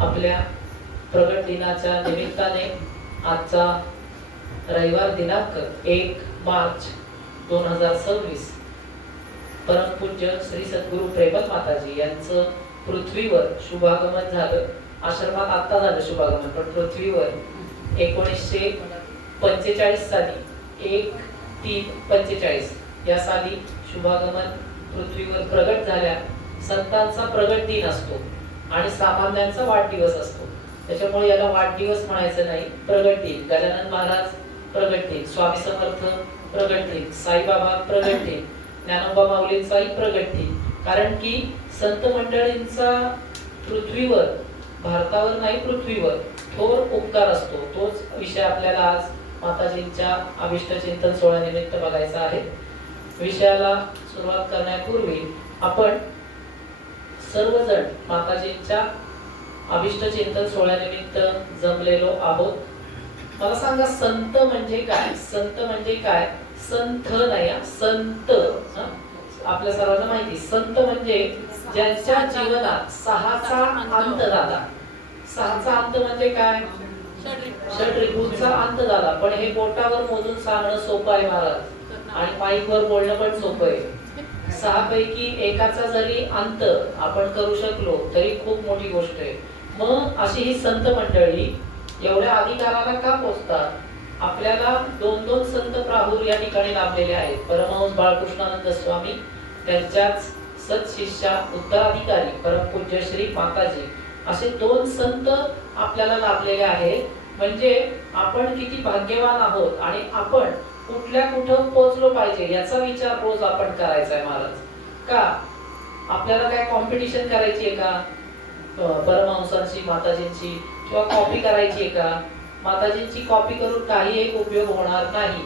आपल्या प्रगट दिनाच्या निमित्ताने आजचा रविवार दिनांक 1 मार्च 2026 परमपूज्य श्री सद्गुरू प्रेमल माताजी यांचं पृथ्वीवर शुभागमन झालं. आश्रमात आता झालं शुभागमन, पण पृथ्वीवर 1945 साली 1/3/45 या साली शुभागमन पृथ्वीवर प्रगट झाल्या. संतांचा प्रगट दिन असतो आणि सामान्यांचा वाढदिवस असतो, त्याच्यामुळे याला वाढदिवस म्हणायचं नाही, प्रगट दिन. गजानन महाराज प्रगट दिन, स्वामी समर्थ प्रगट दिन, साईबाबा प्रगट दिन, ज्ञानोबा माऊलींचाही प्रगट दिन. कारण की संत मंडळींचा पृथ्वीवर, भारतावर नाही पृथ्वीवर थोर उपकार असतो. तोच विषय आपल्याला आज माताजींच्या अभिष्ट चिंतन सोहळ्यानिमित्त बघायचा आहे. विषयाला सुरुवात करण्यापूर्वी आपण सर्वजण माताजींच्या अभिष्ट चिंतन सोहळ्यानिमित्त जमलेलो आहोत. मला सांगा, संत म्हणजे काय? संत म्हणजे काय? संत नाही, संत. आपल्या सर्वांना माहिती, संत म्हणजे ज्यांच्या जीवनात सहाचा अंत झाला. सहाचा अंत म्हणजे काय? षड्रिपूंचा अंत झाला. पण हे बोटावर मोजून सांगणं सोपं आहे महाराज, आणि माईकवर बोलणं पण सोपं आहे. 6 पैकी एकाचा जरी अंत आपण करू शकलो तरी खूप मोठी गोष्ट आहे. मग अशी ही संत मंडळी एवढ्या अधिकाराला का पोचतात? आपल्याला 2 संत प्राहुर या ठिकाणी लाभलेले आहेत. परमहंस बाळकृष्णानंद स्वामी, त्यांच्याच सत्शिष्या उत्तराधिकारी परमपूज्य श्री माताजी, असे 2 संत आपल्याला लाभलेले आहेत. म्हणजे आपण किती भाग्यवान आहोत आणि आपण कुठं पोहोचलो पाहिजे याचा विचार रोज आपण करायचा आहे महाराज. का आपल्याला काय कॉम्पिटिशन करायची आहे का परमहंसांची, माताजींची, किंवा कॉपी करायची आहे का? माताजींची कॉपी करून काही एक उपयोग होणार नाही.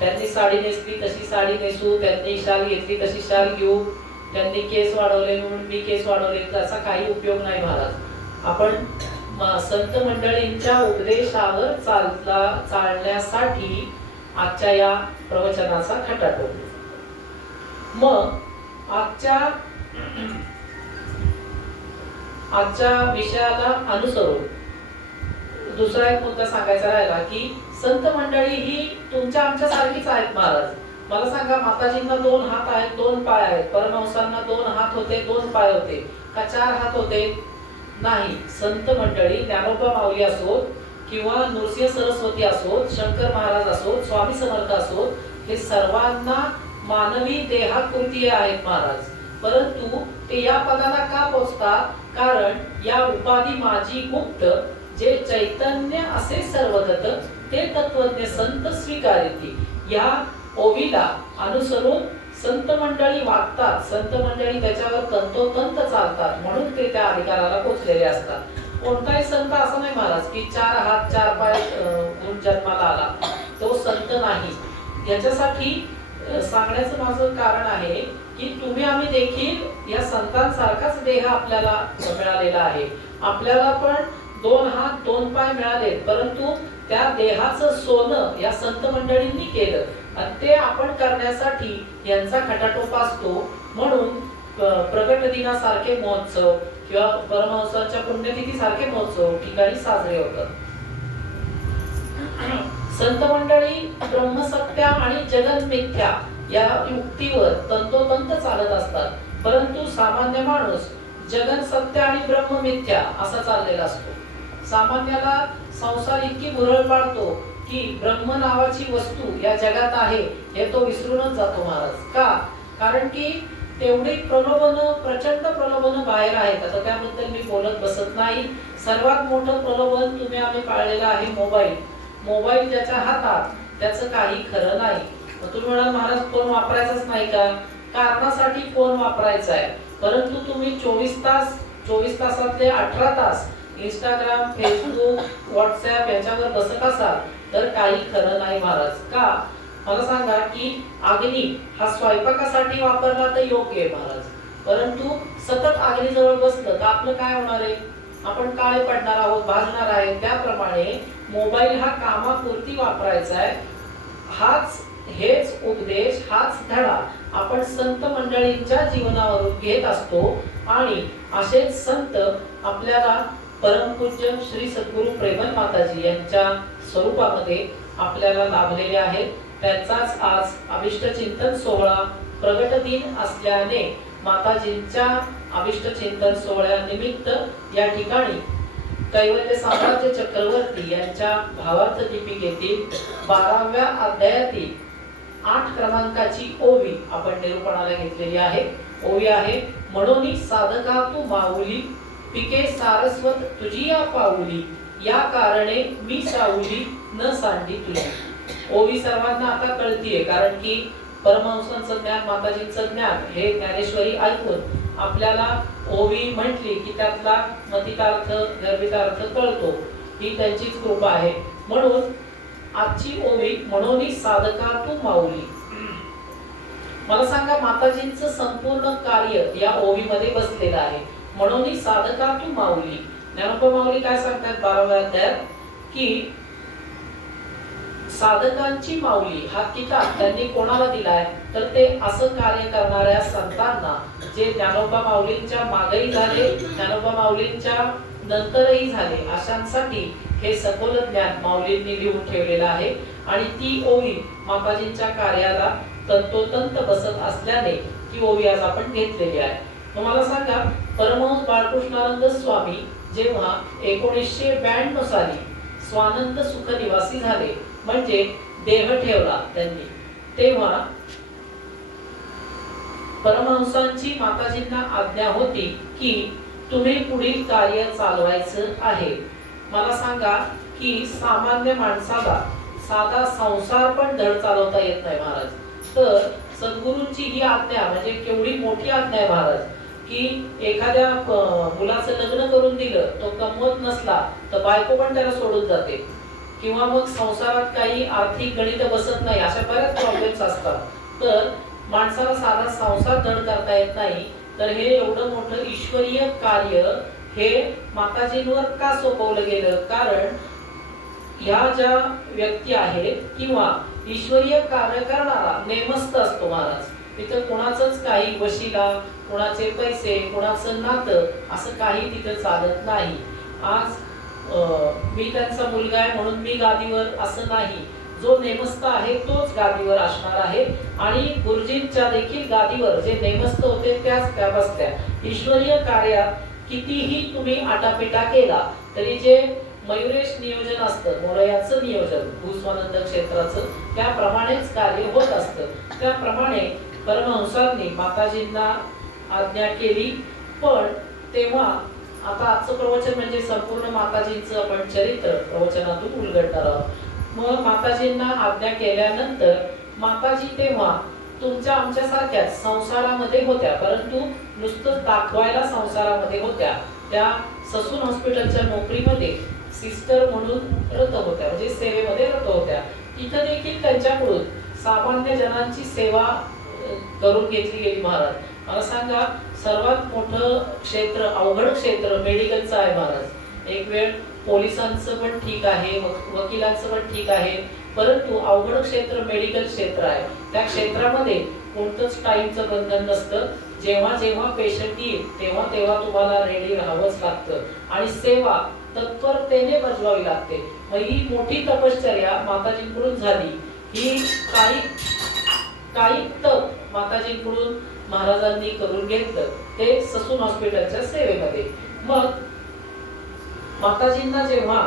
त्यांनी साडी नेसली तशी साडी नेसू, त्यांनी शाल घेतली तशी शाल घेऊ, त्यांनी केस वाढवले म्हणून मी केस वाढवले, त्याचा काही उपयोग नाही महाराज. आपण संत मंडळींच्या उपदेशावर चालण्यासाठी आजच्या या प्रवचनाचा खटाटोप. मग आजच्या विषयाला अनुसरून दुसरा एक मुद्दा सांगायचा राहिला की संत मंडळी ही तुमच्या आमच्या सारखीच आहेत महाराज. मला सांगा, माताजींना 2 हात आहेत, 2 पाय आहेत. परमहंसांना 2 हात होते, 2 पाय होते का 4 हात होते? नाही. संत मंडळी, ज्ञानोबा माऊली असोत किंवा नृसिंह सरस्वती असोत, शंकर महाराज असोत, स्वामी समर्थ असोत, हे सर्वांना मानवी देहाकृती आहेत महाराज. परंतु ते या पदाला का पोचतात? कारण या उपाधी माझी गुप्त, जे चैतन्य असे सर्वगत, ते तत्वज्ञ संत स्वीकारिती, या ओवीला अनुसरून संत मंडळी वागतात. संत मंडळी त्याच्यावर तंतोतंत चालतात, म्हणून ते त्या अधिकाराला पोचलेले असतात. कोणताही संत असं नाही महाराज की 4 हात 4 पाय घेऊन जन्माला आला, तो संत नाही. याच्यासाठी सांगण्याचं माझं कारण आहे की तुम्ही आम्ही देखील या संतांसारखाच देह आपल्याला मिळालेला आहे. आपल्याला पण 2 हात 2 पाय मिळाले, परंतु त्या देहाचं सोनं या संत मंडळींनी केलं, आणि ते आपण करण्यासाठी यांचा खटाटोप असतो. म्हणून प्रगट दिनासारखे महोत्सव किंवा परमहंसांच्या पुण्यतिथी सारखे महोत्सव ठिकाणी साजरे होतात. संत मंडळी ब्रह्मसत्या आणि जगन मिथ्या या युक्तीवर तंतोतंत चालत असतात, परंतु सामान्य माणूस जगन सत्य आणि ब्रह्म मिथ्या असा चाललेला असतो. सामान्याला संसार इतकी भुरळ पाडतो की ब्रह्म नावाची वस्तू या जगात आहे हे तो विसरूनच जातो महाराज. का? कारण की तेवढी प्रचंड प्रलोभन बाहेर आहेत. आता त्याबद्दल मी बोलत बसत नाही. सर्वात मोठं प्रलोभन तुम्ही आम्ही पाळलेलं आहे मोबाईल. मोबाईल ज्याच्या हातात त्याचं काही खरं नाही. तुम्ही म्हणाल महाराज फोन वापरायचाच नाही का? कारणासाठी फोन वापरायचा आहे, परंतु तुम्ही 24 तासातले 18 तास इंस्टाग्राम, फेसबुक, व्हॉट्सअप याच्यावर बसत असाल तर काही खरं नाही महाराज. का? मला सांगा की अग्नी हा स्वयंपाकासाठी वापरला तर योग्य आहे महाराज, परंतु सतत अग्नीजवळ बसलं तर आपलं काय होणार आहे? आपण काळे पडणार आहोत, भाजणार आहे. त्याप्रमाणे मोबाईल हा कामापुरती वापरायचा आहे. हेच उपदेश, हाच धडा आपण संत मंडळींच्या जीवनावरून घेत असतो, आणि असेच संत आपल्याला परमपूज्य श्री सद्गुरू प्रेमल माताजी यांच्या स्वरूपामध्ये आपल्याला लाभलेले आहेत. त्यांचाच आज अभिष्ट चिंतन सोहळा प्रगट दिन असल्याने माताजींच्या अभिष्ट चिंतन सोहळ्यानिमित्त या ठिकाणी कैवल्य साम्राज्य चक्रवर्ती यांच्या भावार्थ दीपिकेतील 12व्या अध्यायातील 8 क्रमांकाची ओवी आपण निरूपणाला घेतलेली आहे. ओवी आहे, म्हणून साधका तू माऊली, पिके सारस्वत तुझी या पाऊली, या कारणे मी साऊली न सांडी तुझी. ओवी सर्वांना आता कळतीये, कारण की परमहंसांचं ज्ञान, माताजींचं ज्ञान हे ज्ञानेश्वरी ऐकून आपल्याला ओवी म्हटली की त्यातला मतितार्थ गर्भितार्थ कळतो. ही त्यांचीच कृपा आहे. म्हणून आजची ओवी, म्हणून साधका तू माऊली. मला सांगा, माताजींचं संपूर्ण कार्य या ओवीमध्ये बसलेलं आहे. म्हणून साधका तू माऊली. ज्ञानोबा माऊली काय सांगतात 12व्या अध्यायात की साधकांची माऊली हा किताब त्यांनी कोणाला दिलाय, तर ते असं कार्य करणाऱ्या संतांना जे ज्ञानोबा माऊलींच्या मागेही झाले, ज्ञानोबा माऊलींच्या नंतरही झाले, अशांसाठी हे सखोल ज्ञान माऊलींनी लिहून ठेवलेलं आहे. आणि ती ओवी माताजींच्या कार्याला तंतोतंत बसत असल्याने ती ओवी आज आपण घेतलेली आहे. मला सांगा, परमहंस बाळकृष्णानंद स्वामी जेव्हा 1992 साली स्वानंद सुख निवासी झाले, म्हणजे देह ठेवला त्यांनी, तेव्हा परमहंसांची माताजींना आज्ञा होती की तुम्ही पुढील कार्य चालवायचं आहे. मला सांगा की सामान्य माणसाला साधा संसार पण धड चालवता येत नाही महाराज, तर सद्गुरूंची ही आज्ञा म्हणजे केवढी मोठी आज्ञा आहे महाराज, की एखाद्या मुलाचं लग्न करून दिलं, तो कमवत नसला तर बायको पण त्याला सोडून जाते, किंवा मग संसारात काही आर्थिक गणित बसत नाही, अशा बऱ्याच प्रॉब्लेम्स असतात. तर माणसाला साधा संसार धड करता येत नाही, तर हे एवढं मोठं ईश्वरीय कार्य हे माताजींवर का सोपवलं गेलं? कारण ह्या ज्या व्यक्ती आहेत किंवा ईश्वरीय कार्य करणारा नेमस्त असतो महाराज, तिथं कोणाचंच काही वशिला, कोणाचे पैसे, कोणाचं नातं असं काही तिथं चालत नाही. आज मी त्यांचा मुलगा आहे म्हणून मी गादीवर असं नाही, जो नेमस्त आहे तोच गादीवर असणार आहे. आणि गुरुजींच्या देखील गादीवर जे नेमस्त होते त्याच त्या बसल्या. ईश्वरीय कार्यात कितीही तुम्ही आटापिटा केला तरी जे मयुरेश नियोजन असतं, मोरयाचं नियोजन भूस्वानंद क्षेत्राचं, त्याप्रमाणेच कार्य होत असतं. त्याप्रमाणे परमहंसांनी माताजींना आज्ञा केली. पण तेव्हा आता आजचं प्रवचन म्हणजे संपूर्ण माताजींचं आपण चरित्र प्रवचनातून उलगडणार आहोत. मग माताजींना आज्ञा केल्यानंतर माताजी तेव्हा तुमच्या आमच्यासारख्याच संसारामध्ये होत्या, परंतु नुसतं दाखवायला संसारामध्ये होत्या. त्या ससून हॉस्पिटलच्या नोकरीमध्ये सिस्टर म्हणून रत होत्या, म्हणजे सेवेमध्ये रत होत्या. तिथं देखील त्यांच्याकडून सामान्य जनांची सेवा करून घेतली गेली महाराज. मला सांगा, सर्वात मोठं क्षेत्र, अवघड क्षेत्र मेडिकलचं आहे महाराज. एक वेळ पोलिसांचं पण ठीक आहे, वकिलांचं पण ठीक आहे, परंतु अवघड क्षेत्र मेडिकल क्षेत्र आहे. त्या क्षेत्रामध्ये कोणतंच टाइमचं बंधन नसतं. जेव्हा जेव्हा पेशंट येईल तेव्हा तेव्हा तुम्हाला रेडी राहावंच लागतं आणि सेवा तत्परतेने बजवावी लागते. मग ही मोठी तपश्चर्या माताजींकडून झाली. ही काही तप माताजींकडून महाराजांनी करून घेतलं, ते ससून हॉस्पिटलच्या सेवेमध्ये. मग माताजींना जेव्हा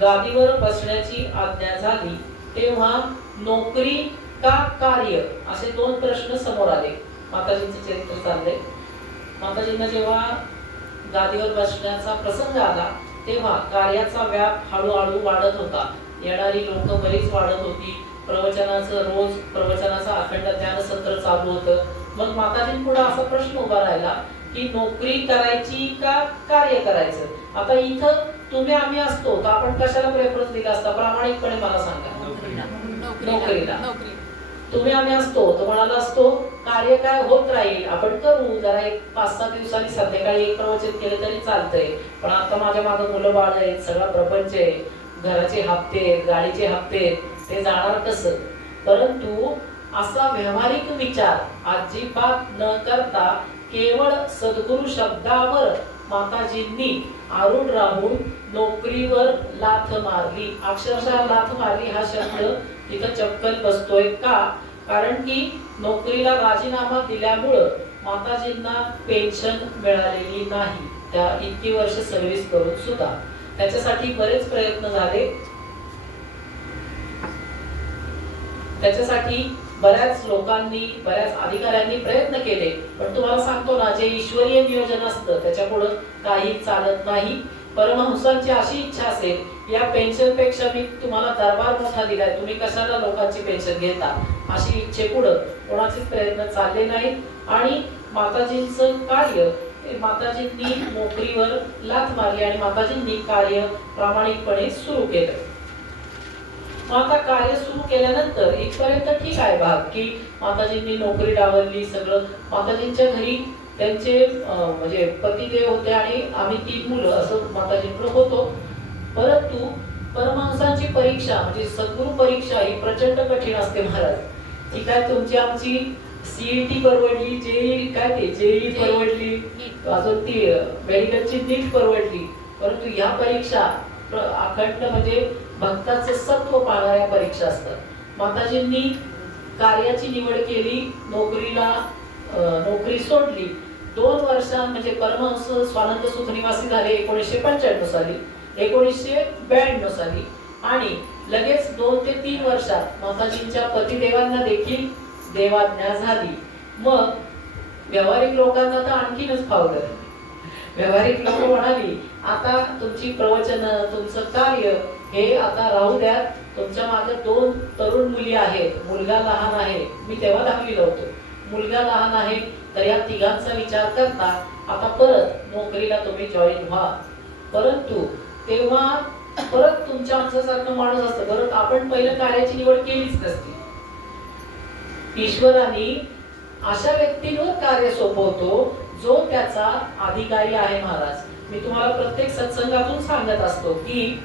गादीवर बसण्याची आज्ञा झाली तेव्हा नोकरी का कार्य असे 2 प्रश्न समोर आले. माताजींचं चरित्र चाललंय. माताजींना जेव्हा गादीवर बसण्याचा प्रसंग आला तेव्हा कार्याचा व्याप हळूहळू वाढत होता. येणारी लोक बरीच वाढत होती. रोज प्रवचनाचा अखंड ज्ञान सत्र चालू होतं. मग माताजींपुढे असा प्रश्न उभा राहिला की नोकरी करायची का कार्य करायचं? आता इथं तुम्ही आम्ही असतो तर आपण कशाला प्रेफरन्स दिला असता? प्रामाणिकपणे मला सांगा. नोकरीला. तुम्ही आम्ही असतो तर म्हणाला असतो कार्य काय होत राहील, आपण करू, जरा एक 5-6 दिवसांनी संध्याकाळी एक प्रवचन केलं तरी चालतंय. पण आता माझ्या मागे मुलं बाळ आहेत, सगळा प्रपंच आहे, घराचे हप्ते, गाडीचे हप्ते, ते जाणार कसं? परंतु असा व्यावहारिक विचार अजिबात न करता केवळ सद्गुरु शब्दावर माताजींनी आरूढ राहून नोकरीवर लाथ मारली. अक्षरशः लाथ मारली हा शब्द तिथं चपकल बसतोय का? कारण की नोकरीला राजीनामा दिल्यामुळं माताजींना पेन्शन मिळालेली नाही, त्या इतकी वर्ष सर्व्हिस करून सुद्धा. त्याच्यासाठी बरेच प्रयत्न झाले, त्याच्यासाठी बऱ्याच लोकांनी, बऱ्याच अधिकाऱ्यांनी प्रयत्न केले, पण तुम्हाला सांगतो ना, जे ईश्वरीय नियोजन असतं त्याच्या पुढे काही चालत नाही. परमहंसांची अशी इच्छा असेल, या पेन्शन पेक्षा मी तुम्हाला दरबार मोठा दिलाय, तुम्ही कशाला लोकांची पेन्शन घेता, अशी इच्छेपुढे कोणाचेच प्रयत्न चालले नाहीत. आणि माताजींचं कार्य, माताजींनी नोकरीवर लाथ मारली आणि माताजींनी कार्य प्रामाणिकपणे सुरू केलं. मग आता कार्य सुरू केल्यानंतर इथपर्यंत ठीक आहे भाग, की माताजींनी नोकरी डावलली सगळं. माताजींच्या घरी त्यांचे म्हणजे पतिदेव होते आणि आम्ही 3 मुलं असं माताजींकडे होतो. परंतु परमहंसांची परीक्षा म्हणजे सद्गुरू परीक्षा ही प्रचंड कठीण असते महाराज. ती काय तुमची आमची सीईटी परवडली, जेई काय ते जेई परवडली, अजून ती मेडिकलची नीट परवडली, परंतु ह्या परीक्षा अखंड म्हणजे भक्ताचं सत्व पाहणाऱ्या परीक्षा असतात. माताजींनी कार्याची निवड केली, नोकरी सोडली. 2 वर्षांत म्हणजे परमहंस स्वानंद सुख निवासी झाले 1995 साली, 1992 साली, आणि लगेच 2 ते 3 वर्षात माताजींच्या पतिदेवांना देखील देवाज्ञा झाली. मग व्यावहारिक लोकांना तर आणखीनच फावलं. व्यावहारिक लोक म्हणाली, आता तुमची प्रवचन, तुमचं कार्य हे आता राहू द्या, तुमच्या मागे 2 तरुण मुली आहेत, मुलगा लहान आहे, मी तेव्हा 10वीला होतो, मुलगा लहान आहे, तर या तिघांचा विचार करता आता परत नोकरीला तुम्ही जॉईन व्हा. परंतु तेव्हा परत तुमच्या आमच्यासारखं माणूस असतं, परत आपण पहिलं कार्याची निवड केलीच नसती. ईश्वराने अशा व्यक्तीवर कार्य सोपवतो जो त्याचा अधिकारी आहे महाराज. मी तुम्हाला प्रत्येक सत्संगातून सांगत असतो की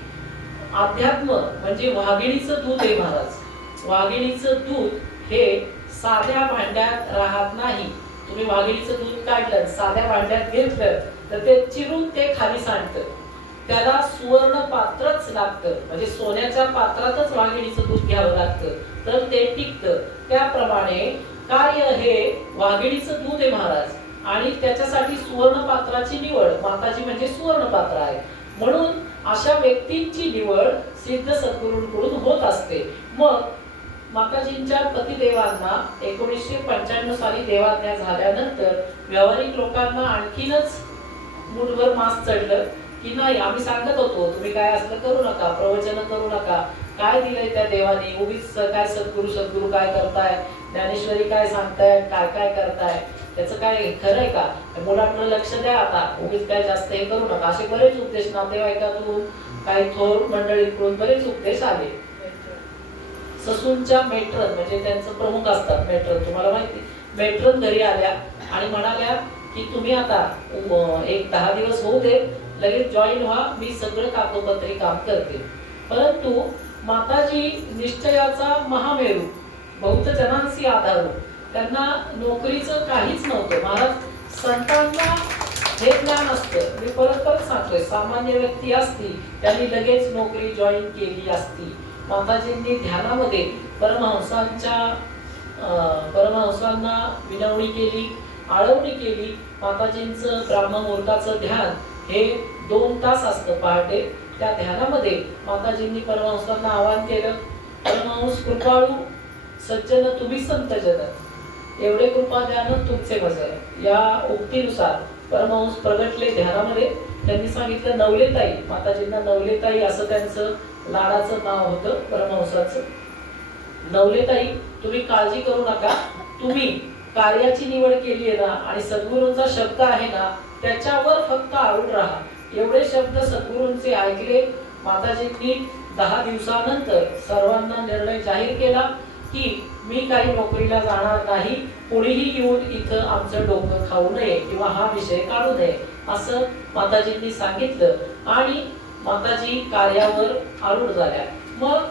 अध्यात्म म्हणजे वाघिणीचं दूध आहे महाराज. वाघिणीचं दूध हे साध्या भांड्यात राहत नाही. तुम्ही वाघिणीचं दूध काढलं, साध्या भांड्यात घेतलं तर ते चिरून ते खाली सांडतं. त्याला सुवर्ण पात्रच लागतं, म्हणजे सोन्याच्या पात्रातच वाघिणीचं दूध घ्यावं लागतं तर ते टिकतं. त्याप्रमाणे कार्य हे वाघिणीचं दूध आहे महाराज, आणि त्याच्यासाठी सुवर्ण पात्राची निवड, माताजी म्हणजे सुवर्ण पात्र आहे. म्हणून अशा व्यक्तींची निवड सिद्ध सद्गुरूंकडून होत असते. मग माताजींच्या पतिदेवांना 1995 साली देवाज्ञा झाल्यानंतर व्यावहारिक लोकांना आणखीनच मूठभर मास चढलं की नाही, आम्ही सांगत होतो तुम्ही काय असलं करू नका, प्रवचन करू नका, काय दिलंय त्या देवाने, उगीच काय सद्गुरू काय करताय, ज्ञानेश्वरी काय सांगताय, काय काय करताय, त्याचं काय खरंय का, मुलांकडे लक्ष द्या, आता उगीच काय जास्त हे करू नका, असे बरेच उपदेश नातेवाईकातून, काही थोर मंडळीकडून बरेच उपदेश आले. ससूनच्या मेट्रन म्हणजे त्यांचं प्रमुख असतात मेट्रन, तुम्हाला माहिती, मेट्रन घरी आल्या आणि म्हणाल्या की तुम्ही आता 10 दिवस होऊ दे, लगेच जॉईन व्हा, मी सगळं कागदोपत्री काम करते. परंतु माताजी निश्चयाचा महामेरू, बहुत जनांसी आधारू, त्यांना नोकरीचं काहीच नव्हतं महाराज. संतांना हे ज्ञान असतं, मी परत सांगतोय, सामान्य व्यक्ती असती त्यांनी लगेच नोकरी जॉईन केली असती. माताजींनी ध्यानामध्ये परमहंसांना विनवणी केली, आळवणी केली. माताजींचं ब्राह्ममुहूर्ताचं ध्यान हे 2 तास असतं पहाटे. त्या ध्यानामध्ये माताजींनी परमहंसांना आवाहन केलं, परमहंस कृपाळू सज्जन तुम्ही संत जन, एवढे कृपा द्यान तुमचे वजन. या उक्तीनुसार परमहंस प्रगटले ध्यानामध्ये. त्यांनी सांगितलं नवलेताई, माताजींना नवलेताई असं त्यांचं लाडाचं नाव होतं परमहंसाचं. नवलेताई तुम्ही काळजी करू नका, तुम्ही कार्याची निवड केली आहे ना आणि सद्गुरूंचा शब्द आहे ना त्याच्यावर फक्त आरूढ राहा. एवढे शब्द सद्गुरूंचे ऐकले. माताजींनी 10 दिवसानंतर सर्वांना निर्णय जाहीर केला की मी काही नोकरीला जाणार नाही, कोणीही येऊन इथं आमचं डोकं खाऊ नये किंवा हा विषय काढू नये असं माताजींनी सांगितलं आणि माताजी कार्यावर आरूढ झाल्या. मग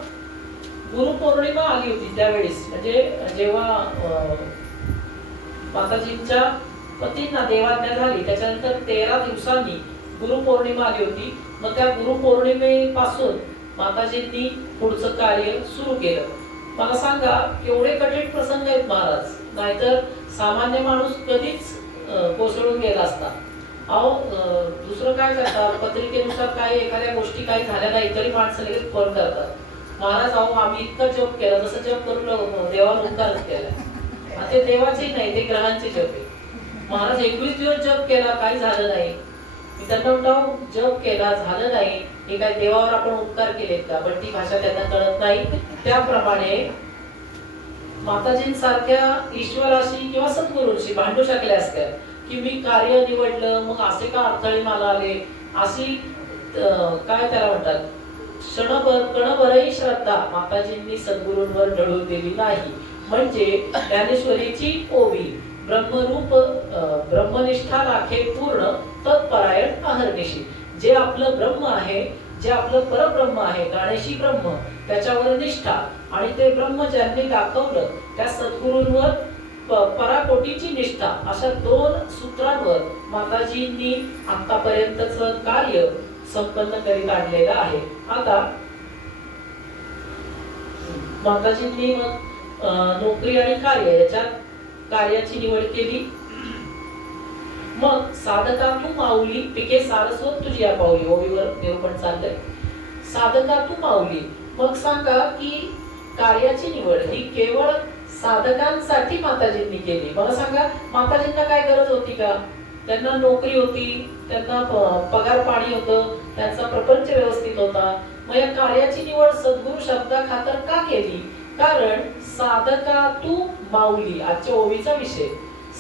गुरुपौर्णिमा आली होती त्यावेळेस, म्हणजे जेव्हा माताजींच्या पतींना देवाज्ञा झाली त्याच्यानंतर 13 दिवसांनी गुरुपौर्णिमा आली होती. मग त्या गुरुपौर्णिमेपासून माताजींनी पुढचं कार्य सुरू केलं. मला सांगा केवढे कठीण प्रसंग आहेत महाराज, नाहीतर सामान्य माणूस कधीच कोसळून गेला असता. अहो दुसरं काय करतात, पत्रिकेनुसार काय एखाद्या गोष्टी काही झाल्या नाही तरी माणसं लगेच फोन करतात, महाराज अहो आम्ही इतका जप केला, जसं जप करून देवाला उपकारच केला. ते देवाचे नाही, ते ग्रहांचे जप आहे. महाराज 21 दिवस जप केला काही झालं नाही. मी त्यांना म्हणतो जप केला झालं नाही, हे काय देवावर आपण उपकार केलेत का? पण ती भाषा त्यांना कळत नाही. त्याप्रमाणे माताजींसारख्या ईश्वराशी किंवा सद्गुरूंशी भांडू शकल्या असत्या की मी कार्य निवडलं मग असे का अडथळे मला आले, अशी काय त्याला म्हणतात कणभरही श्रद्धा माताजींनी सद्गुरूंवर ढळून दिली नाही. म्हणजे ज्ञानेश्वरीची ओवी ब्रह्मरूप ब्रह्मनिष्ठा राखे पूर्ण तत्परायण अहर्निशी. जे आपलं ब्रह्म आहे, जे आपलं परब्रह्म आहे, गणेशी ब्रह्म, त्याच्यावर निष्ठा आणि ते ब्रह्म ज्यांनी दाखवलं त्या सद्गुरूंवर पराकोटीची निष्ठा, अशा 2 सूत्रांवर माताजींनी आतापर्यंतचं कार्य संपन्न करीत आणलेलं आहे. आता माताजींनी मग नोकरी आणि कार्य याच्यात कार्याची निवड केली. मग साधका तू माऊली पिके सारस्वत तुझी या पाऊली, ओवीवर निरूपण चाललंय. साधका तू माऊली, मग सांगा की कार्याची निवड ही केवळ साधकांसाठी माताजींनी केली. मला सांगा माताजींना काय गरज होती का? त्यांना नोकरी होती, त्यांना पगार पाणी होतं, त्यांचा प्रपंच व्यवस्थित होता. मग या कार्याची निवड सद्गुरु शब्दा खातर का केली? कारण साधका तू माऊली, आजच्या ओवीचा विषय,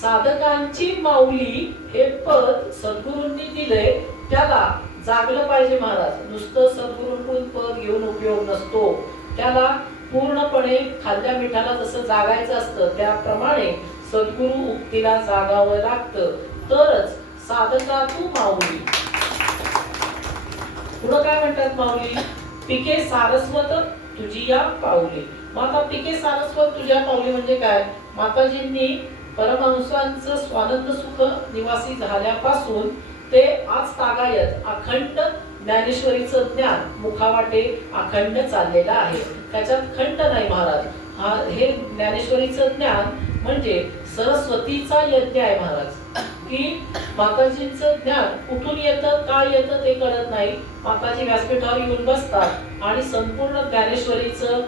साधकांची माऊली हे पद सद्गुरूंनी दिलंय, त्याला जागलं पाहिजे महाराज. नुसतं सद्गुरूंकडून पद घेऊन उपयोग नसतो, त्याला पूर्णपणे खाल्ल्या मिठाला जसं जागायचं असतं त्याप्रमाणे सद्गुरु उक्तीला जागावं लागतं, तरच साधका तू माऊली. पुढं काय म्हणतात माऊली? पिके सारस्वत तुझी या पाऊली. मग आता पिके सारस्वत तुझ्या पाऊली म्हणजे काय? माताजींनी परमहंसांचं स्वानंद सुख निवासी झाल्यापासून ते आज तागायत अखंड ज्ञानेश्वरीचं ज्ञान मुखावाटे अखंड चाललेलं आहे. त्याच्यात खंड नाही महाराज. हे ज्ञानेश्वरीचं ज्ञान म्हणजे सरस्वतीचा यज्ञ आहे महाराज. की माताजींचं ज्ञान कुठून येतं काय येतं ते कळत नाही. माताजी व्यासपीठावर येऊन बसतात आणि संपूर्ण ज्ञानेश्वरीचं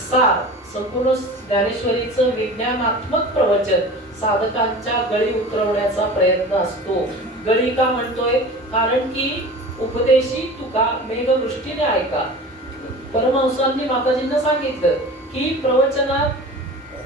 सार, संपूर्ण ज्ञानेश्वरीचं विज्ञानात्मक प्रवचन साधकांच्या गळी उतरवण्याचा प्रयत्न असतो. गळी का म्हणतोय? कारण की उपदेशी तुका मेघवृष्टीने ऐका. परमहंसांनी माताजींना सांगितलं की प्रवचनात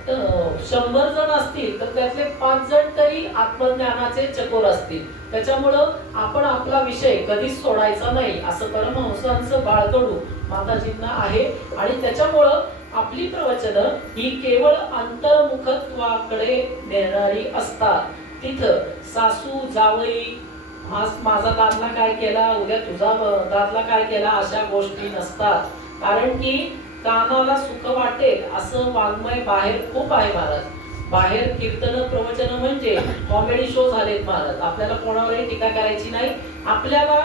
100 जण असतील तर त्यातले 5 जण तरी आत्मज्ञानाचे चकोर असतील. त्याच्यामुळं आपण आपला विषय कधीच सोडायचा नाही, असं परमहंसांचं बाळकडू माताजींना आहे. आणि त्याच्यामुळं आपली प्रवचनं ही केवळ अंतर्मुखत्वाकडे नेणारी असतात. तिथं सासू जावई आज माझा दादला काय केला, उद्या तुझा दादला काय केला, अशा गोष्टी नसतात. कारण की कानाला सुख वाटेल असं वाङ्मय बाहेर खूप आहे महाराज. बाहेर कीर्तन प्रवचन म्हणजे कॉमेडी शो झालेत महाराज. आपल्याला कोणावरही टीका करायची नाही, आपल्याला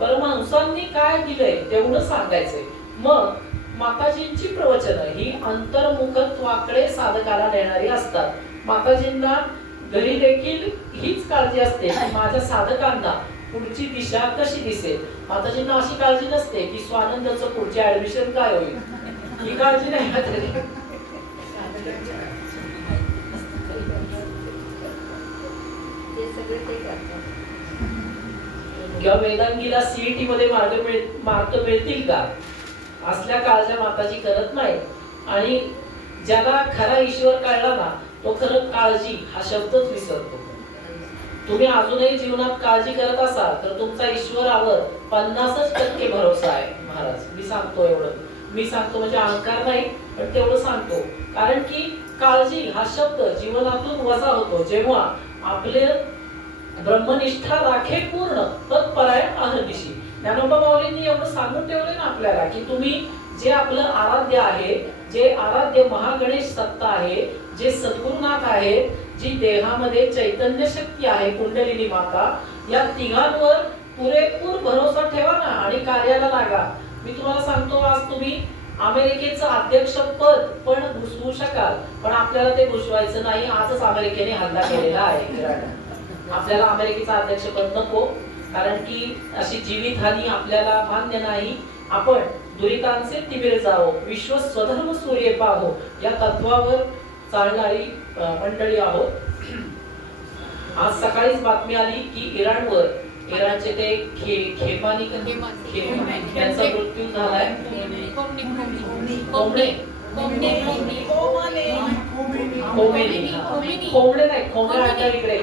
परमहंसांनी काय दिलंय तेवढं सांगायचंय. मग माताजींची प्रवचनं ही अंतर्मुखत्वाकडे साधकाला नेणारी असतात. माताजींना घरी देखील हीच काळजी असते की माझ्या साधकांना पुढची दिशा कशी दिसेल. माताजींना अशी काळजी नसते की स्वानंदाचं पुढचे ऍडमिशन काय होईल, ही काळजी नाही मात्र. किंवा वेदांगीला सीईटी मध्ये मार्क मिळतील का असल्या काळज्या माताजी करत नाही. आणि ज्याला खरा ईश्वर कळला ना तो खरं काळजी हा शब्दच विसरतो. तुम्ही अजूनही जीवनात काळजी करत असाल तर तुमचा ईश्वरावर 50% भरोसा आहे महाराज. मी सांगतो एवढं, मी सांगतो म्हणजे अहंकार नाही पण तेवढं सांगतो. कारण की काळजी हा शब्द जीवनातून वजा होतो जेव्हा आपले ब्रह्मनिष्ठा राखे पूर्ण तत्परायण अहर्निशी. ज्ञानोबा माऊलींनी एवढं सांगून ठेवलं ना आपल्याला की तुम्ही जे आपलं आराध्य आहे, जे आराध्य महागणेश सत्ता आहे, जे सद्गुरुनाथ आहे, जी देहामध्ये चैतन्य शक्ती आहे कुंडलिनी माता, या तिघांवर पुरेपूर भरोसा ठेवा ना आणि कार्याला लागा. मी तुम्हाला सांगतो, आज तुम्ही अमेरिकेचं अध्यक्षपद पण घुसवू शकाल, पण आपल्याला ते घुसवायचं नाही. आजच अमेरिकेने हल्ला केलेला आहे इराणवर. आपल्याला अमेरिकेचं अध्यक्षपद नको, कारण की अशी जीवितहानी आपल्याला मान्य नाही. आपण दुरितांचे तिमिर जावो, विश्व स्वधर्म सूर्य पाहो, या तत्वावर चालणारी मंडळी आहोत. आज सकाळीच बातमी आली की इराणचे ते खेमानी त्यांचा मृत्यू झालाय. कोंबडे नाही, खोमणे आता इकडे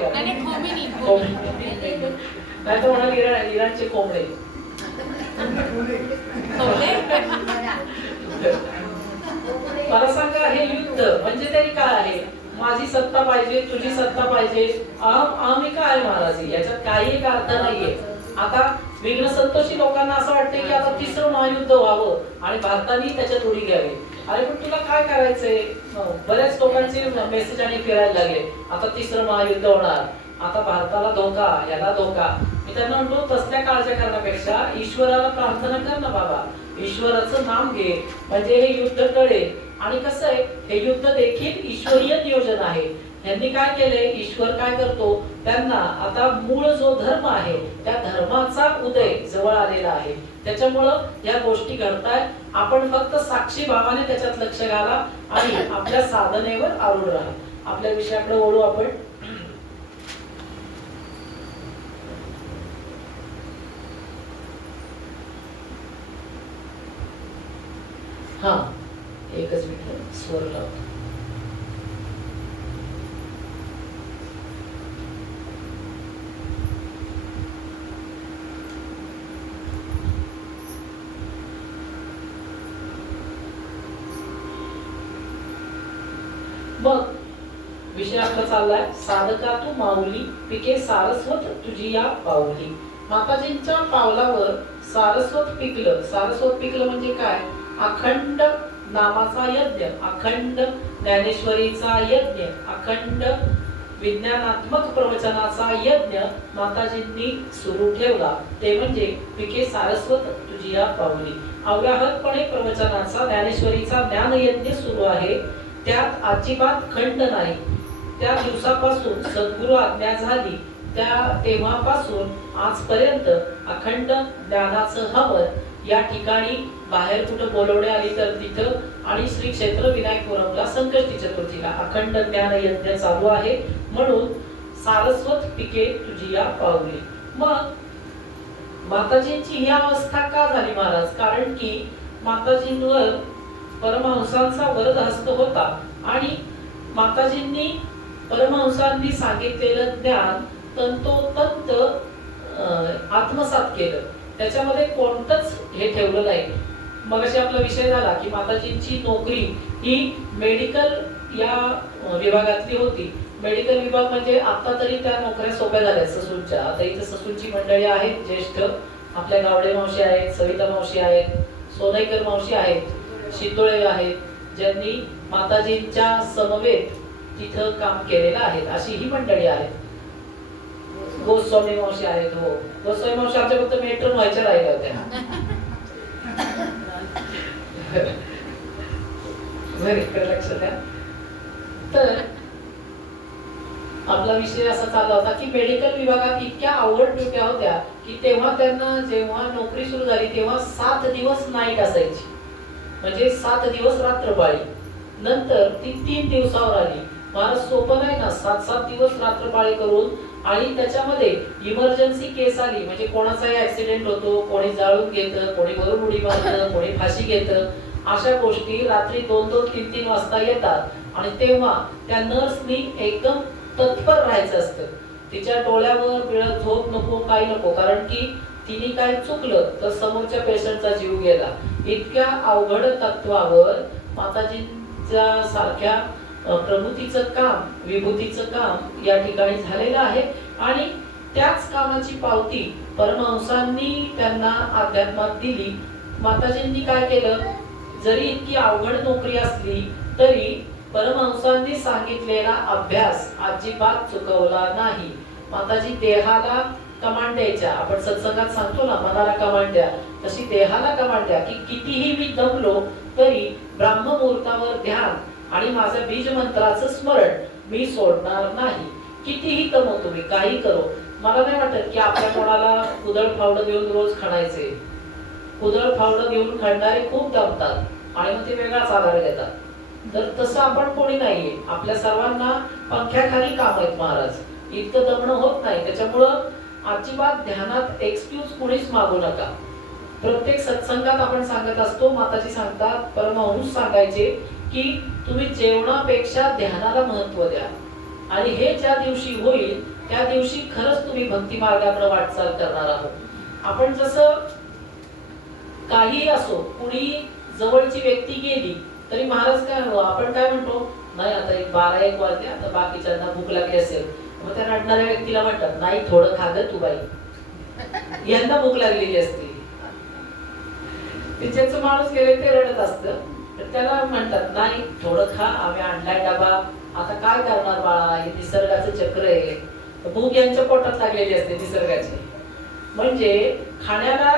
नाही तर म्हणाल इराणचे कोंबडे. मला सांगा, हे युद्ध म्हणजे तरी काय आहे? माझी सत्ता पाहिजे, तुझी सत्ता पाहिजे, आम्ही काय महाराज, याच्यात काही एक अर्थ नाहीये. आता विघ्न संतोषी लोकांना असं वाटतं की आता तिसरं महायुद्ध व्हावं आणि भारताने त्याच्यात उडी घ्यावी. अरे पण तुला काय करायचंय? बऱ्याच लोकांचे मेसेज आणि फिरायला लागले, आता तिसरं महायुद्ध होणार, आता भारताला धोका, याला धोका. मी त्यांना म्हणतो, तसल्या काळजी करण्यापेक्षा ईश्वराला प्रार्थना कर ना बाबा, ईश्वराचं नाम घे, म्हणजे हे युद्ध टळेल. आणि कसं आहे, हे युद्ध देखील ईश्वरीय नियोजन आहे. यांनी काय केलंय, ईश्वर काय करतो, त्यांना आता मूळ जो धर्म आहे त्या धर्माचा उदय जवळ आलेला आहे. त्याच्यामुळं या गोष्टी घडतायत. आपण फक्त साक्षी भावाने त्याच्यात लक्ष घाला आणि आपल्या साधनेवर आरूढ राहा. आपल्या विषयाकडे वळू आपण. हा, एकच मिनिट, स्वर लावतो. मग विषय आपला चाललाय, साधका तू माऊली, पिके सारस्वत तुझी या पाऊली. माताजींच्या पावलावर सारस्वत पिकलं. सारस्वत पिकलं म्हणजे काय? अखंड नामाचा यज्ञ, अखंड ज्ञानेश्वरीचा यज्ञ, अखंड विज्ञानात्मक प्रवचनाचा यज्ञ माताजींनी सुरू ठेवला. ते म्हणजे पिके सारस्वत तुझी या पाऊली. अव्याहतपणे प्रवचनाचा, ज्ञानेश्वरीचा ज्ञान यज्ञ सुरू आहे. त्यात अजिबात खंड नाही. त्या दिवसापासून सद्गुरु आज्ञा झाली तेव्हापासून आजपर्यंत अखंड ज्ञानाचं हवन या ठिकाणी, बाहेर कुठं बोलवणे आली तर तिथं, आणि श्री क्षेत्र विनायकपुरमला संकष्टी चतुर्थीला अखंड ज्ञान यज्ञ चालू आहे. म्हणून सारस्वत पिके तुझी या पाऊली. मग माताजींची ही अवस्था का झाली महाराज? कारण की माताजींवर परमहंसांचा वरद हस्त होता आणि माताजींनी, परमहंसांनी सांगितलेलं ज्ञान तंतोतंत आत्मसात केलं. त्याच्यामध्ये कोणतंच हे ठेवलं नाही. मगाशी आपला विषय झाला की माताजींची नोकरी ही मेडिकल या विभागातली होती. मेडिकल विभाग म्हणजे आता तरी त्या नोकऱ्या सोप्या झाल्या ससूनच्या. आता इथे ससूनची मंडळी आहेत ज्येष्ठ, आपल्या गावडे मावशी आहेत, सविता मावशी आहेत, सोनईकर मावशी आहेत, शितोळे आहेत, ज्यांनी माताजींच्या समवेत तिथं काम केलेलं आहे. अशी ही मंडळी आहेत. गोस्वामी मावशी आहेत. हो, गोस्वामी मावशी आमच्या फक्त मेट्रो व्हायच्या राहिल्या होत्या. लक्ष द्या. तर आपला विषय असा चालला होता की मेडिकल विभागात इतक्या अवघड ड्युट्या होत्या की तेव्हा त्यांना, जेव्हा नोकरी सुरू झाली तेव्हा 7 दिवस नाईट असायची, म्हणजे 7 दिवस रात्रपाळी. नंतर ती 3 दिवसावर आली. फार सोपं नाही ना 7 दिवस रात्रपाळी करून. आणि त्याच्यामध्ये इमर्जन्सी केस आली, म्हणजे कोणाचाही ऍक्सिडेंट होतो, कोणी जाळून घेतं, कोणी वरून उडी मारतं, कोणी फाशी घेतं. अशा गोष्टी रात्री 2-2, 3-3 वाजता येतात. आणि तेव्हा त्या नर्सनी एकदम तत्पर राहायचं असतं. तिच्या डोळ्यावर बिळत झोप नको, काही नको, कारण की तिने काय चुकलं तर समोरच्या पेशंटचा जीव गेला. इतक्या अवघड तत्वावर माताजींच्या सारख्या प्रभूतीचं काम, विभूतीचं काम या ठिकाणी झालेलं आहे. आणि त्याच कामाची पावती परमहंसांनी त्यांना अध्यात्मात दिली. माताजींनी काय केलं, जरी इतकी अवघड नोकरी असली तरी परमहंसांनी सांगितलेला अभ्यास अजिबात चुकवला नाही. माताजी देहाला कमांड द्यायच्या. आपण सत्संगात सांगतो ना, मनाला कमांड द्या, तशी देहाला कमांड द्या की कितीही मी दमलो तरी ब्राह्ममुहूर्तावर ध्यान आणि माझ्या बीज मंत्राचं स्मरण मी सोडणार नाही. कितीही दमो तुम्ही, काही करो. मला नाही वाटत की आपल्या कोणाला कुदळ फावडं देऊन रोज खणायचे. कुदळ फावडं घेऊन खणणारे खूप दमतात आणि मग ते वेगळाच आधार घेतात. तर तसं आपण कोणी नाहीये. आपल्या सर्वांना पंख्याखाली काम आहेत महाराज, इतकं दमणं होत नाही. त्याच्यामुळं अजिबात ध्यानात एक्सक्यूज कोणीच मागू नका. प्रत्येक सत्संगात आपण सांगत असतो, माताजी सांगतात, परमहंस सांगायचे की तुम्ही जेवणापेक्षा ध्यानाला महत्व द्या. आणि हे ज्या दिवशी होईल त्या दिवशी खरंच तुम्ही भक्ती मार्गाकडे वाटचाल करणार आहोत. आपण जसं काही असो, कुणी जवळची व्यक्ती गेली तरी महाराज काय आपण काय म्हणतो, नाही आता एक 12-1 वाजले, आता बाकीच्यांना भूक लागली असेल. मग त्या रडणाऱ्या व्यक्तीला म्हणतात, नाही थोडं खा गं तू बाई, यांना भूक लागलेली असते. ज्याचं माणूस गेले ते रडत असतं, तर त्याला म्हणतात नाही थोडं खा, आम्ही आणलाय डबा, आता काय करणार बाळा, हे निसर्गाचं चक्र आहे. भूक यांच्या पोटात लागलेली असते निसर्गाची. म्हणजे खाण्याला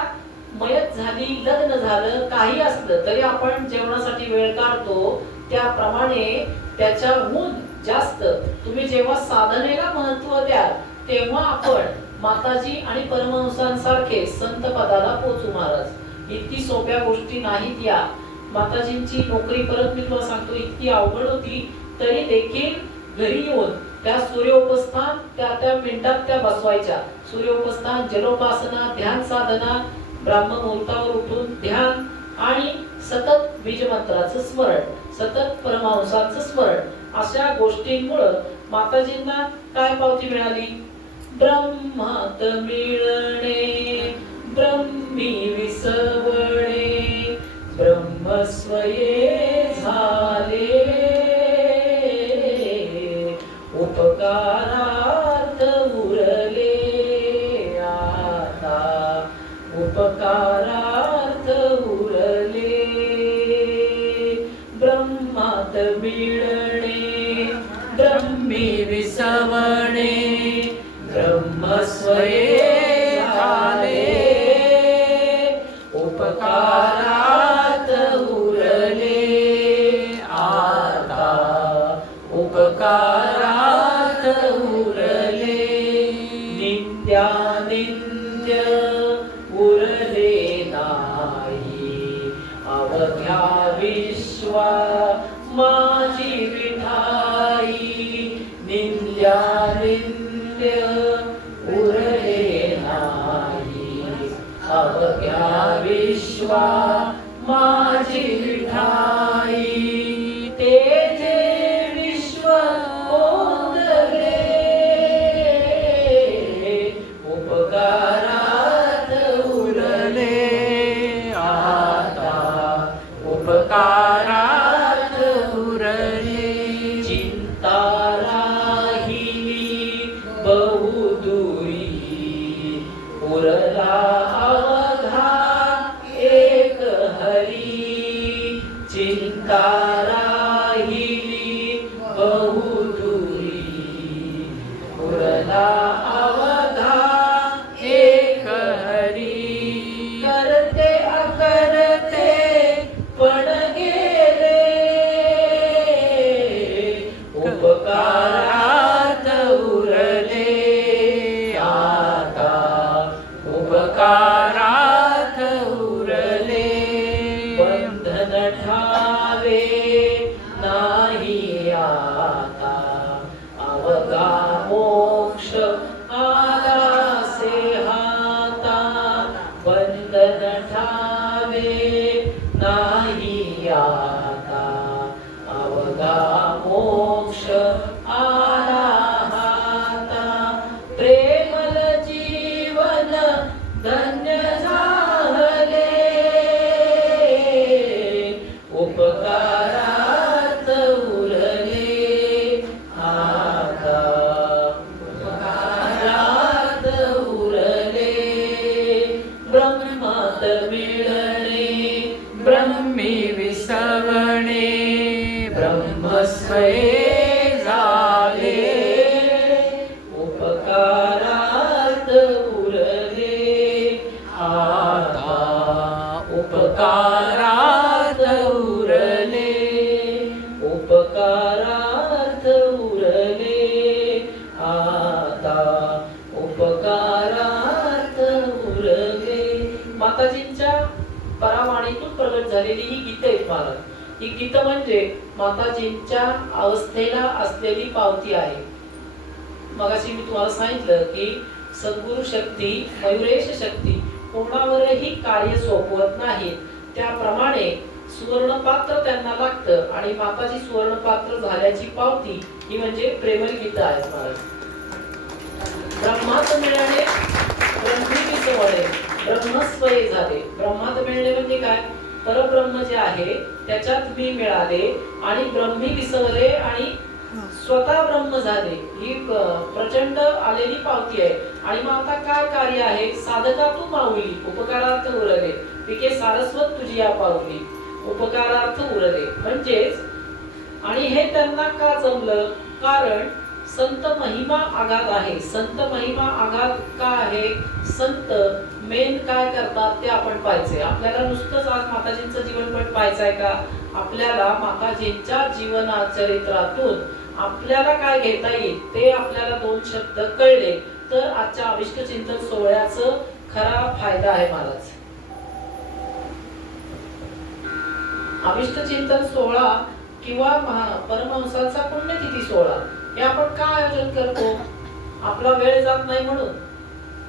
मयत झाली, लग्न झालं, काही असलं तरी आपण जेवणासाठी वेळ काढतो. त्याप्रमाणे त्याच्याहून जास्त तुम्ही जेव्हा साधनेला महत्व द्याल तेव्हा आपण माताजी आणि परमहंसांसारखे संत पदाला पोचू महाराज. इतकी सोप्या गोष्टी नाहीत या. माताजींची नोकरी, परत मी तुला सांगतो, इतकी अवघड होती तरी देखील घरी येऊन त्या सूर्योपस्थान त्या मिनिटात त्या बसवायच्या. सूर्योपस्थान, जलोपासना, ध्यान साधना, ब्राह्ममुहूर्तावर उठून ध्यान आणि सतत बीजमंत्राचं स्मरण, सतत परमहंसाचं स्मरण, अशा गोष्टींमुळे माताजींना काय पावती मिळाली? ब्रह्मात मिळणे, ब्रह्मी विसवणे, ब्रह्मस्वये झाले, उपकारार्थ उरले आता, उपकारार्थ उरले. ब्रह्मात मिळणे, ब्रह्मी विसवणे, ब्रह्मस्वये झाले, उपकारार्थ उरले आता, उपकारार्थ उरले. नित्यानित्य उरले नाही, अवघ्या विश्वा माझी विठाई. नित्यानित्य उरले नाही, अवघ्या विश्वा माझी विठाई. ते जे विश्व ओंदले, उपकारात उरले आता, उपकारात उरले. चिंता राहिली बहुदुरी, उरला अवघा एक हरी. चिंता राहिली बहुदुरी, उरला अवघा एक हरी. करते अकरते पण गेले, उपकारात उरले आता, उपकारात उरले. बंधन ठावे नाही आता, अवघा मोक्ष आलासे हाता. बंधन ठावे नाही आता, अवघा मोक्ष आला हाता. प्रेमल जीवन धन्य झाले, उपकारात उरले आता, उपकारात उरले. ब्रह्मात मिळणे, ब्रह्मी विसवणे, ब्रह्मस्वये झाले, उपकारात उपकारार्थ उरले, उपकारार्थ उरले, आता उपकारार्थ उरले. माताजींच्या परावाणीतून प्रगट झालेली ही गीतं आहेत महाराज. ही गीतं म्हणजे माताजींच्या अवस्थेला असलेली पावती आहे. मगाशी मी तुम्हाला सांगितलं की सद्गुरु शक्ती, मयुरेश शक्ती कोणावरही कार्य सोपवत नाहीत. त्याप्रमाणे सुवर्णपात्र त्यांना लागतं आणि माताजी सुवर्णपात्र झाल्याची पावती ही म्हणजे प्रेमळ गीतं आहेत महाराज. ब्रह्मात मिळणे ब्रह्मी विसवणे, ब्रह्मस्वये झाले. ब्रह्मात मिळणे म्हणजे काय? परब्रह्म जे आहे त्याच्यात मी मिळाले आणि ब्रह्मी विसवले आणि स्वतः ब्रह्म झाले. ही प्रचंड आलेली पावती आहे. आणि मग आता काय कार्य आहे? साधका तू माऊली, उपकारार्थ उरले, पिके सारस्वत तुझी या पावली, उपकारार्थ उरले. म्हणजेच आणि हे त्यांना का जमलं? कारण संत महिमा आघात आहे. संत महिमा आघात का आहे? संत मेन काय करतात ते आपण पाहायचे. आपल्याला नुसतंच आज माताजींचं जीवनपट पाहायचंय का? आपल्याला माताजींच्या जीवना चरित्रातून आपल्याला काय घेता येईल ते आपल्याला दोन शब्द कळले तर आजच्या अभिष्ट चिंतन सोहळ्याचं खरा फायदा आहे महाराज. अभिष्ट चिंतन सोहळा किंवा परमहंसाचा पुण्यतिथी सोहळा हे आपण का आयोजन करतो? आपला वेळ जात नाही म्हणून,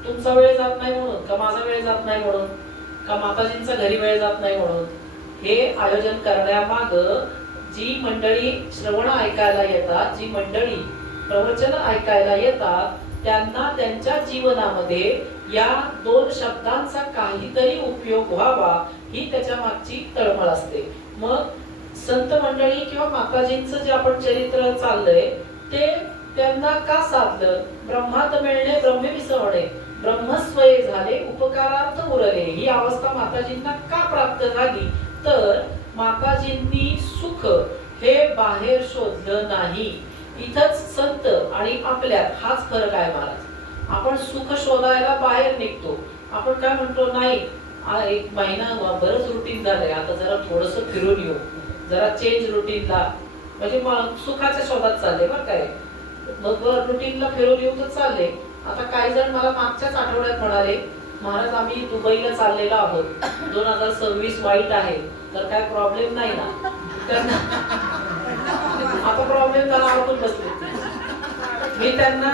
तुमचा वेळ जात नाही म्हणून, का माझा वेळ जात नाही म्हणून, का माताजींचा घरी वेळ जात नाही म्हणून. हे आयोजन करण्यामाग जी मंडळी श्रवण ऐकायला येतात, जी मंडळी प्रवचन ऐकायला येतात, त्यांना त्यांच्या जीवनामध्ये या दोन शब्दांचा काहीतरी उपयोग व्हावा ही त्याच्या मागची तळमळ असते. मग संत मंडळी किंवा माताजींचं जे आपण चरित्र चाललंय ते त्यांना का साधलं? ब्रह्मात मिळणे ब्रह्मे विसवणे, ब्रह्मस्वये झाले, उपकारार्थ उरले. ही अवस्था माताजींना का प्राप्त झाली? तर माताजींनी सुख हे बाहेर शोधलं नाही. इथंच संत आणि आपल्यात हाच फरक आहे महाराज. आपण सुख शोधायला बाहेर निघतो. आपण काय म्हणतो? नाही एक महिना बरंच रुटीन झालंय, आता जरा थोडस फिरून येऊ, जरा चेंज रुटीनला, म्हणजे सुखाच्या शोधात चालले बरं काय. मग रुटीनला फिरून येऊ तर चालले. आता काही जण मला मागच्याच आठवड्यात म्हणाले, महाराज आम्ही दुबईला चाललेलो आहोत, 2026 वाईट आहे तर काय प्रॉब्लेम नाही ना? आता प्रॉब्लेम झाला, अडकून बसले. मी त्यांना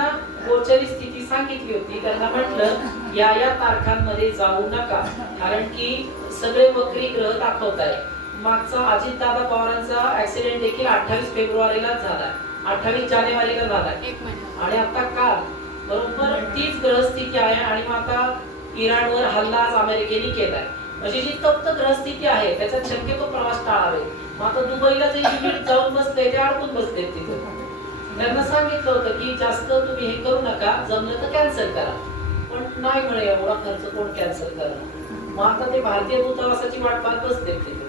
गोचरी स्थिती सांगितली होती. त्यांना म्हटलं या या तारखांमध्ये जाऊ नका, कारण की सगळे वक्री ग्रह दाखवत आहे. मागचा अजितदादा पवारांचा ऍक्सिडेंट देखील 28 फेब्रुवारीलाच झालाय, 28 जानेवारीला झालाय. आणि आता काल बरोबर तीच ग्रहस्थिती आहे. आणि मग आता इराणवर हल्ला आज अमेरिकेने केलाय. म्हणजे जी तप्त ग्रहस्थिती आहे त्याच्यात शक्यतो प्रवास टाळावे. मग आता दुबईला जे युनिट जाऊन बसले ते अडकून बसले तिथे. त्यांना सांगितलं होतं की जास्त तुम्ही हे करू नका, जमलं तर कॅन्सल करा. पण नाही म्हणे, एवढा खर्च कोण कॅन्सल करा. मग आता ते भारतीय दूतावासाची वाट पाहत बसले तिथे.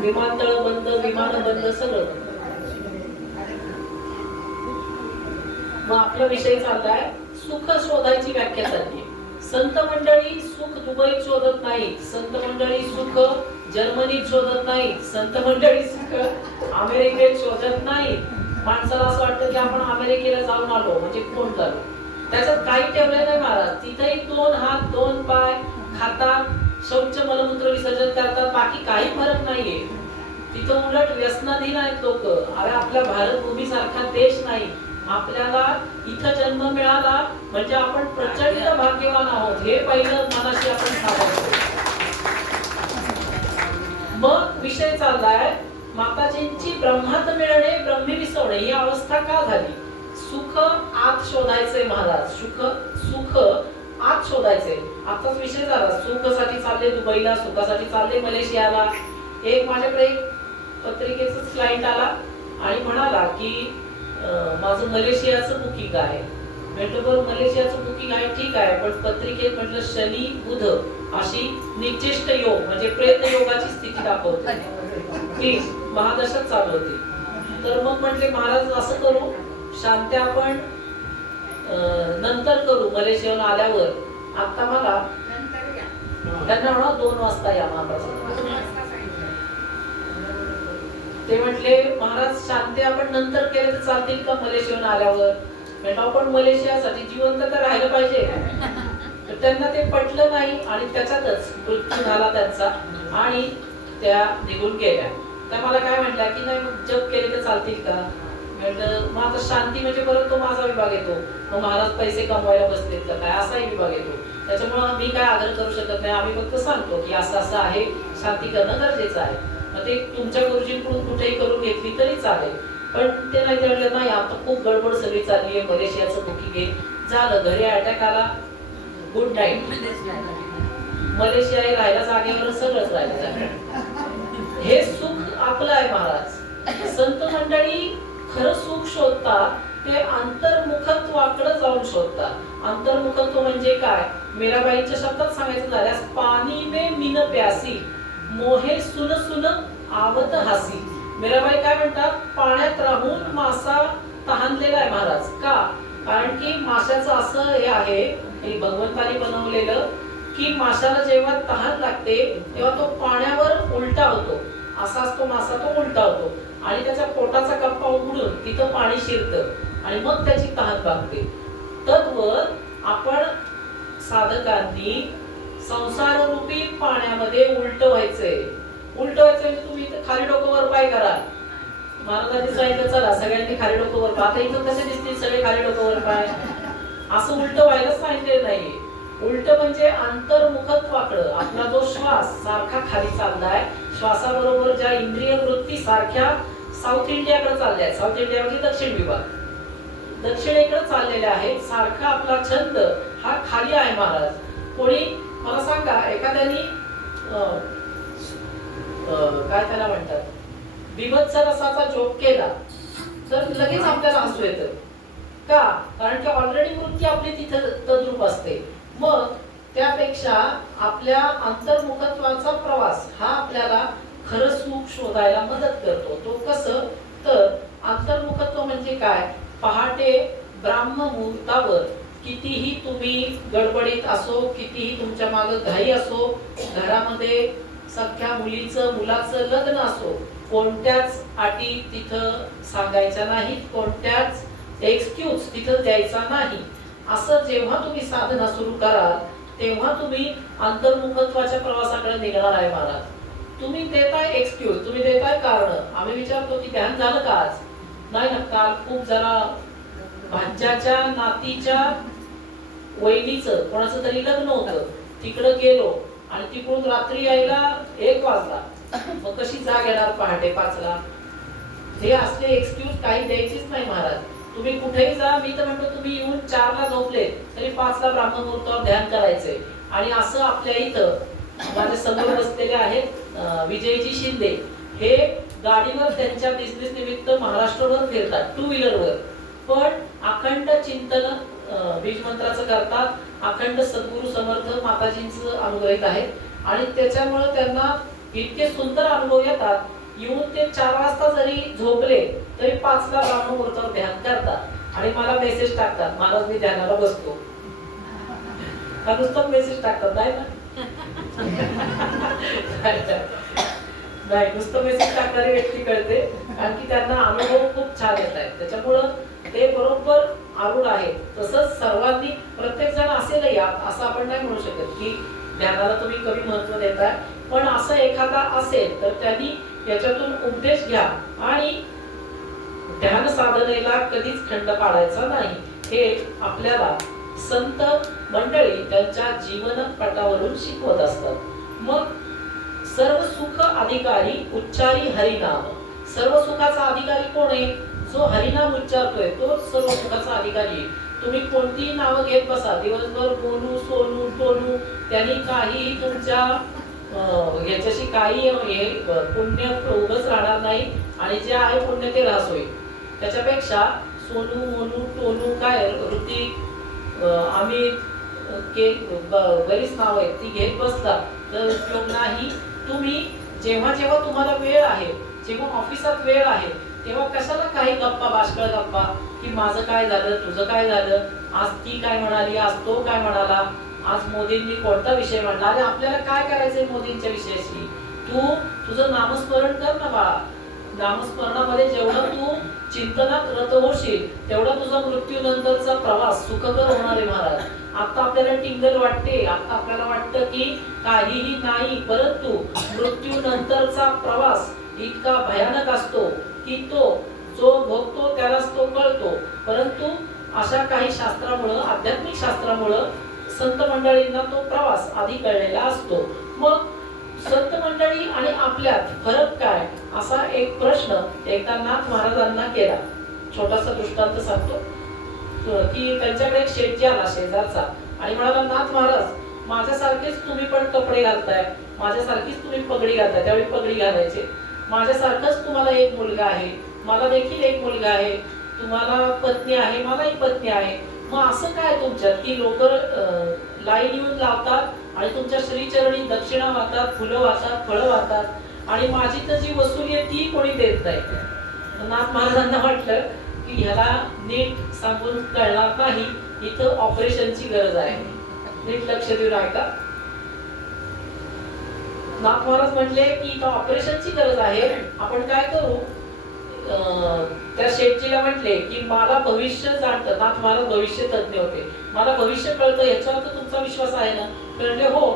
विमानतळ बंद, विमान बंद, सगळं बंद. मग आपला विषय चाललाय सुख शोधायची व्याख्या चालली. संत मंडळी सुख दुबईत शोधत नाही, संत मंडळी सुख जर्मनीत शोधत नाही, संत मंडळी सुख अमेरिकेत शोधत नाही. माणसाला असं वाटतं की आपण अमेरिकेला जाऊन आलो म्हणजे कोण झालो. त्याच्यात काही ठेवलं नाही महाराज. तिथेही 2 हात 2 पाय खातात, शौच मलमूत्र विसर्जन करतात, बाकी काही फरक नाहीये. तिथं उलट व्यसनाधीन आहेत लोक. अरे आपल्या भारत भूमी सारखा देश नाही. आपल्याला इथं जन्म मिळाला म्हणजे आपण प्रचंड भाग्यवान आहोत, हे पहिलं मनाशी आपण सावरतो. मग विषय चाललाय माताजींची ब्रह्मात मिळणे ब्रह्मी विसवणे ही अवस्था का झाली? सुख आत शोधायचंय महाराज, सुख आत शोधायचंय. आताच विषय झाला, सुखासाठी चालले दुबईला, सुखासाठी चालले मलेशियाला. एक माझ्याकडे पत्रिकेचा क्लायंट आला आणि म्हणाला की माझं मलेशियाचं बुकिंग आहे. म्हटलं बरं मलेशियाचं बुकिंग आहे ठीक आहे, पण पत्रिकेत म्हटलं शनी बुध अशी निश्चिष्ट योग म्हणजे प्रेत योगाची स्थिती दाखवते, ती महादशा चालू होती. तर मग म्हटले महाराज असं करू, शांती आपण नंतर करू मलेशियाहून आल्यावर. आता मला त्यांना म्हणा 2 वाजता या महाप्रसाद. ते म्हटले महाराज शांती आपण नंतर केलं तर चालतील का मलेशियाहून आल्यावर? म्हटलं पण मलेशियासाठी जिवंत तर राहिलं पाहिजे. तर त्यांना ते पटलं नाही आणि त्याच्यातच मृत्यू झाला त्यांचा आणि त्या निघून गेल्या. त्या मला काय म्हटल्या की नाही मग जप केले तर चालतील का? म्हटलं मग आता शांती म्हणजे परत तो माझा विभाग येतो, मग महाराज पैसे कमवायला बसलेत का काय असाही विभाग येतो. त्याच्यामुळे मी काय आग्रह करू शकत नाही. आम्ही फक्त सांगतो की असं असं आहे, शांती करणं गरजेचं आहे. मग ते तुमच्या गुरुजींकडून कुठेही करून घेतली तरी चालेल. पण ते नाही म्हटलं नाही आता खूप गडबड सगळी चालली आहे, मलेशियाचं बुकिंग आहे. झालं घरी अटॅक आला, गुड नाईट. मलेशिया राहायला जागेवर सगळंच राहिलं. हे सुख आपलं आहे महाराज. संत मंडळी खरं सुख शोधतात ते अंतर्मुखत्वाकडे जाऊन शोधतात. अंतर्मुखत्व म्हणजे काय? मीराबाईंच्या शब्दात सांगायचं झाल्यास पाणी में मीन प्यासी मोहे सुन सुन आवत हासी. मीराबाई काय म्हणतात? पाण्यात राहून मासा तहानलेला आहे महाराज. का? कारण की माशाचं असं हे आहे, हे भगवंतानी बनवलेलं की माशाला जेव्हा तहान लागते तेव्हा तो पाण्यावर उलटा होतो. असा असतो मासा, तो उलटा होतो आणि त्याच्या पोटाचा कप्पा उघडून तिथं पाणी शिरतं आणि मग त्याची तहान भागते. तद्वत आपण साधकांनी संसाररूपी पाण्यामध्ये उलट व्हायचंय. उलट व्हायचं म्हणजे तुम्ही इथं खाली डोकं वर पाय करा. महाराजांनी सांगितलं चला सगळ्यांनी खाली डोकं वर पाय. आता इथं कसे दिसतील सगळे खाली डोकं वर पाय? असं उलट व्हायलाच सांगितलेलं नाहीये. उलट म्हणजे अंतर्मुखत्वाकडं. आपला जो श्वास सारखा खाली चाललाय, श्वासाबरोबर ज्या इंद्रिय वृत्ती सारख्या साऊथ इंडियाकडे चालल्या आहेत. साऊथ इंडिया म्हणजे दक्षिण विभाग, दक्षिणेकडे चाललेल्या आहेत. सारखा आपला छंद हा खाली आहे महाराज. कोणी मला सांगा एखाद्यानी काय त्याला म्हणतात बिभत्स रसाचा जोक केला तर लगेच आपल्याला हसू येतं. का? कारण की ऑलरेडी वृत्ती आपली तिथं तद्रूप असते. मग त्यापेक्षा आपल्या अंतर्मुखत्वाचा प्रवास हा आपल्याला खरं सुख शोधायला मदत करतो. तो कसं? तर अंतर्मुखत्व म्हणजे काय? पहाटे ब्राह्म मुहूर्तावर कितीही तुम्ही गडबडीत असो, कितीही तुमच्या मागे घाई असो, घरामध्ये सख्या मुलीचं मुलाचं लग्न असो, कोणत्याच अटी तिथं सांगायच्या नाहीत, कोणत्याच एक्सक्यूज तिथं द्यायचा नाही. असं जेव्हा तुम्ही साधना सुरू कराल तेव्हा तुम्ही अंतर्मुखत्वाच्या प्रवासाकडे निघणार आहे महाराज. तुम्ही देताय एक्सक्यूज, तुम्ही देताय कारण. आम्ही विचारतो की ध्यान झालं का आज? नाही ना, काल खूप जरा भाच्याच्या नातीच्या वहिनीचं कोणाचं तरी लग्न होतं, तिकडं गेलो आणि तिकडून रात्री यायला 1 वाजला. मग कशी जाग येणार पहाटे 5ला? हे असले एक्सक्यूज काही द्यायचीच नाही महाराज. तुम्ही कुठेही जा, मी तर म्हणतो तुम्ही येऊन 4ला झोपले तरी 5ला ब्राह्ममुहूर्तावर ध्यान करायचंय. आणि असं आपल्या इथं माझे समोर बसलेले आहेत विजयजी शिंदे. हे गाडीवर त्यांच्या बिझनेस निमित्त महाराष्ट्रभर फिरतात, 2 व्हीलरवर, पण अखंड चिंतन बीज मंत्राचं करतात. अखंड सद्गुरु समर्थ माताजींचं अनुग्रहित आहेत आणि त्याच्यामुळे त्यांना इतके सुंदर अनुभव येतात. येऊन ते 4 वाजता जरी झोपले तरी 5ला ब्राह्ममुहूर्तावर ध्यान करतात आणि मला मेसेज टाकतात, महाराज मी ध्यानाला बसतो. हा नुसतं मेसेज टाकतात नाही ना? नाही, नुसतं मेसेज टाकणारी व्यक्ती कळते कारण की त्यांना अनुभव खूप छान येत आहेत. त्याच्यामुळं ते बरोबर आरूढ आहे. तसंच सर्वांनी, प्रत्येक जण असेलही असं आपण नाही म्हणू शकत की ध्यानाला तुम्ही कमी महत्व देताय, पण असं एखादा असेल तर त्यांनी याच्यातून उपदेश घ्या आणि ध्यान साधनेला कधीच खंड पाडायचा नाही. हे आपल्याला संत मंडळी त्यांच्या जीवन पटावरून शिकवत असतात. मग सर्व सुख अधिकारी उच्चारी हरिनाम. सर्व सुखाचा अधिकारी कोण आहे? जो हरिनाम उच्चारतोय तोच सर्व सुखाचा अधिकारी आहे. तुम्ही कोणतीही नावं घेत बसा, दिवसभर बोलू सोनू टोनू, त्यांनी काहीही तुमच्या याच्याशी काही पुण्य उगच राहणार नाही आणि जे आहे पुण्य ते ऱ्हास होईल. त्याच्यापेक्षा सोनू मोनू टोनू काय ऋतिक अमित बरीच नाव आहेत ती घेत बसला तर उपयोग नाही. तुम्ही जेव्हा जेव्हा तुम्हाला वेळ आहे, जेव्हा ऑफिसात वेळ आहे, तेव्हा कशाला काही गप्पा, बाष्कळ गप्पा की माझं काय झालं, तुझं काय झालं, आज ती काय म्हणाली, आज तो काय म्हणाला, आज मोदींनी कोणता विषय मांडला, अरे आपल्याला काय करायचंय मोदींच्या विषयाशी? तू तुझं नामस्मरण कर ना बाळा. नामस्मरणामध्ये जेवढं तू चिंतनात रत होशील तेवढा तुझा मृत्यू नंतरचा प्रवास सुखकर होणार आहे महाराज. आता आपल्याला टिंगल वाटते, आता आपल्याला वाटतं की काहीही नाही, परंतु मृत्यू नंतरचा प्रवास इतका भयानक असतो की तो जो भोगतो त्यालाच तो कळतो. परंतु अशा काही शास्त्रामुळं, आध्यात्मिक शास्त्रामुळं संत मंडळींना तो प्रवास आधी कळलेला असतो. मग संत मंडळी आणि आपल्यात फरक काय, असा एक प्रश्न एकदा नाथ महाराजांना केला. छोटासा दृष्टांत सांगतो की त्यांच्याकडे एक शेठजी आला शेजारचा आणि म्हणाला, नाथ महाराज माझ्यासारखेच तुम्ही पण कपडे घालताय, माझ्यासारखीच तुम्ही पगडी घालताय, त्यावेळी पगडी घालायचे, माझ्यासारखंच तुम्हाला एक मुलगा आहे, मला देखील एक मुलगा आहे, तुम्हाला पत्नी आहे, मलाही पत्नी आहे, मग असं काय तुमच्यात की लोक लाईन येऊन लावतात आणि तुमच्या श्रीचरणी दक्षिणा वाहतात, फुलं वाहतात, फळं वाहतात आणि माझी तर जी वसुली आहे ती कोणी देत नाही. नाथ महाराजांना वाटलं की ह्याला नीट सांगून कळणार नाही, इथं ऑपरेशनची गरज आहे, नीट लक्ष देऊन ऐका. नाथ महाराज म्हटले की इथं ऑपरेशनची गरज आहे, आपण काय करू. त्या शेठजीला म्हटले की मला भविष्य जाणतं, नाथ महाराज भविष्य तज्ञ होते, मला भविष्य कळतं, याच्यावर तर तुमचा विश्वास आहे ना? म्हटले हो.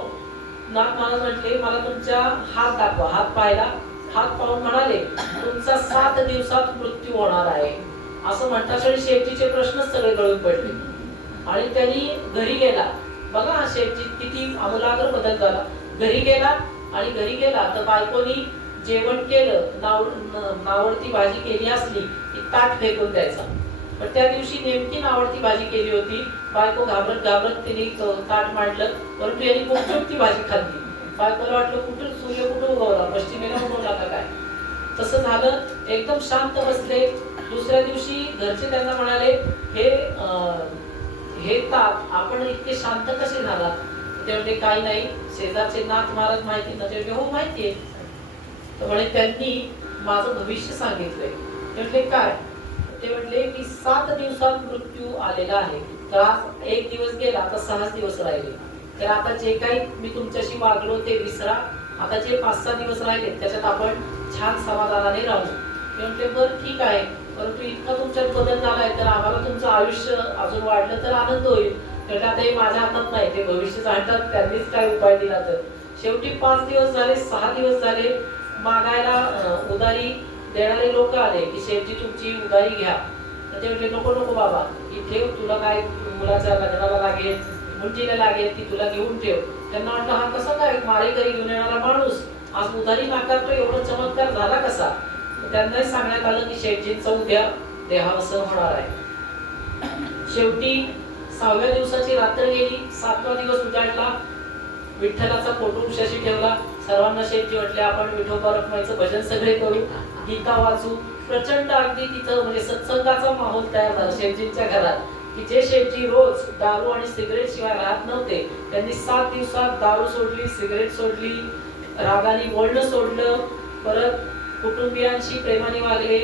नाथ महाराज म्हटले मला तुमच्या हात दाखवा. हात पाहिला, हात पाहून म्हणाले तुमचा 7 दिवसात मृत्यू होणार आहे. असं म्हणताच शेठजीचे प्रश्नच सगळे गळून पडले आणि त्यांनी घरी गेला. बघा हा शेठजी किती आमूलाग्र बदल झाला. घरी गेला आणि घरी गेला तर बायकोनी जेवण केलं, नावडती भाजी केली असली की ताट फेकून द्यायचा. पण त्या दिवशी नेमकी नावडती भाजी केली होती. बायको घाबरत घाबरत तिने ताट मांडलं, परंतु यांनी गुपचूप ती भाजी खाल्ली. बायकोला वाटलं कुठं सूर्य कुठं उगवला, पश्चिमेला उगवला का काय. तसं झालं, एकदम शांत बसले. दुसऱ्या दिवशी घरचे त्यांना म्हणाले हे ताट आपण इतके शांत कसे झालात? ते म्हणते काही नाही, शेजारचे नाथ महाराज माहिती ना? ते म्हणते हो माहिती आहे. तर म्हणे त्यांनी माझं भविष्य सांगितलंय. ते म्हटले काय? ते म्हटले की 7 दिवसात मृत्यू आलेला आहे. तर आज 1 दिवस गेला, आता 6 दिवस राहिले. तर आता जे काही मी तुमच्याशी वागलो ते विसरा, आता जे 5-6 दिवस राहिले त्याच्यात आपण छान समाधानाने राहू. ते म्हटले बरं ठीक आहे, परंतु इतका तुमच्यात बदल झालाय तर आम्हाला तुमचं आयुष्य अजून वाढलं तर आनंद होईल. तर आता हे माझ्या हातात नाही, ते भविष्य जाणतात, त्यांनीच काय उपाय दिला तर. शेवटी 5 दिवस झाले, 6 दिवस झाले, मागायला उधारी देणारे लोक आले की शेठजी तुमची उधारी घ्या. तर ते म्हटले नको नको बाबा, ही ठेव, तुला काय मुलाच्या लग्नाला लागेल, मुंजीला लागेल, ती तुला घेऊन ठेव. त्यांना वाटलं हा कसा काय मारेकरी घेऊन येणारा माणूस आज उधारी नाकारतो, एवढा चमत्कार झाला कसा? त्यांनाही सांगण्यात आलं की शेठजींचं उद्या देहावसन होणार आहे. शेवटी 6व्या दिवसाची रात्र गेली, 7वा दिवस उजाडला. विठ्ठलाचा फोटो उशाशी ठेवला. सर्वांना शेठजी म्हटले आपण विठोबा रखमाईचं भजन सगळे करू, गीता वाचू. प्रचंड अगदी तिथं म्हणजे सत्संगाचा माहोल तयार झाला शेठजींच्या घरात. की जे शेठजी रोज दारू आणि सिगरेट शिवाय राहत नव्हते, त्यांनी 7 दिवसात दारू सोडली, सिगरेट सोडली, रागाने बोलणं सोडलं, परत कुटुंबियांशी प्रेमाने वागले,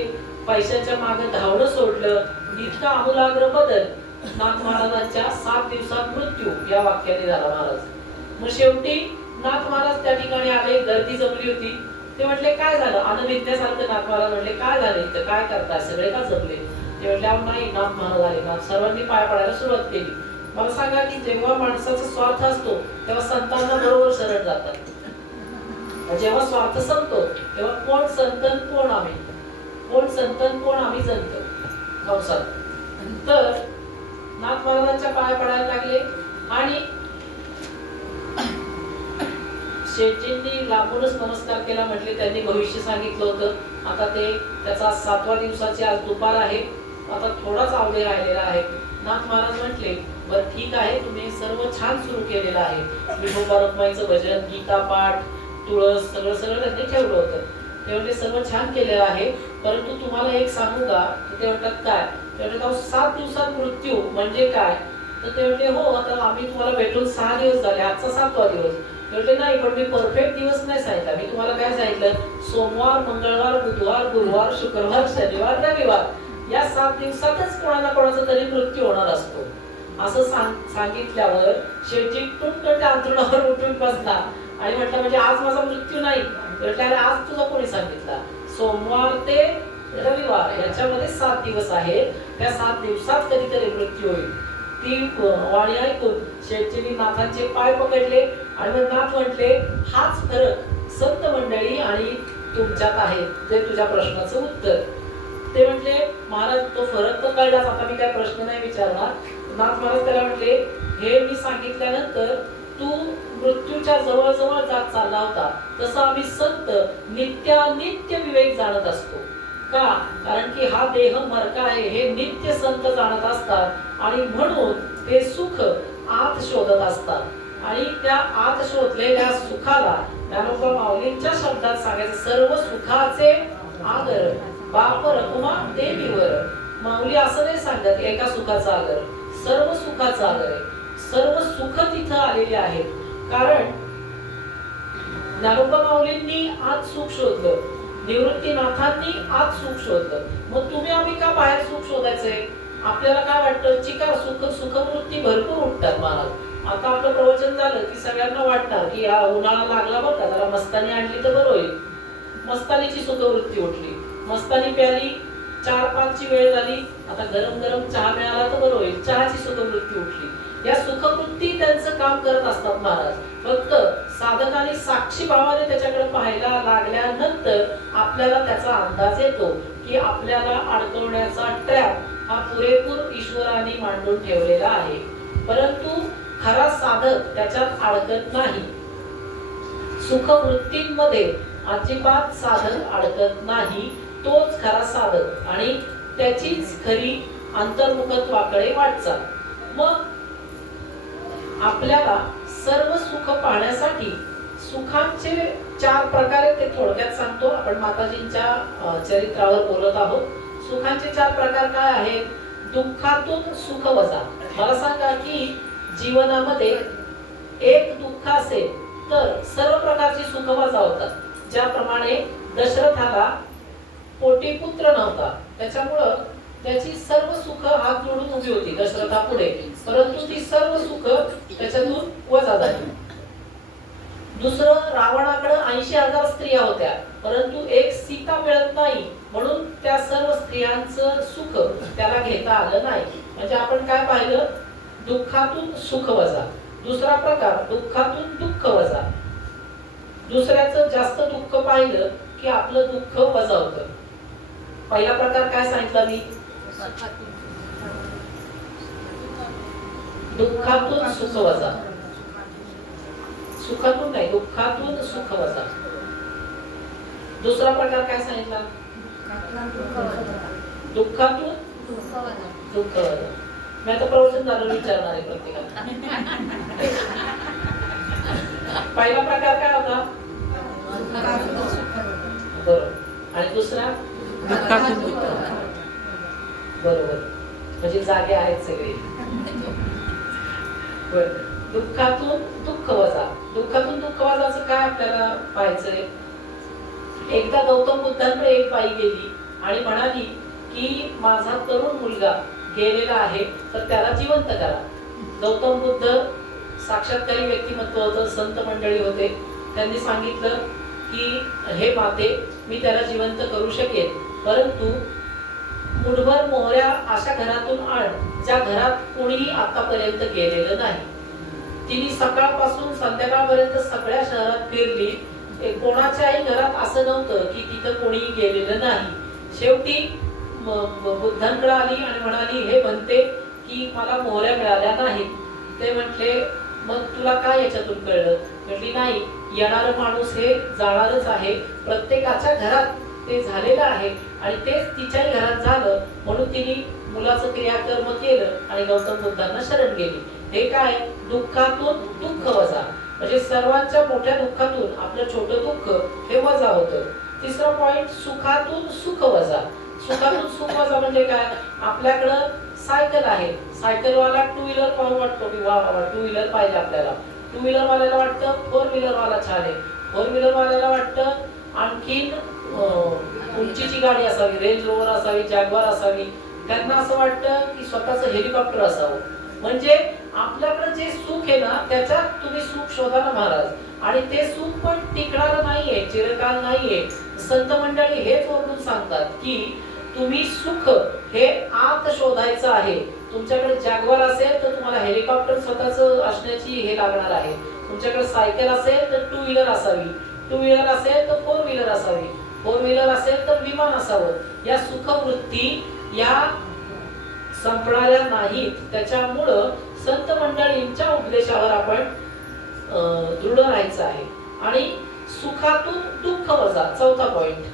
पैशाच्या मागे धावणं सोडलं. इतका आमूलाग्र बदल नाथ महाराजांच्या 7 दिवसात मृत्यू या वाक्याने झाला महाराज. मग शेवटी नाथ महाराज त्या ठिकाणी आले, गर्दी जमली होती. ते म्हटले काय झालं? अनभिज्ञासारखं नाथ महाराज म्हटले काय झालं इथं, काय करताय, सगळे का जमले? ते म्हटले अहो नाही, नाथ महाराज आले. नाथ सर्वांनी पाय पडायला सुरुवात केली. मला सांगा की जेव्हा माणसाचा स्वार्थ असतो तेव्हा संतांना बरोबर शरण जातात, जेव्हा स्वार्थ संपतो तेव्हा कोण संतन कोण आम्ही, कोण संतन कोण आम्ही जंत कंसात. तर नाथ महाराजांच्या पाय पडायला लागले आणि शेठजींनी लागूनच नमस्कार केला. म्हटले त्यांनी भविष्य सांगितलं होतं, आता ते त्याचा 7व्या दिवसाची आज दुपार आहे, आता थोडाच अवधी राहिलेला आहे. नाथ महाराज म्हटले बरं ठीक आहे, तुम्ही सर्व छान सुरू केलेलं आहे, विठोबा रखमाईचं भजन, गीता पाठ, तुळस सगळं सगळं त्यांनी ठेवलं होतं. ते म्हटले सर्व छान केलेलं आहे, परंतु तुम्हाला एक सांगू का? ते म्हणतात काय? ते म्हणतात 7 दिवसात मृत्यू म्हणजे काय? तर ते म्हणले हो, आता आम्ही तुम्हाला भेटून 6 दिवस झाले, आजचा 7वा दिवस. म्हटले नाही, पण मी परफेक्ट दिवस नाही सांगितला, मी तुम्हाला काय सांगितलं, सोमवार, मंगळवार, बुधवार, गुरुवार, शुक्रवार, शनिवार, रविवार या 7 दिवसातच कोणाला कोणाचा तरी मृत्यू होणार असतो. असं सांगितल्यावर शेवटी टुंकट अंतरुणावर उठून बसला आणि म्हटलं म्हणजे आज माझा मृत्यू नाही. म्हटलं अरे आज तुझा कोणी सांगितला? सोमवार ते रविवार याच्यामध्ये 7 दिवस आहेत, त्या 7 दिवसात कधीतरी मृत्यू होईल. ती वाणी ऐकून शेठजींनी नाथांचे पाय पकडले आणि मग नाथ म्हटले हाच फरक संत मंडळी आणि तुमच्यात आहे, ते तुझ्या प्रश्नाचं उत्तर. ते म्हटले महाराज तो फरक तर कळलाच, आता मी काय प्रश्न नाही विचारणार. नाथ महाराज त्याला म्हटले हे मी सांगितल्यानंतर तू मृत्यूच्या जवळ जात चालला होता, तसं आम्ही संत नित्यानित्य विवेक जाणत असतो. का? कारण की हा देह मरका आहे हे नित्य संत जाणत असतात आणि म्हणून ते सुख आत शोधत असतात. आणि त्या आत शोधलेल्या सुखाला ज्ञानोबा माऊलींच्या शब्दात सांगायचं सर्व सुखाचे आगर बाप रखुमा देवीवर. माऊली असं नाही सांगत एका सुखाचा आगर, सर्व सुखाचा आगर आहे. सर्व सुख तिथं आलेले आहेत. कारण ज्ञानोबा माऊलींनी आज सुख शोधलं, निवृत्तीनाथांनी आज सुख शोधलं. मग तुम्ही आम्ही का बाहेर सुख शोधायचंय? आपल्याला काय वाटतं चिकार सुखवृत्ती भरपूर उठतात महाराज. आता आपलं प्रवचन झालं की सगळ्यांना वाटणार की हा उन्हाळा लागला बरं का, जरा मस्तानी आणली तर बरं होईल. मस्तानीची सुखवृत्ती उठली, मस्तानी प्याली, 4-5 ची वेळ झाली, आता गरम गरम चहा मिळाला तर बरं होईल, चहाची सुखवृत्ती उठली. या सुखवृत्ती त्यांचं काम करत असतात महाराज. फक्त साधकाने साक्षी भावाने त्याच्याकडे पाहायला लागल्यानंतर आपल्याला त्याचा अंदाज येतो की आपल्याला अडकवण्याचा ट्रॅप हा पुरेपूर ईश्वराने मांडून ठेवलेला आहे. परंतु खरा साधक त्याच्यात अडकत नाही. सुखवृत्तींमध्ये अजिबात साधक अडकत नाही. तोच खरा साधक आणि त्याचीच खरी अंतर्मुखत्वाकडे वाटचाल. मग आपल्याला सर्व सुख पाहण्यासाठी सुखांचे 4 प्रकार आहेत, ते थोडक्यात सांगतो. आपण माताजींच्या चरित्रावर बोलत आहोत. सुखांचे 4 प्रकार काय आहेत? दुःखातून सुख वजा. मला सांगा की जीवनामध्ये एक दुःख असेल तर सर्व प्रकारची सुख वजा होतात. ज्याप्रमाणे दशरथाला पोटी पुत्र नव्हता, त्याच्यामुळं त्याची सर्व सुख हात जोडून उभी होती दशरथापुढे, परंतु ती सर्व सुख त्याच्यातून वजा झाली. दुसरं, रावणाकडे 80,000 स्त्रिया होत्या, परंतु एक सीता मिळत नाही, म्हणून त्या सर्व स्त्रियांचं सुख त्याला घेता आलं नाही. म्हणजे आपण काय पाहिलं? दुःखातून सुख वजा. दुसरा प्रकार दुःखातून दुःख वजा. दुसऱ्याचं जास्त दुःख पाहिलं की आपलं दुःख वजा होतं. पहिला प्रकार काय सांगितला मी? दुःखातून सुख वजा. सुखातून नाही, दुःखातून सुख वजा. दुसरा प्रकार काय सांगितला? दुःखातून दुःख वजा. मी आता प्रवचन झालं विचारणार आहे प्रत्येकाला. पहिला प्रकार काय होता? बरोबर. आणि दुसरा? बरोबर. म्हणजे जागे आहेत सगळे. दुःखातून दुःख वजा. दुःखातून दुःख वजाचं काय आपल्याला पाहायचंय? एकदा गौतम बुद्धांकडे एक बाई गेली आणि म्हणाली की माझा तरुण मुलगा गेलेला आहे तर त्याला जिवंत करा. गौतम बुद्ध साक्षात्कारी व्यक्तिमत्व होतं, संत मंडळी होते. त्यांनी सांगितलं की हे माते, मी त्याला जिवंत करू शकेन, परंतु मुठभर मोहऱ्या अशा घरातून आण ज्या घरात कोणीही आतापर्यंत गेलेलं नाही. तिने सकाळपासून संध्याकाळपर्यंत सगळ्या शहरात फिरली, कोणाच्याही घरात असं नव्हतं की तिथं कोणीही गेलेलं नाही. शेवटी बुद्धांकडे आली आणि म्हणाली, हे म्हणते की मला मोहऱ्या मिळाल्या नाहीत. ते म्हटले, मग तुला काय याच्यातून कळलं? म्हटली, नाही, येणारं माणूस हे जाणारच आहे, प्रत्येकाच्या घरात ते झालेलं आहे आणि तेच तिच्याही घरात झालं, म्हणून तिने मुलाचं क्रियाकर्म केलं आणि गौतम बुद्धांना शरण गेली. हे काय? दुःखातून दुःख वजा. म्हणजे सर्वांच्या मोठ्या दुःखातून आपलं छोटं दुःख हे वजा होतं. तिसरा पॉइंट, सुखातून सुख वजा. सुखातून सुख वजा म्हणजे काय? आपल्याकडं सायकल आहे, सायकलवाला 2 व्हीलर पाहून वाटतो की वा वा 2 व्हीलर पाहिजे आपल्याला. 2 व्हीलर वाल्याला वाटतं 4 व्हीलर वाला छान आहे. 4 व्हीलर वाल्याला वाटतं आणखीन उंचीची गाडी असावी, रेंज रोवर असावी, जॅग्वार असावी. त्यांना असं वाटतं की स्वतःचं हेलिकॉप्टर असावं. म्हणजे आपल्याकडे जे सुख आहे ना त्याच्यात तुम्ही सुख शोधा ना महाराज. आणि ते सुख पण टिकणार नाहीये, चिरकाल नाहीये. संत मंडळी हेच वरून सांगतात की तुम्ही सुख हे आत शोधायचं आहे. तुमच्याकडे जॅग्वार असेल तर तुम्हाला हेलिकॉप्टर स्वतःच असण्याची हे लागणार आहे. तुमच्याकडे सायकल असेल तर टू व्हीलर असावी, टू व्हीलर असेल तर फोर व्हीलर असावी, फोर व्हीलर असेल तर विमान असावं. या सुखवृत्ती या संपणाऱ्या नाहीत. त्याच्यामुळं संत मंडळींच्या उपदेशावर आपण दृढ राहायचं आहे. आणि सुखातून दुःख वजा, चौथा पॉइंट.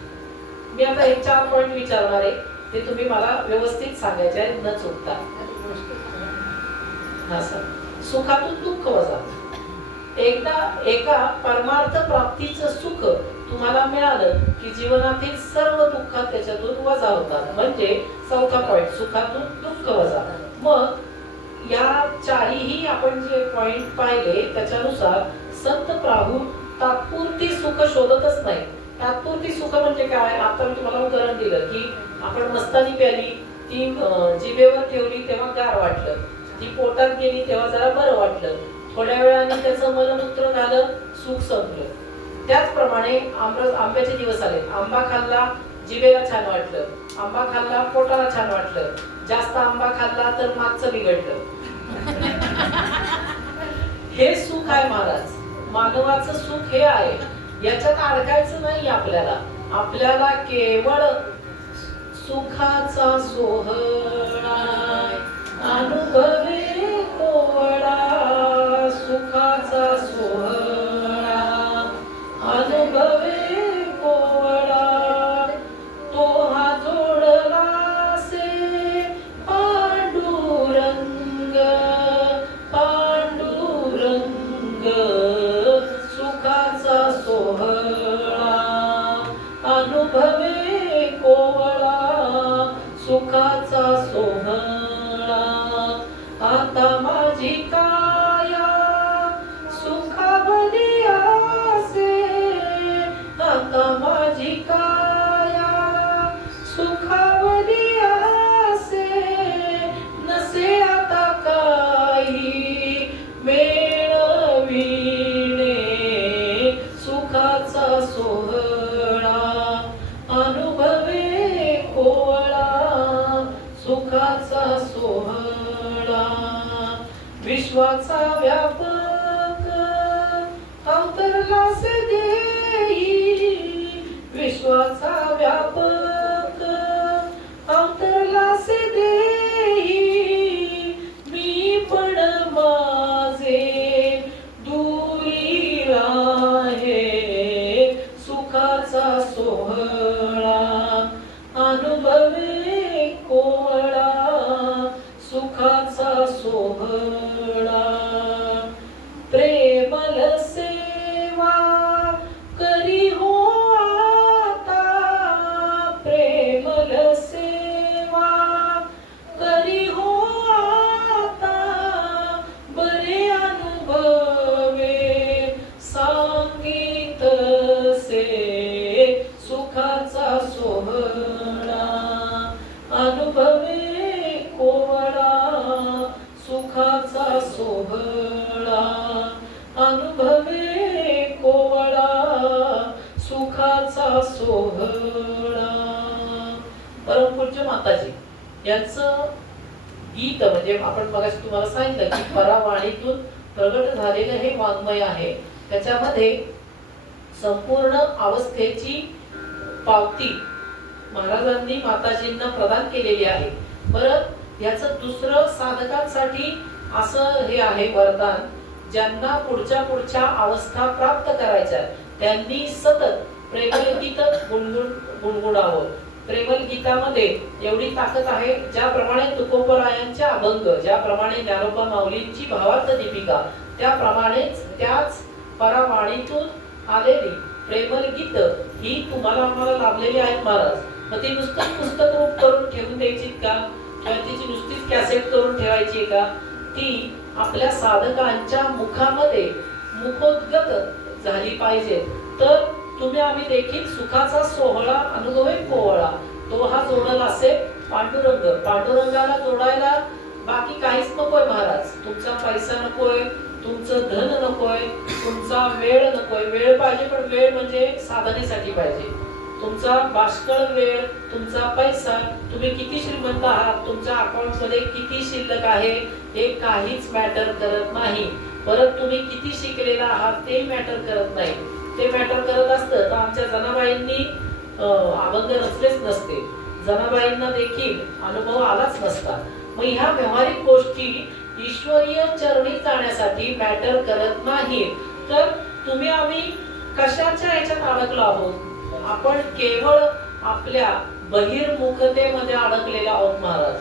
मी आता हे 4 पॉइंट विचारणार आहे, ते तुम्ही मला व्यवस्थित सांगायचे आहे न चुकता. हा सर. सुखातून दुःख वजा. एकदा एका परमार्थ प्राप्तीचं सुख तुम्हाला मिळालं की जीवनातील सर्व दुःख त्याच्यातून वजा होतात. म्हणजे चौथा पॉइंट, सुखातून दुःख वजा. मग या चारही आपण जे पॉइंट पाहिले त्याच्यानुसार संत प्राहू तात्पुरती सुख शोधतच नाही. तात्पुरती सुख म्हणजे काय? आता मी तुम्हाला उदाहरण दिलं की आपण मस्तानी प्याली, ती जिभेवर ठेवली तेव्हा गार वाटलं, ती पोटात गेली तेव्हा जरा बरं वाटलं, थोड्या वेळाने त्याचं मलमूत्र झालं, सुख संपलं. त्याचप्रमाणे आंब्याचे दिवस आले, आंबा खाल्ला जिभेला छान वाटलं, आंबा खाल्ला पोटाला छान वाटलं, जास्त आंबा खाल्ला तर मागचं बिघडलं. हे सुख आहे महाराज, मानवाचं सुख हे आहे. याच्यात अडकायचं नाही आपल्याला. आपल्याला केवळ सुखाचा सोहळा अनुभवे कोवळा, सुखाचा सोहळा अनुभवे कोवळा, तो हा जोडलासे पांडुरंग पांडुरंग, सुखाचा सोहळा अनुभवे कोवळा, सुखाचा सोहळा. आता माझी काया सुखावली आसे, आता माझी काया सुखावली आसे, नसे आता काही मेळविणे, सुखाचा सोहळा अनुभवे कोवळा, सुखाचा सोहळा. विश्वाचा व्यापक अवतरलास देई, विश्वाचा व्यापक अवतरलास देई, मी पण माझे दूरी राहे, सुखाचा सोहळा अनुभवे कोवळा, सुखाचा सोहळा. प्रेमल सेवा करी हो आता, प्रेमल सेवा करी हो आता, बरे अनुभवे सांगितसे, सुखाचा सोहळा अनुभवे कोवळा, सुखाचा सोहळा अनुभवे कोवळा, सुखाचा सोहळा. परमपूज्य माताजी यांचं गीत म्हणजे आपण मगाशी तुम्हाला सांगितलं की परावाणीतून प्रगट झालेलं हे वाङ्मय आहे. त्याच्यामध्ये संपूर्ण अवस्थेची पावती महाराजांनी माताजींना प्रदान केलेली आहे. परत याचं दुसरं साधकांसाठी असं हे आहे वरदान, ज्यांना पुढच्या अवस्था प्राप्त करायच्या त्यांनी सतत प्रेमल गीत गुणगुणावं. प्रेमल गीतामध्ये एवढी ताकद आहे, ज्याप्रमाणे तुकोबरायांच्या अभंग, ज्याप्रमाणे ज्ञानोबा माऊलींची भावार्थ दीपिका, त्याप्रमाणेच त्याच परावाणीतून आलेली प्रेमल गीत ही तुम्हाला आम्हाला लाभलेली आहेत महाराज. मग ती नुसतं पुस्तक रूप करून ठेवून द्यायची का, किंवा तिची नुसतीच कॅसेट करून ठेवायची का? ती आपल्या साधकांच्या मुखामध्ये मुखोद्गत झाली पाहिजे. तर तुम्ही आम्ही देखील सुखाचा सोहळा अनुभवे कोवळा, तो हा जोडला असेल पांडुरंग. पांडुरंगाला जोडायला बाकी काहीच नकोय महाराज. तुमचा पैसा नकोय, तुमचं धन नकोय, तुमचा वेळ नकोय. वेळ पाहिजे, पण वेळ म्हणजे साधनेसाठी पाहिजे. तुमचा बाष्कळ वेळ, तुमचा पैसा, तुम्ही किती श्रीमंत आहात, तुमच्या अकाउंट मध्ये किती शिल्लक आहे, हे काहीच मॅटर करत नाही. परत तुम्ही किती शिकलेला आहात ते मॅटर करत नाही. ते मॅटर करत असतं तर आमच्या जनाबाईंनी अभंग रचलेच नसते. जनाबाईंना देखील अनुभव आलाच नसता. मग ह्या व्यवहारिक गोष्टी ईश्वरीय चरणी जाण्यासाठी मॅटर करत नाही. तर तुम्ही आम्ही कशाच्या ह्याच्यात अडकलो आहोत? आपण केवळ आपल्या बहिर्मुखतेमध्ये अडकलेलो आहोत महाराज.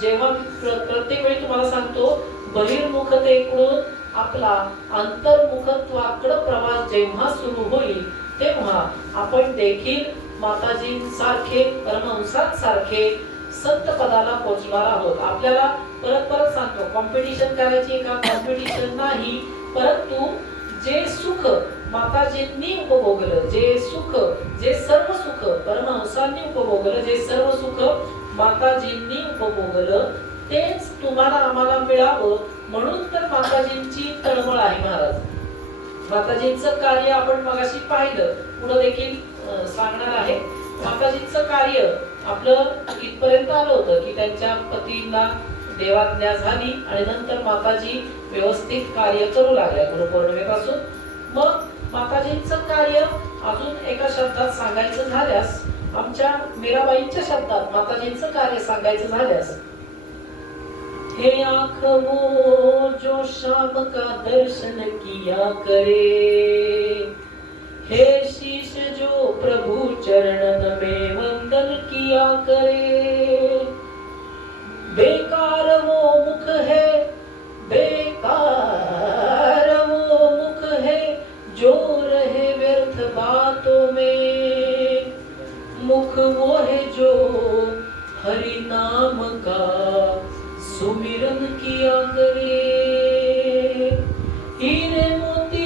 जेव्हा प्रत्येक वेळी तुम्हाला सांगतो, बहिर्मुखतेकडून आपला अंतर्मुखत्वाकडे प्रवास जेव्हा सुरू होईल तेव्हा आपण देखील माताजींसारखे, परमहंसांसारखे संत पदाला पोहोचणार आहोत. आपल्याला परत परत सांगतो, कॉम्पिटिशन करायची का? कॉम्पिटिशन नाही, परंतु जे सुख माताजींनी उपभोगलं, जे सुख, जे सर्व सुख परमहंसांनी उपभोगलं, जे सर्व सुख माताजींनी उपभोगलं, तेच तुम्हाला आम्हाला मिळावं म्हणून तर माताजींची तळमळ आहे महाराज. माताजींचं कार्य आपण मगाशी पाहिलं, पुढे देखील सांगणार आहे. माताजींचं कार्य आपलं इथपर्यंत आलं होतं की त्यांच्या पतींना देवाज्ञा झाली आणि नंतर माताजी व्यवस्थित कार्य करू लागल्या गुरुपौर्णिमेपासून. मग माताजींचं कार्य अजून एका शब्दात सांगायचं झाल्यास, आमच्या मीराबाईंच्या शब्दात माताजींचं कार्य सांगायचं झाल्यास, हे आँख वो जो शाम का दर्शन किया करे, हे शीश जो प्रभु चरणन में वंदन किया करे, बेकार वो मुख है, बेकार वो मुख है जो रहे व्यर्थ बातों में, मुख वो है जो हरि नाम का सुमिरन किया करे, हीरे मोती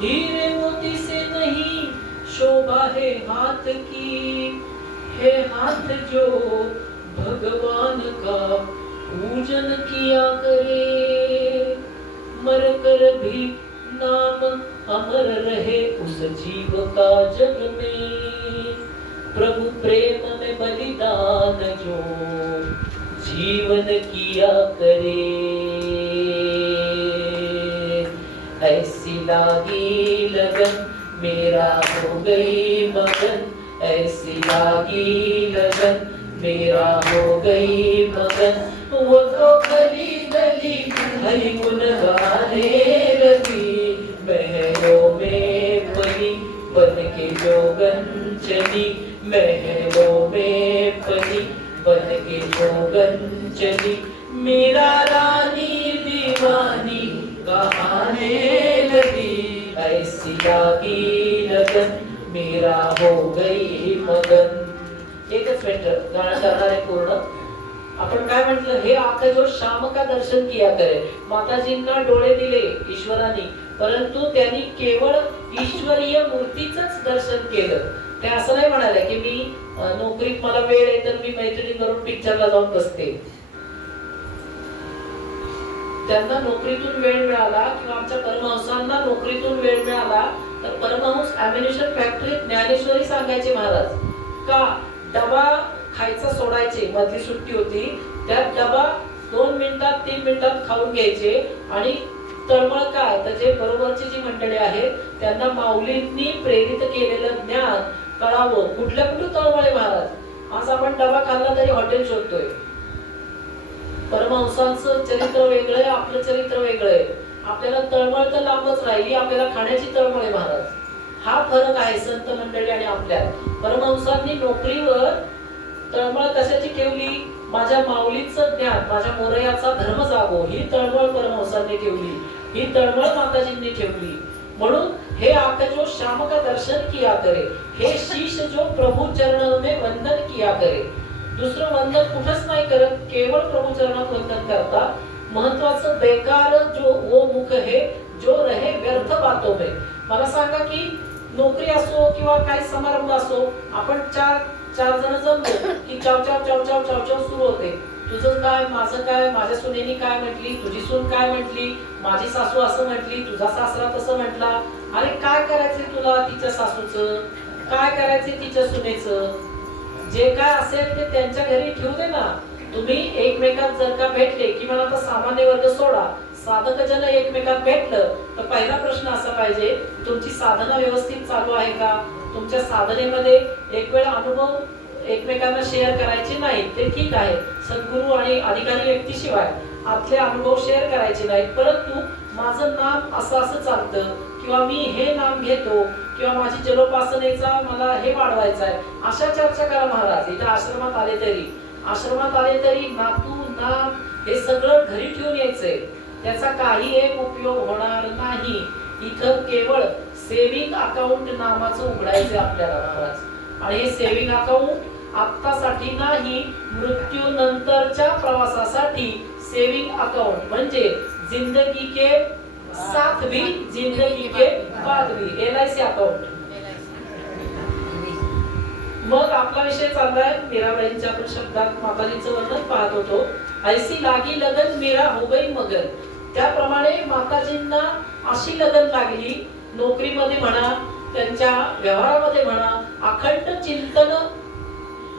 हीरे मोती से नहीं शोभा है हाथ की, है हाथ जो भगवान का पूजन किया करे, मर कर भी नाम अमर रहे उस जीव का जग में, प्रभु प्रेम में बलिदान जो जीवन किया करे, ऐसी लागी लगन मेरा हो गई मगन, ऐसी लागी लगन मेरा हो गई मगन, वो तो गली गली हरि गुण गाने लगी, महलों में पली बन के जोगन चली, महलों में पली बन के जोगन चली, मेरा रानी दीवानी कहाने लगी, ऐसी लागी लगन मेरा हो गई मगन. एकच मिनिट गाणं करणार आहे पूर्ण. आपण काय म्हटलं, हे आंख जो शाम का दर्शन किया करे. माताजींना डोळे दिले ईश्वराने, परंतु त्यांनी केवळ ईश्वरीय मूर्तीचंच दर्शन केलं. ते असं नाही म्हणाले की मी नोकरीत मला वेळ आहे तर मी मैत्रिणींबरोबर पिक्चरला जाऊन बसते. त्यांना नोकरीतून वेळ मिळाला किंवा आमच्या परमहंसांना नोकरीतून वेळ मिळाला तर परमहंस ॲम्युनिशन फॅक्टरीत ज्ञानेश्वरी सांगायचे महाराज का डबा खायचा सोडायचे. मधली सुट्टी होती, त्यात डबा 2 मिनिटात 3 मिनिटात खाऊन घ्यायचे आणि तळमळ काय तर जे बरोबरची जी मंडळी आहेत त्यांना माऊलींनी प्रेरित केलेलं ज्ञान कळावं. कुठल्या कुठे तळमळे महाराज. आज आपण डबा खाल्ला तरी हॉटेल शोधतोय. परमहंसांचं चरित्र वेगळं आहे, आपलं चरित्र वेगळं आहे. आपल्याला तळमळ तर लांबच राहिली, आपल्याला खाण्याची तळमळ आहे महाराज. हा फरक आहे संत मंडळी आणि आपल्यात. परमहंसांनी नोकरीवर तळमळ कशाची ठेवली, माझ्या माऊलीचं ज्ञान, माझ्या मोरयाचा धर्म जागो, ही तळमळ परमहंसांनी ठेवली, ही तळमळ माताजींनी ठेवली. म्हणून हे आंख जो श्याम का दर्शन किया करे, हे शीश जो प्रभु चरणों में वंदन किया करे. दुसरं वंदन कुठंच नाही करत, केवळ प्रभु चरणात वंदन करतात. महत्वाचं बेकार जो वो मुख है जो रहे व्यर्थ बातों में. मला सांगा की नोकरी असो किंवा काही समारंभ असो, आपण चार जण जमलो की चाव चाव चाव चाव चाव चाव सुरू होते. तुझं काय, माझं काय, माझ्या सुनेनी काय म्हटली, तुझी सून काय म्हटली, माझी सासू असं म्हटली, तुझा सासरा तसं म्हटला. अरे काय करायचंय तुला तिच्या सासूचं, काय करायचंय तिच्या सुनेचं, जे काय असेल ते त्यांच्या घरी ठेवू दे ना. तुम्ही एकमेकात जर का भेटले की मला आता सामान्य वर्ग सोडा, साधक जन एकमेकात भेटलं तर पहिला प्रश्न असा पाहिजे, तुमची साधना व्यवस्थित चालू आहे का. तुमच्या साधनेमध्ये एक वेळ अनुभव एकमेकांना शेअर करायचे नाही ते ठीक आहे, सद्गुरू आणि अधिकारी व्यक्तीशिवाय आपले अनुभव शेअर करायचे नाहीत. परंतु माझं नाम असं असं चालतं किंवा मी हे नाम घेतो किंवा माझी जलोपासनेचा मला हे वाढवायचं आहे, अशा चर्चा करा महाराज. इथं आश्रमात आले तरी नातू नाम हे सगळं घरी ठेवून यायचंय, त्याचा काही एक उपयोग होणार नाही. इथं केवळ सेविंग अकाउंट नामाचं उघडायचं आपल्याला महाराज. आणि हे सेविंग अकाउंट आत्तासाठी नाही, मृत्यूनंतरच्या प्रवासासाठी सेविंग अकाउंट म्हणजे जिंदगी के साथ भी जिंदगी के बाद भी, LIC अकाउंट. मग आपला विषय चाललाय मीराबाईंच्या आपण शब्दात माताजींचं वर्णन पाहत होतो. ऐसी लागी लगन मीरा हो गई मगन. त्याप्रमाणे माताजींना अशी लगन लागली, नोकरीमध्ये म्हणा, त्यांच्या व्यवहारामध्ये म्हणा, अखंड चिंतन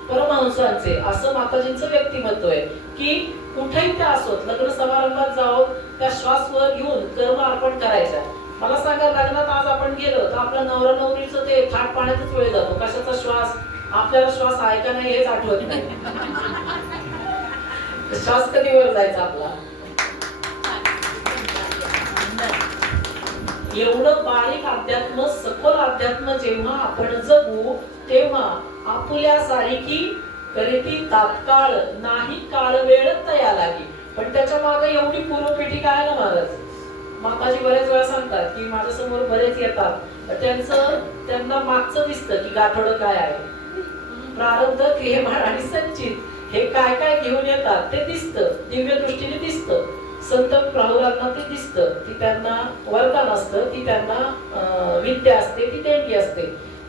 परमहंसांचे, असं माताजींचं व्यक्तिमत्व आहे की कुठेही त्या असोत, लग्न समारंभात जाओ, त्या श्वासवर घेऊन कर्म अर्पण करायचा. मला सांगा, लग्नात आज आपण गेलो तर आपला नवरा नवरीचं ते थाट पाण्यातच वेळ जातो. कशाचा श्वास, आपल्याला श्वास आहे का नाही हेच आठवत नाही. श्वास कधी वर जायचा आपला. एवढं बारीक अध्यात्म, सखोल अध्यात्म जेव्हा आपण जगू तेव्हा आपुल्या सारिकी करीती तात्काळ नाही काळ वेळ तया लागी. पण त्याच्या मागे एवढी पूर्वपीठिका आहे ना महाराज. माताजी बरेच वेळा सांगतात की माझ्या समोर बरेच येतात, त्यांना मागचं दिसतं की गाठोडं काय आहे, प्रारब्ध, क्रियमाण आणि संचित हे काय काय घेऊन येतात ते दिसतं, दिव्य दृष्टीने दिसतं. संत प्रभूरांना ते दिसतं की त्यांना वरदान असतं, की त्यांना विद्या असते, ती देणगी असते,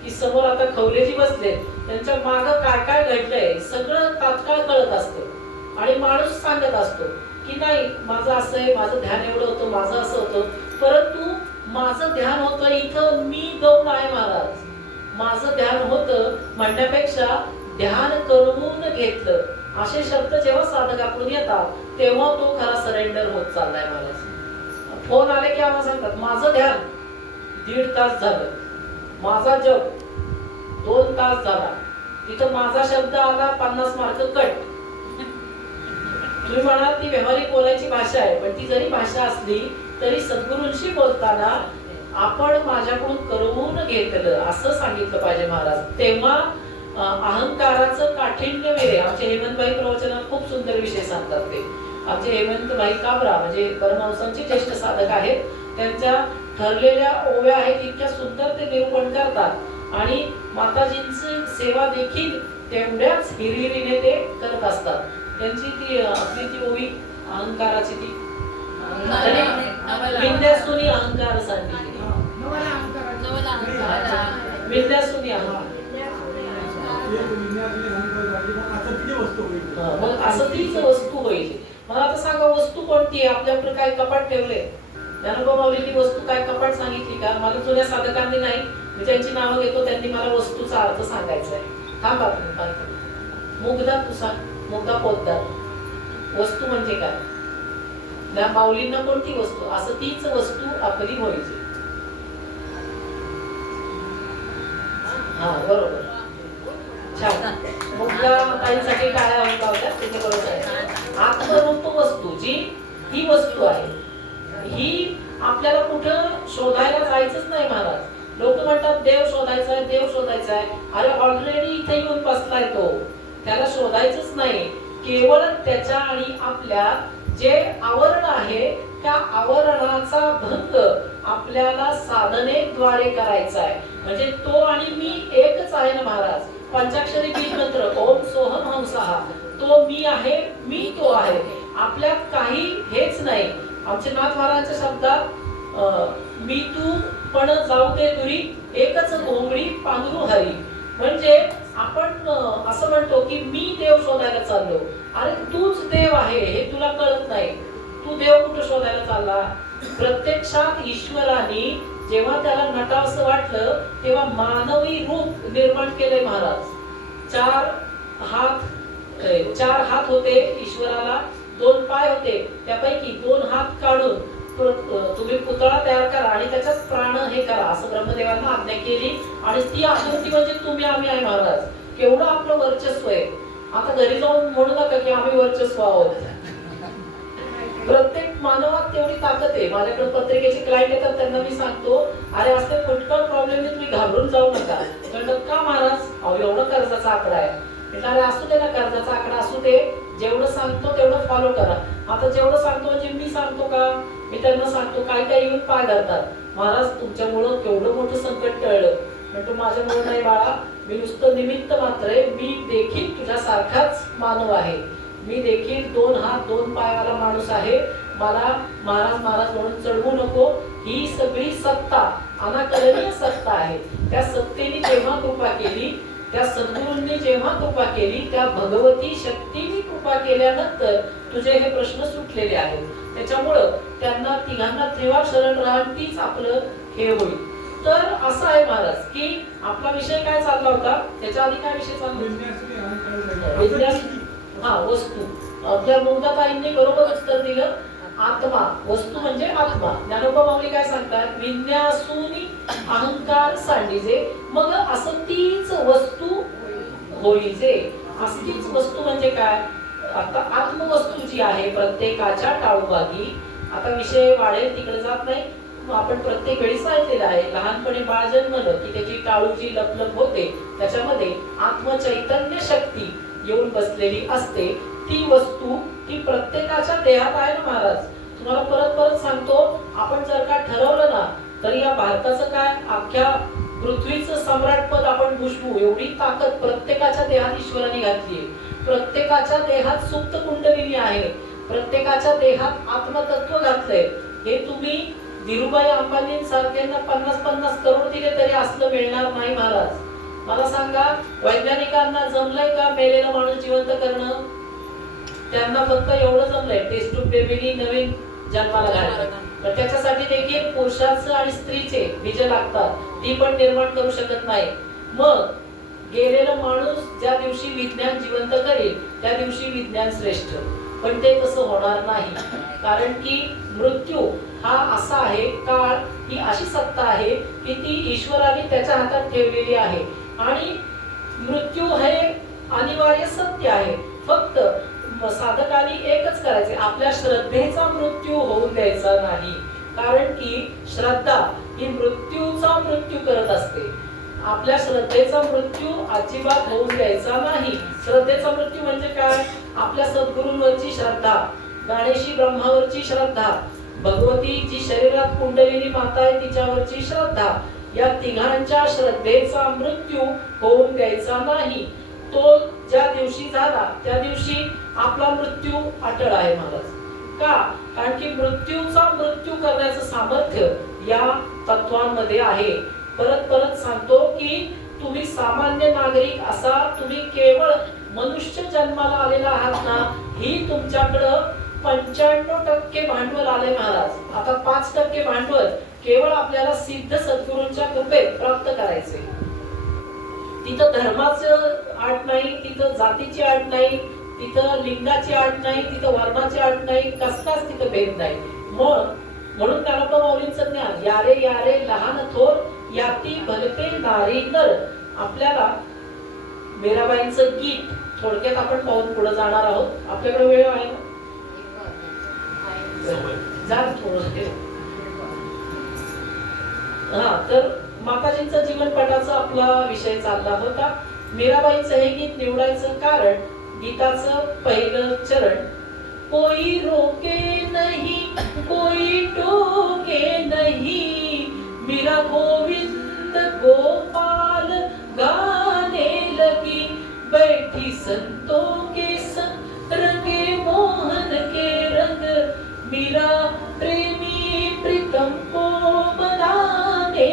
की समोर आता खवलेजी बसले, त्यांच्या मागं काय काय घडलंय सगळं तात्काळ कळत असतं. आणि माणूस सांगत असतो की नाही माझं असं आहे, माझं ध्यान एवढं होतं, माझं असं होतं. परंतु माझं ध्यान होतं इथं मी गौण आहे महाराज. माझं ध्यान होतं म्हणण्यापेक्षा ध्यान करून घेतलं, असे शब्द जेव्हा साधकाकडून येतात तेव्हा तो खरा सरेंडर होत चाललाय महाराज. फोन आले की आम्हाला सांगतात माझं ध्यान 1.5 तास झालं, माझा जप 2 तास झाला. तिथं माझा शब्द आला 50 मार्क कट. तुम्ही म्हणाल ती व्यवहारिक बोलायची भाषा आहे, पण ती जरी भाषा असली तरी सद्गुरूंशी बोलताना आपण माझ्याकडून करवून घेतलं असं सांगितलं पाहिजे महाराज. तेव्हा अहंकाराचं काठिण्य वेळे. आमचे हेमंतभाई प्रवचनात खूप सुंदर विषय सांगतात. ते आमचे हेमंतभाई काबरा म्हणजे परमहंसांचे ज्येष्ठ साधक आहेत. त्यांच्या ठरलेल्या ओव्या आहेत, इतक्या सुंदर ते निरूपण करतात आणि माताजींची सेवा देखील तेवढ्याच हिरिरीने ते करत असतात. त्यांची ती आपली ती ओवी अहंकाराची ती विद्यासुनी अहंकार सांगितली. विद्यासुनी अहंकार मग असं तीच वस्तू होईल. मला आता सांगा वस्तू कोणती आहे? आपल्याकडे काय कपाट ठेवले? ज्ञानोबा माऊलींनी वस्तू काय कपाट सांगितली का? मला जुन्या साधकांनी नाही, मी त्यांची नावं घेतो, त्यांनी मला वस्तूचा अर्थ सांगायचा आहे. थांबा तुम्ही. मुग्धा तुसा, मुग्धा पोद्दार. वस्तू म्हणजे काय? त्या माऊलींना कोणती वस्तू? असं तीच वस्तू आपली व्हायची. हा बरोबर, छान. मुग्धा ताईंसाठी काय होत्या तिथे बरोबर आहे. आत्मरूप वस्तू जी ही वस्तू आहे, ही आपल्याला कुठं शोधायला जायचंच नाही महाराज. लोक म्हणतात देव शोधायचा आहे, देव शोधायचा आहे. अरे ऑलरेडी इथे येऊन बसलाय तो, त्याला शोधायचंच नाही. केवळ त्याच्या आणि आपल्या जे आवरण आहे त्या आवरणाचा भंग आपल्याला साधनेद्वारे करायचा आहे. म्हणजे तो आणि मी एकच आहे ना महाराज. पंचाक्षरी बीज मंत्र ओम सोहम हंसः, तो मी आहे, मी तो आहे. आपल्यात काही हेच नाही. आमचे नाथ महाराजांच्या शब्दात मी तू पण जाऊ दे दुरी एकच घोंगडी पांघरू हरी. म्हणजे आपण असं म्हणतो की मी देव शोधायला चाललो, अरे तूच देव आहे हे तुला कळत नाही. तू देव कुठं शोधायला चालला? प्रत्यक्षात ईश्वराने जेव्हा त्याला नटावंसं वाटलं तेव्हा मानवी रूप निर्माण केले महाराज. चार हात होते ईश्वराला, 2 पाय होते, त्यापैकी 2 हात काढून तुम्ही पुतळा तयार करा आणि त्याच्यात प्राण हे करा असं ब्रह्मदेवांना आज्ञा केली. आणि ती आकृती म्हणजे तुम्ही आम्ही आहे महाराज. केवढं आपलं वर्चस्व आहे. आता घरी जाऊन म्हणू नका की आम्ही वर्चस्व आहोत. प्रत्येक मानवात तेवढी ताकद आहे. माझ्याकडे पत्रिकेचे क्लायंट येतात, त्यांना मी सांगतो अरे असले फुटकळ प्रॉब्लेम आहे, तुम्ही घाबरून जाऊ नका. म्हणतात का महाराज? अहो एवढं कर्जाचा आकडा आहे. म्हटलं अरे असू दे ना, कर्जाचा आकडा असू दे, जेवढं सांगतो तेवढं फॉलो करा. आता जेवढं सांगतो म्हणजे मी सांगतो का? मी त्यांना सांगतो, काय काय येऊन पाय धरतात, महाराज तुमच्यामुळं केवढं मोठं संकट टळलं. म्हणतो माझ्यामुळे नाही बाळा, मी नुसतं निमित्त मात्र आहे. मी देखील तुझ्यासारखाच मानव आहे. मी देखील 2 हात 2 पायावाला माणूस आहे. मला महाराज महाराज म्हणून चढवू नको. ही सगळी सत्ता अनाकलनीय सत्ता आहे. त्या सत्तेने जेव्हा कृपा केली, त्या सद्गुरूंनी जेव्हा कृपा केली, त्या भगवती शक्तीने कृपा केल्यानंतर तुझे हे प्रश्न सुटलेले आहेत. त्याच्यामुळं त्यांना तिघांना त्रिवार शरण राहण तीच आपलं हे होईल. तर असं आहे महाराज की आपला विषय काय चालला होता, त्याच्या आधी काय विषय चालला होता? वस्तू. आपल्या मुग्धाताईंनी बरोबर उत्तर दिलं. आत्मा, वस्तू म्हणजे आत्मा. ज्ञानोबा माऊली काय सांगतात? विन्यासूनी अहंकार सांडीजे, मग असं तीच वस्तू होईजे. असलीच वस्तू म्हणजे काय? आता आत्मवस्तू जी आहे प्रत्येकाच्या टाळूबागी. आता विषय वाढेल तिकडे जात नाही. आपण प्रत्येक वेळी सांगितलेलं आहे, लहानपणी बाळ जन्मलं की त्याची टाळू जी लपलप होते त्याच्यामध्ये आत्मचैतन्य शक्ती येऊन बसलेली असते. ती वस्तू ती प्रत्येकाच्या देहात आहे ना महाराज. तुम्हाला परत परत सांगतो, आपण जर का ठरवलं ना तर या भारताचं काय, अख्ख्या पृथ्वीचं सम्राटपद आपण भूषवू एवढी ताकद प्रत्येकाच्या देहात ईश्वराने घातली आहे. प्रत्येकाच्या देहात सुप्त कुंडलिनी आहे. प्रत्येकाच्या देहात आत्मतत्व घातलंय. हे तुम्ही धीरूभाई अंबानी सारख्यांना 50-50 करोड दिले तरी असलं मिळणार नाही महाराज. मला सांगा, वैज्ञानिकांना जमलंय का मेलेला माणूस जिवंत करणं? त्यांना फक्त एवढं जमलंय, टेस्ट ट्यूब बेबीनी नवीन जन्माला घालणं. पण त्याच्यासाठी देखील पुरुषाचं आणि स्त्रीचे बीज लागतात, ती पण निर्माण करू शकत नाही. मग गेलेला माणूस ज्या दिवशी विज्ञान जिवंत करेल त्या दिवशी विज्ञान श्रेष्ठ. पण ते तसं होणार नाही, कारण की मृत्यू हा असा आहे, काळ ही अशी सत्ता आहे की ती ईश्वराने त्याच्या हातात ठेवलेली आहे. आणि मृत्यू हे अनिवार्य सत्य आहे. फक्त साधकाने एकच करायचे, आपल्या श्रद्धेचा मृत्यू होऊ द्यायचा नाही. कारण की श्रद्धा ही मृत्यूचा मृत्यू करत असते. आपल्या श्रद्धेचा मृत्यू अजिबात होऊ द्यायचा नाही. श्रद्धेचा मृत्यू म्हणजे काय? आपल्या सद्गुरूंवरची श्रद्धा, गणेशी ब्रह्मावरची श्रद्धा, भगवती जी शरीरात कुंडलिनी माता आहे तिच्यावरची श्रद्धा, या तिघांच्या श्रद्धेचा मृत्यू होऊन द्यायचा नाही. तो ज्या दिवशी झाला त्या दिवशी आपला मृत्यू अटळ आहे महाराज. का? कारण की मृत्यूचा मृत्यू करण्याचं सामर्थ्य या तत्वांमध्ये आहे. परत परत सांगतो की तुम्ही सामान्य नागरिक असा, तुम्ही केवळ मनुष्य जन्माला आलेला आहात ना, ही तुमच्याकडं 95% भांडवल आले महाराज. आता 5% भांडवल केवळ आपल्याला सिद्ध सद्गुरूंच्या कृपेत प्राप्त करायचे. तिथं धर्माचं आट नाही, तिथं जातीची आट नाही, तिथं लिंगाची आट नाही, तिथं वर्णाची आट नाही, कसलाच तिथं भेद नाही. म्हणून ज्ञानोबा माऊलींचं ज्ञान यारे यारे लहान थोर याती भलते नारी नर. आपल्याला मीराबाईंचं गीत थोडक्यात आपण पाहून पुढे जाणार आहोत. आपल्याकडे वेळ आहे ना? जा थोडं. तर माताजींचा जीवनपटाचा आपला विषय चालला होता. मीराबाईंचं हे गीत निवडायचं कारण गीताचं पहिलं चरण, कोई रोके नहीं कोई टोके नहीं, मीरा गोविंद गोपाल गाने लगी, बैठी संतों के संग रंगे मोहन के रंग, मीरा प्रेमी प्रीतम को बनाने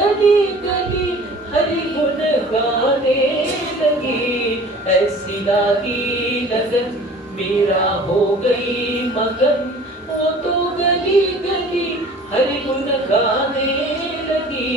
गली गली हरि गुण गाने लगी, ऐसी लागी लगन मेरा हो गई मगन, वो तो गली गली हरि गुण गाने लगी,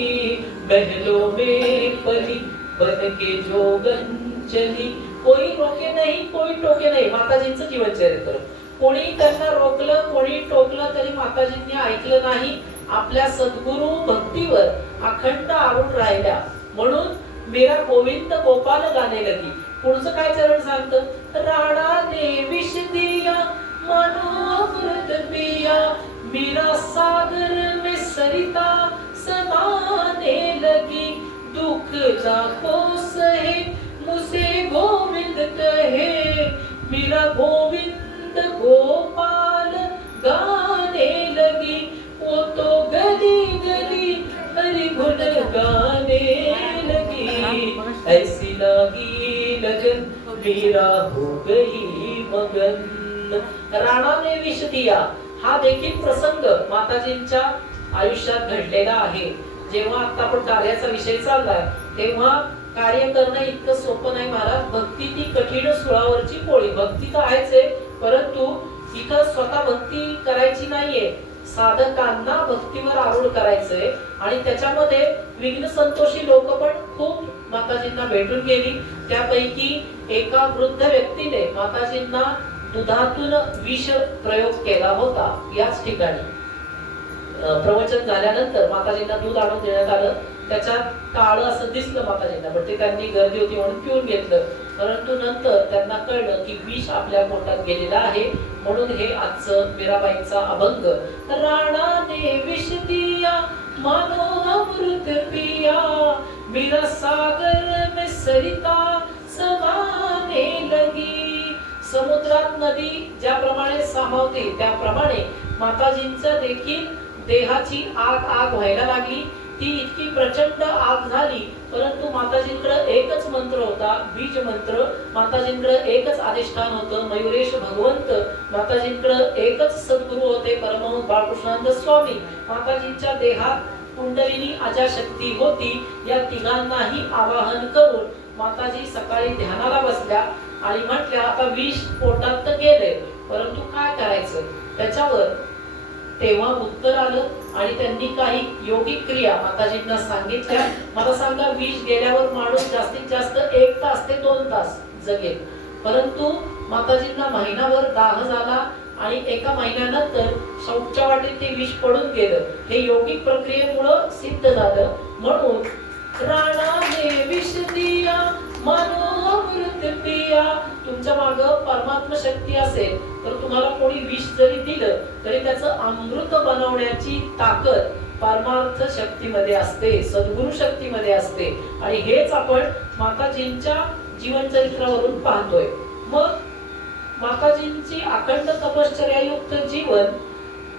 महलों में पली बन के जोगन चली, कोई रोके नाही कोई टोके नाही. माताजींचं जीवनचरित्र. कोणी त्यांना रोकलं कोणी टोकलं तरी माताजींनी ऐकलं नाही. आपल्या सद्गुरु भक्तीवर अखंड आरूढ राहिल्या. म्हणून मेरा गोविंद गोपाल गाणे लगी. पुढचं काय चरण सांगतं, राणा ने विष दिया मानो अमृत पिया, मेरा सागर में सरिता समाने लगी, दुख लाखों सहे मुझे गोविंद कहे, मेरा गोविंद गोपाल गाने लगी, वो तो गली गली हरि गुण गाने लगी, ऐसी लागी लगन मेरा हो गई मगन. राणाने विष दिया हा देखील प्रसंग माताजींच्या आयुष्यात घडलेला आहे. जेव्हा आता आपण कार्याचा विषय चाललाय तेव्हा कार्य करणं इतकं सोपं नाही महाराज. भक्ती ती कठीण सुळावरची पोळी. भक्ती तर आहेच आहे, परंतु इथं स्वतः भक्ती करायची नाहीये, साधकांना भक्तीवर आरूढ करायचंय. आणि त्याच्यामध्ये विघ्न संतोषी लोक पण खूप माताजींना भेटून गेली. त्यापैकी एका वृद्ध व्यक्तीने माताजींना दुधातून विष प्रयोग केला होता. याच ठिकाणी प्रवचन झाल्यानंतर माताजींना दूध आणून देण्यात आलं. त्याच्यात काळं असं दिसलं माताजींना, पण ते त्यांनी गर्दी होती म्हणून पिऊन घेतलं. परंतु नंतर त्यांना कळलं की विष आपल्या पोटात गेलेलं आहे. म्हणून हे आजचं मीराबाईंचा अभंग. राणाने विष दिया मानो अमृत पिया, मेरा सागर में सरिता समाने लगी. समुद्रात नदी ज्याप्रमाणे सामावते त्याप्रमाणे माताजींचं देखील देहाची आग आग व्हायला लागली. ती इतकी प्रचंड आग झाली, परंतु माताजींकडे एकच मंत्र होता, बीज मंत्र. माताजींकडे एकच अधिष्ठान होतं, मयुरेश भगवंत. माताजींकडे एकच सद्गुरू होते, परमहंस बाळकृष्णानंद स्वामी. माताजींच्या देहात कुंडलिनी आद्याशक्ती होती. या तिघांनाही आवाहन करून माताजी सकाळी ध्यानाला बसल्या आणि म्हटल्या आता विष पोटात तर गेले, परंतु काय करायचं. त्याच्यावर तेव्हा उत्तर आलं आणि त्यांनी काही योगिक क्रिया माताजींना सांगितल्या. मला सांगा, विष गेल्यावर माणूस जास्तीत जास्त 1 तास ते 2 तास जगेल, परंतु माताजींना महिनाभर दाह झाला आणि एका महिन्यानंतर शौचच्या वाटेत ते विष पडून गेलं. हे योगिक प्रक्रियेमुळे सिद्ध झालं. म्हणून राणाने विष दिया मानो अमृत पिया. तुमच्या माग परमात्मा शक्ती असेल तर तुम्हाला कोणी विष जरी दिलं तरी त्याचं अमृत बनवण्याची ताकद परमार्थ शक्तीमध्ये असते, सद्गुरु शक्तीमध्ये असते. आणि हेच आपण माताजींच्या जीवनचरित्रावरून पाहतोय. मग माताजींची अखंड तपश्चर्यायुक्त जीवन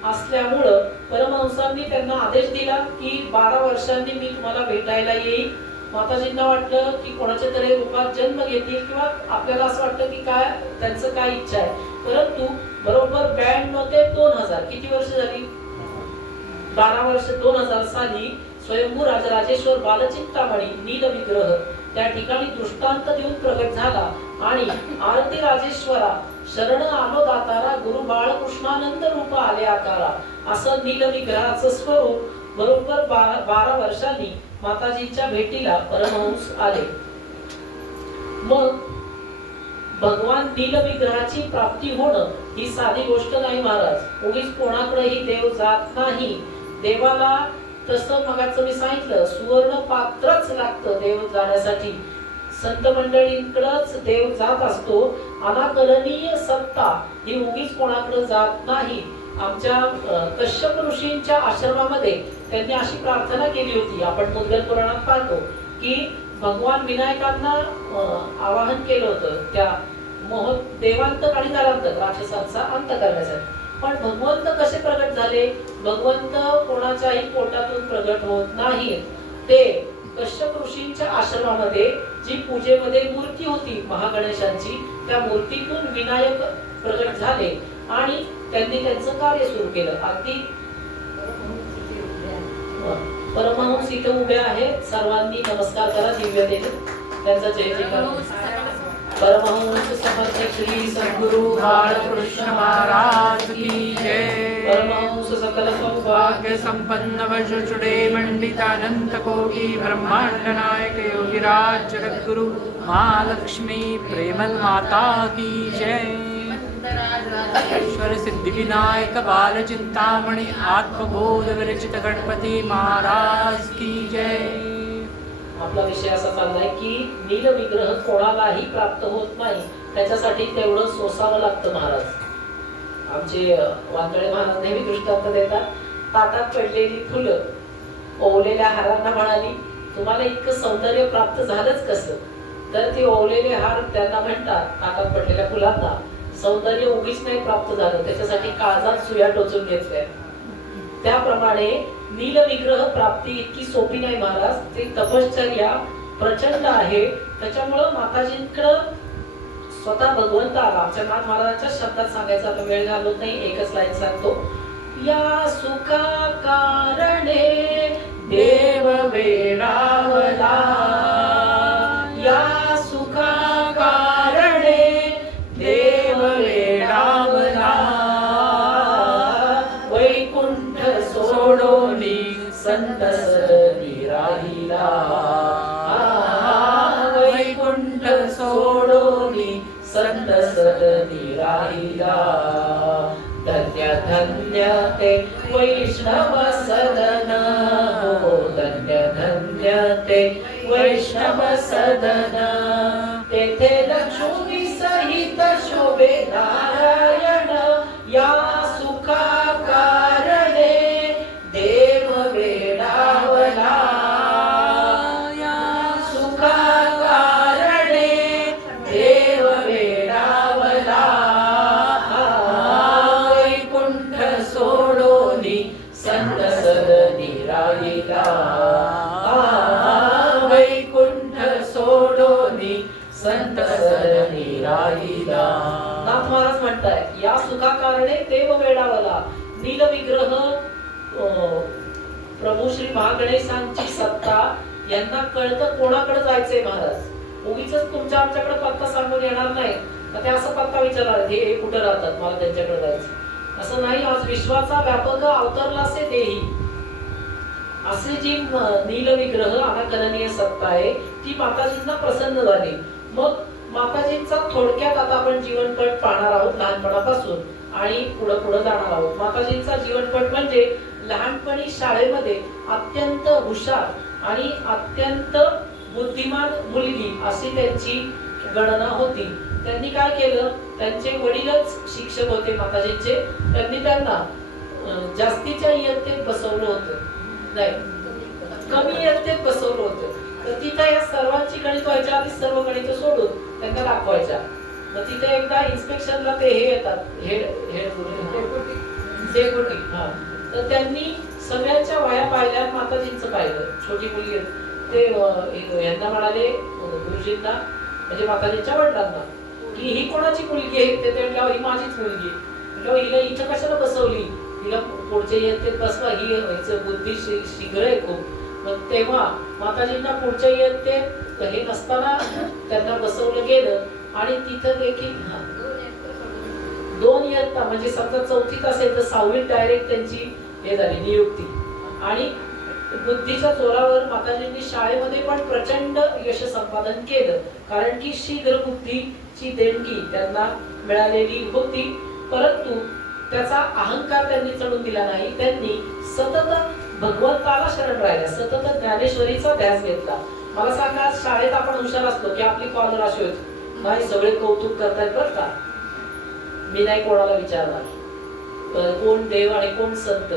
असल्यामुळं परमहंसांनी त्यांना आदेश दिला की 12 वर्षांनी मी तुम्हाला भेटायला येईल. माताजींना वाटलं की कोणाच्या तरी रूपात जन्म घेतील किंवा आपल्याला असं वाटतं की काय त्यांचं काय इच्छा आहे. परंतु बरोबर 92 ते 2000 किती वर्ष झाली, 12 वर्ष, 2000 साली स्वयंभू राजराजेश्वर बालचिंतामणी नीलविग्रह त्या ठिकाणी दृष्टांत देऊन प्रगट झाला. आणि आरती राजेश्वरा शरण आलो दातारा, गुरु बाळकृष्णानंद रूप आले आकारा. असं नीलविग्रहाचं स्वरूप बरोबर 12 वर्षांनी माताजींच्या भेटीला परमहंस आले. मग भगवान नीलविग्रहाची प्राप्ती होणं ही साधी गोष्ट नाही महाराज. उगीच कोणाकडेही देव जात नाही. देवाला तसं मगाचं मी सांगितलं, सुवर्ण पात्रच लागतं देव जाण्यासाठी. संत मंडळींकडेच देव जात असतो. अनाकलनीय सत्ता ही उगीच कोणाकडे जात नाही. आमच्या कश्यप ऋषींच्या आश्रमामध्ये त्यांनी अशी प्रार्थना केली होती. आपण मुद्गल पुराणात पाहतो की भगवान विनायकांना आवाहन केलं होतं त्या देवांतक आणि नरांतक राक्षसांचा अंत करण्यासाठी. पण भगवंत कसे प्रगट झाले? भगवंत कोणाच्याही पोटातून प्रगट होत नाही. ते कश्यप ऋषींच्या आश्रमामध्ये जी पूजेमध्ये मूर्ती होती महागणेशांची, त्या मूर्तीतून विनायक प्रगट झाले आणि त्यांनी त्यांचं कार्य सुरू केलं. अगदी परमहंस इथे उभे आहेत, सर्वांनी नमस्कार करा दिव्यतेने, त्यांचा जय जयकार. परमहंस समर्थ श्री सद्गुरु बालकृष्ण महाराज की जय. परमहंस सकल सौभाग्य संपन्न वशुचुडे मंडित अनंत कोटि ब्रह्मांड नायक योगिराज जगद्गुरु महालक्ष्मी प्रेमल माता की जय. ईश्वर सिद्धि विनायक बाल चिंतामणि आत्मबोध विरचित गणपती महाराज की जय. आपला विषय असा चाललाय की नील विग्रह कोणालाही प्राप्त होत नाही, त्याच्यासाठी तेवढं सोसावं लागतं महाराज. आमचे वांदळे महाराज नेहमी दृष्टांत देतात. ताटात पडलेली फुलं ओवलेल्या हारांना म्हणाली, तुम्हाला इतकं सौंदर्य प्राप्त झालंच कसं? तर ते ओवलेले हार त्यांना म्हणतात, ताटात पडलेल्या फुलांना, सौंदर्य उगीच नाही प्राप्त झालं, त्याच्यासाठी काळजात सुया टोचून घेतल्या. त्याप्रमाणे नील विग्रह प्राप्ती इतकी सोपी नाही महाराज. ती तपश्चर्या प्रचंड आहे. त्याच्यामुळं माताजींकडं स्वतः भगवंत आला. आमच्या नाथ महाराजांच्या शब्दात सांगायचा आता वेळ घालवत नाही, एकच लाईन सांगतो. या सुखा कारणे देव वेडावला, या सुखा कारणे देव वेडावला, वैकुंठ सोडोनी संत सदनी राहिला, वैकुंठ सोडोनी संत सदनी राहिला. धन्य धन्य ते वैष्णव सदन, हो धन्य धन्य ते वैष्णव सदन. तेथे लक्ष्मी सहित शोभे नारायण, या सुखा कारणे देव वेडावला, या सुखा कारणे देव वेडावला, वैकुंठ सोडोनी संत सदनी राहिला, वैकुंठ सोडोनी संत सदनी राहिला. नाथ महाराज म्हणताय, या सुखा कारणे देव वेडावला. नील विग्रह प्रभू श्री महागणेशांची सत्ता यांना कळतं कोणाकडे जायचंय महाराज. उगीच तुमच्या आमच्याकडे पत्ता सांगून येणार नाही. ते असं पत्ता विचारणार, हे कुठे राहतात, मला त्यांच्याकडे जायचं असं नाही. आज विश्वाचा व्यापक अवतरला से देही, असे जी नील विग्रह अनाकलनीय सत्ता आहे ती माताजींना प्रसन्न झाली. मग माताजींचा थोडक्यात आता आपण जीवनपट पाहणार आहोत लहानपणापासून आणि पुढे पुढे जाणार आहोत. माताजींचा जीवनपट म्हणजे लहानपणी शाळेमध्ये अत्यंत हुशार आणि अत्यंत बुद्धिमान मुलगी अशी त्यांची गणना होती. त्यांनी काय केलं, त्यांचे वडीलच शिक्षक होते माताजींचे. त्यांनी त्यांना जास्तीच्या इयत्तेत बसवलं होतं, नाही कमी इयत्तेत बसवलं होतं. तर तिथे या सर्वांची गणित व्हायच्या आधी सर्व गणित सोडून त्यांना दाखवायच्या. मग तिथे एकदा इन्स्पेक्शनला ते हे येतात, डेपुटी, हा, तर त्यांनी सगळ्यांच्या वया पाहिल्या, माताजींचं पाहिलं. छोटी मुलगी ते यांना म्हणाले, गुरुजींना म्हणजे माताजींच्या वडिलांना, की ही कोणाची मुलगी आहे? ते म्हटलं ही माझीच मुलगी. म्हटलं हिला इथं कशाला बसवली, हिला पुढच्या इयत्तेत बसवा, ही बुद्धी शीघ्र आहे खूप. मग तेव्हा माताजींना पुढच्या इयत्तेत हे नसताना त्यांना बसवलं गेलं आणि तिथं देखील 2 इयत्ता म्हणजे समजा 4थीत असेल तर 6वीत डायरेक्ट त्यांची हे झाली नियुक्ती. आणि बुद्धीच्या जोरावर माताजींनी शाळेमध्ये पण प्रचंड यश संपादन केलं, कारण की शीघ्र बुद्धीची देणगी त्यांना मिळालेली होती. परंतु त्याचा अहंकार त्यांनी चढून दिला नाही. त्यांनी सतत भगवंताला शरण राहिल्या, सतत ज्ञानेश्वरीचा ध्यास घेतला. मला सांगा, शाळेत आपण हुशार असतो की आपली कॉल राशी होती, नाही सगळे कौतुक करतायत बरं का, मी नाही कोणाला विचारणार कोण देव आणि कोण संत.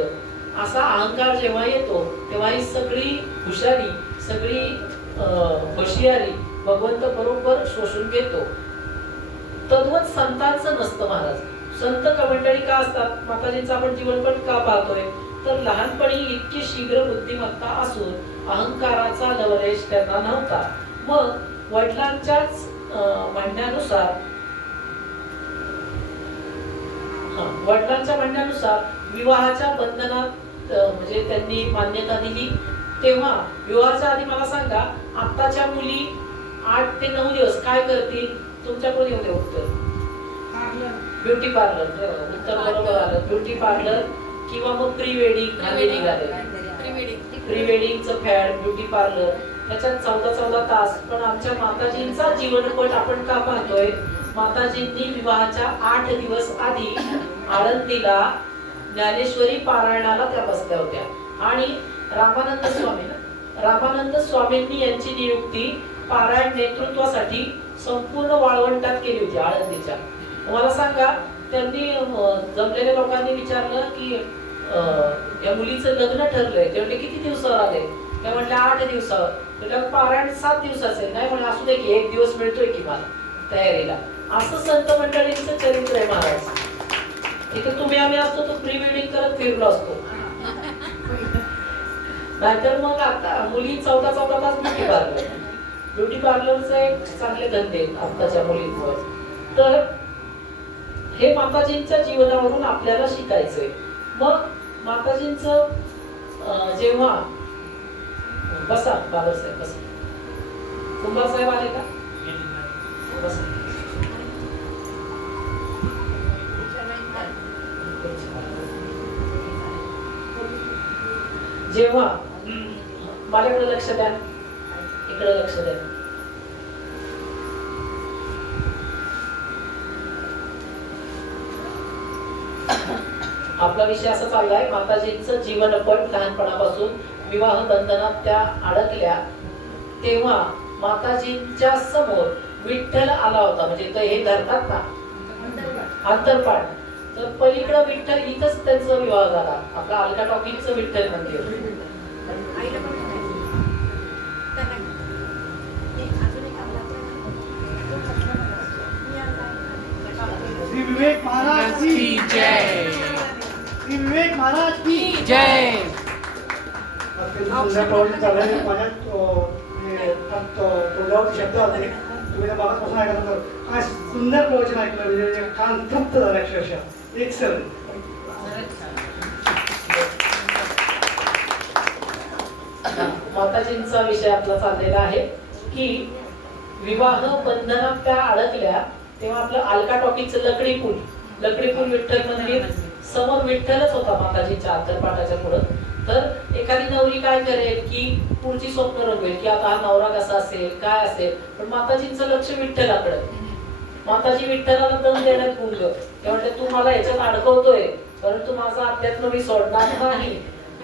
असा अहंकार जेव्हा येतो तेव्हा ही सगळी हुशारी, सगळी होशियारी भगवंत बरोबर शोषून घेतो. तद्वत संतांचं नसतं महाराज. संत मंडळी का असतात, माताजींचं आपण जीवनपट का पाहतोय, तर लहानपणी इतकी शीघ्र बुद्धिमत्ता असून अहंकाराचा लवलेश त्यांना नव्हता. मग वडिलांच्याच म्हणण्यानुसार विवाहाच्या बंधनात म्हणजे त्यांनी मान्यता दिली तेव्हा विवाहाच्या आधी मला सांगा, आत्ताच्या मुली 8 ते 9 दिवस काय करतील? तुमच्याकडून येऊ दे उत्तर. Beauty parlour. उत्तर बरोबर आलं. ब्युटी पार्लर किंवा मग प्री वेडिंग निघाले. प्री वेडिंगचं फॅड, ब्युटी पार्लर, त्याच्यात 14 तास. पण आमच्या माताजींचा जीवनपट आपण का पाहतोय? माताजींनी विवाहाच्या 8 दिवस आधी आळंदीला ज्ञानेश्वरी पारायणाला त्या बसल्या होत्या आणि रामानंद स्वामींनी यांची नियुक्ती पारायण नेतृत्वासाठी संपूर्ण वाळवंटात केली होती आळंदीच्या. मला सांगा, त्यांनी जमलेल्या लोकांनी विचारलं की या मुलीचं लग्न ठरलंय. ते म्हणले किती दिवसावर आले? त्या म्हटल्या 8 दिवसावर. त्याला पारायण 7 दिवसाचे. नाही म्हणे, असू दे की 1 दिवस मिळतोय की मला तयारीला. असं संत मंडळींचं चरित्र आहे महाराज. इथे तुम्ही आम्ही असतो तर प्री वेडिंग करत फिरलो असतो. नाहीतर मग आता मुली 14 तास ब्युटी पार्लरचे एक चांगले धंदे आताच्या मुलींवर. तर हे माताजींच्या जीवनावरून आपल्याला शिकायचंय. मग माताजींचं जेव्हा बसा बाबासाहेब बसा. कुंभारसाहेब आले का? बसा. जेव्हा माझ्याकडे लक्ष द्या, इकडे लक्ष द्या. आपला विषय असा चाललाय, माताजींचं जीवनपट. लहानपणापासून विवाह बंधनात त्या अडकल्या तेव्हा माताजींच्या समोर विठ्ठल आला होता. म्हणजे हे धरतात ना अंतरपाठ. तर पलीकडं विठ्ठल, इथंच त्यांचा विवाह झाला. आपला अलका टॉकीजचं विठ्ठल मंदिर. श्री विवेक महाराज की जय. श्री विवेक महाराज की जय. शब्द होते. तुम्ही बाबापासून ऐकलं तर काय सुंदर प्रवचन ऐकलं. म्हणजे कान तृप्त झाला अक्षरशः. एक्सलंट. माताजींचा विषय आपला चाललेला आहे की विवाह बंधनात त्या अडकल्या तेव्हा आपलं अलका टॉकीजचं लकडी पूल विठ्ठल मंदिर समोर विठ्ठलच होता माताजींच्या अंतरपाठाच्या पुढं. तर एखादी नवरी काय करेल की पुढची स्वप्न रंगवेल की आता हा नवरा कसा असेल, काय असेल. पण माताजींचं लक्ष विठ्ठलाकडे. माताजी विठ्ठलाला दम देण्यात गुंग. ते म्हणते, तू मला याच्यात अडकवतोय परंतु माझा अध्यात्म मी सोडणार नाही.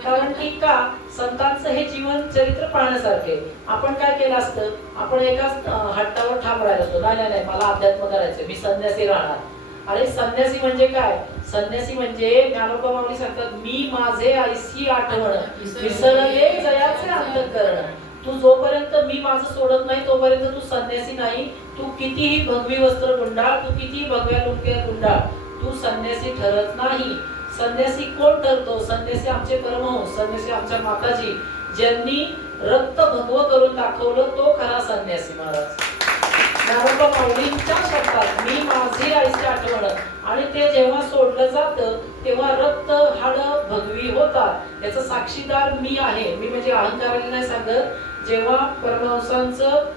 कारण की का, संतांचं हे जीवन चरित्र पाहण्यासारखे. आपण काय केलं असतं, आपण एकाच हट्टावर ठाम राहिलो असतो. नाही मला अध्यात्म करायचं, मी संन्यासी राहणार. अरे संन्यासी म्हणजे काय? संन्यासी म्हणजे ज्ञानोबा माऊली सांगतात, मी माझे ऐसी आठवण विसरले जयाचे अंतःकरण. तू जोपर्यंत मी माझं सोडत नाही तोपर्यंत तू संन्यासी नाही. तू कितीही भगवी वस्त्र गुंडाळ, तू कितीही भगव्या लुंग्या गुंडाळ, तू संन्यासी ठरत नाही. संन्यासी कोण ठरतो? संन्यासी आमचे परमहंस, संन्यासी आमच्या माताजी, ज्यांनी रक्त भगव करून दाखवलं, तो खरा संन्यासी महाराज. ज्ञानोबा माऊलींच्या शब्दात मी माझी आईची आठवण. आणि ते जेव्हा सोडलं जातं तेव्हा रक्त हाड भगवी होतात. याचा साक्षीदार मी आहे. मी म्हणजे अहंकाराने नाही सांगत. जेव्हा परमहंसांचं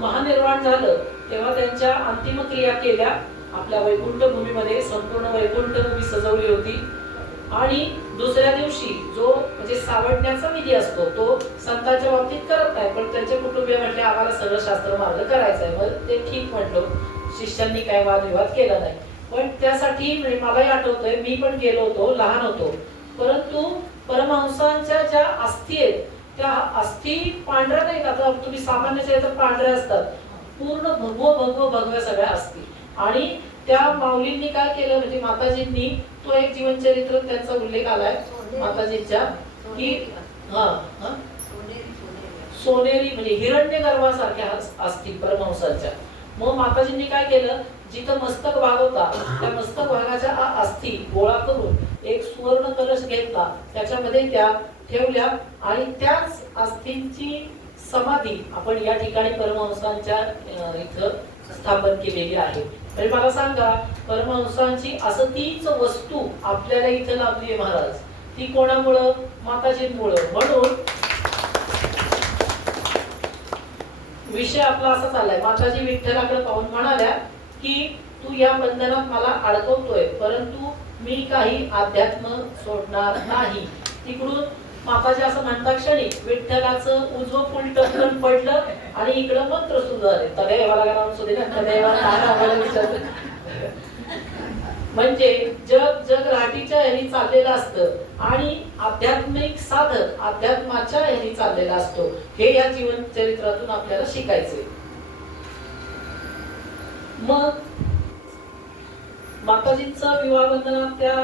महानिर्वाण झालं तेव्हा त्यांच्या अंतिम क्रिया केल्या आपल्या वैकुंठ भूमीमध्ये. संपूर्ण वैकुंठ भूमी सजवली होती. आणि दुसऱ्या दिवशी जो म्हणजे सावडण्याचा विधी असतो तो संतांच्या बाबतीत करत नाही, पण त्यांचे कुटुंबीय म्हटले आम्हाला सगळं शास्त्र मार्ग करायचा आहे. मग ते ठीक म्हटलं. शिष्यांनी काय वादविवाद केला नाही. पण त्यासाठी म्हणजे मलाही आठवतंय, मी पण गेलो होतो, लहान होतो. परंतु परमहंसांच्या ज्या अस्थी आहेत त्या अस्थी पांढऱ्या नाहीत. आता तुम्ही सामान्य तर पांढऱ्या असतात. पूर्ण भगव्या सगळ्या अस्थी. आणि त्या माऊलींनी काय केलं म्हणजे माताजींनी, तो एक जीवनचरित्र त्यांचा उल्लेख आलाय माताजींच्या की सोनेरी म्हणजे हिरण्य गर्भासारख्या असतील परमहंसांच्या. मग माताजींनी काय केलं, जिथं मस्तक भाग होता त्या मस्तक भागाच्या अस्थी गोळा करून एक सुवर्ण कलश घेतला, त्याच्यामध्ये त्या ठेवल्या आणि त्याच अस्थींची समाधी आपण या ठिकाणी परमहंसांच्या इथं स्थापन केलेली आहे. तरी मला सांगा, परमहंसांची असं तीच वस्तू आपल्याला इथं लाभली महाराज, ती कोणामुळं? माताजींमुळं. म्हणून विषय आपला असा चाललाय. माताजी विठ्ठलाकडे पाहून म्हणाल्या की तू या बंधनात मला अडकवतोय, परंतु मी काही अध्यात्म सोडणार नाही. तिकडून माताजी असं म्हणता क्षणी विठ्ठलाचं उजवं फुल टपकन पडलं आणि इकडं मंत्र सुरू झाले. तदेवाला का नाम सुदे ना, तदेवाला काय नावाला विचारलं. म्हणजे जग राटीच्या ह्यानी चाललेलं असतं आणि आध्यात्मिक साधक अध्यात्माच्या ह्यानी चाललेला असतो. हे या जीवन चरित्रातून आपल्याला शिकायचे. मग माताजींचा विवाह बंधनात त्या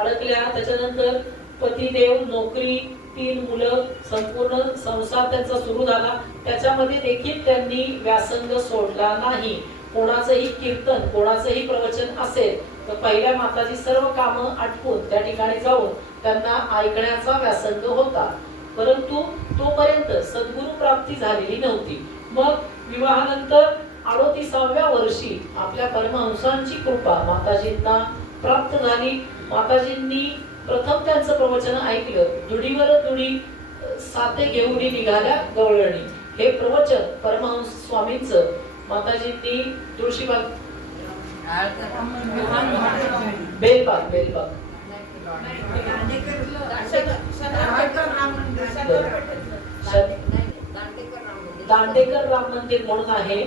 अडकल्या. त्याच्यानंतर पतिदेव, नोकरी, 3 मुलं, संपूर्ण संसार त्यांचा सुरू झाला. त्याच्यामध्ये देखील त्यांनी व्यासंग सोडला नाही. कोणाचंही कीर्तन, कोणाचंही प्रवचन असेल तर पहिल्या माताजी सर्व कामं आटपून त्या ठिकाणी जाऊन त्यांना ऐकण्याचा व्यासंग होता. परंतु तोपर्यंत सद्गुरू प्राप्ती झालेली नव्हती. मग विवाहानंतर 38व्या वर्षी आपल्या परमहंसांची कृपा माताजींना प्राप्त झाली. माताजींनी प्रथम त्यांचं प्रवचन ऐकलं. दुडीवर दुडी साथे घेऊन निघाल्या गवळणी. हे प्रवचन परमहंस स्वामींचं माताजींनी तुळशीबाग बेलबाग दांडेकर राम मंदिर म्हणून आहे.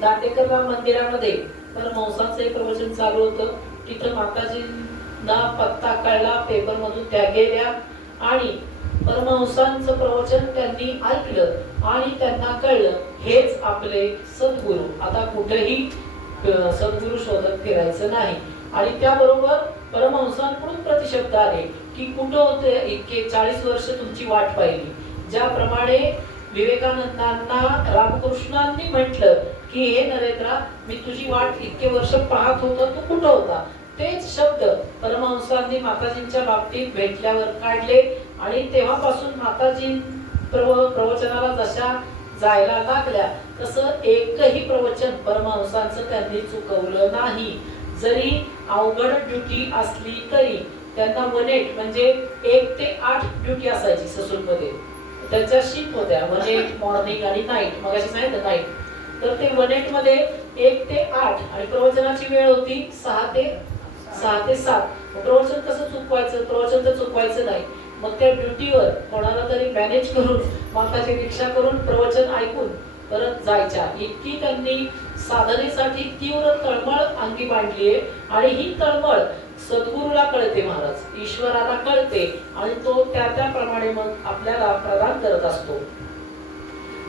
दांडेकर राम मंदिरामध्ये परमहंसाचं एक प्रवचन चालू होतं. तिथं माताजींना पत्ता कळला, पेपर मधून त्या गेल्या आणि परमहंसांचं प्रवचन त्यांनी ऐकलं आणि त्यांना कळलं हेच आपले सद्गुरू. आता कुठेही सद्गुरू शोधत फिरायचं नाही. आणि त्याबरोबर परमहंसांकडून प्रतिशब्द आले की कुठं होते इतके 40 वर्ष तुमची वाट पाहिली. ज्याप्रमाणे विवेकानंदांना रामकृष्णांनी म्हटलं की हे नरेंद्रा, मी तुझी वाट इतके वर्ष पाहत होतो, तू कुठं होता. तेच शब्द परमहंसांनी माताजींच्या बाबतीत भेटल्यावर काढले आणि तेव्हापासून माताजी प्रवचनाला जशा जायला लागल्या तसं एकही प्रवचन परमहंसांचं त्यांनी चुकवलं नाही. जरी अवघड ड्युटी असली तरी त्यांना 1 म्हणजे 1 ते 8 ड्युटी असायची ससूनमध्ये. त्यांच्या शिफ्ट होत्या 1 मॉर्निंग आणि नाईट. मग अशी सांगितलं नाईट. तर ते 1 मध्ये 1 ते 8 आणि प्रवचनाची वेळ होती 6 ते 7. प्रवचन कसं चुकवायचं? प्रवचन तर चुकवायचं नाही. मग त्या ड्युटीवर कोणाला तरी मॅनेज करून माताची रिक्षा करून प्रवचन ऐकून परत जायच्या. इतकी त्यांनी साधनेसाठी तीव्र तळमळ अंगी बांधलीये. आणि ही तळमळ सद्गुरूला कळते महाराज, ईश्वराला कळते आणि तो त्याप्रमाणे मग आपल्याला प्रदान करत असतो.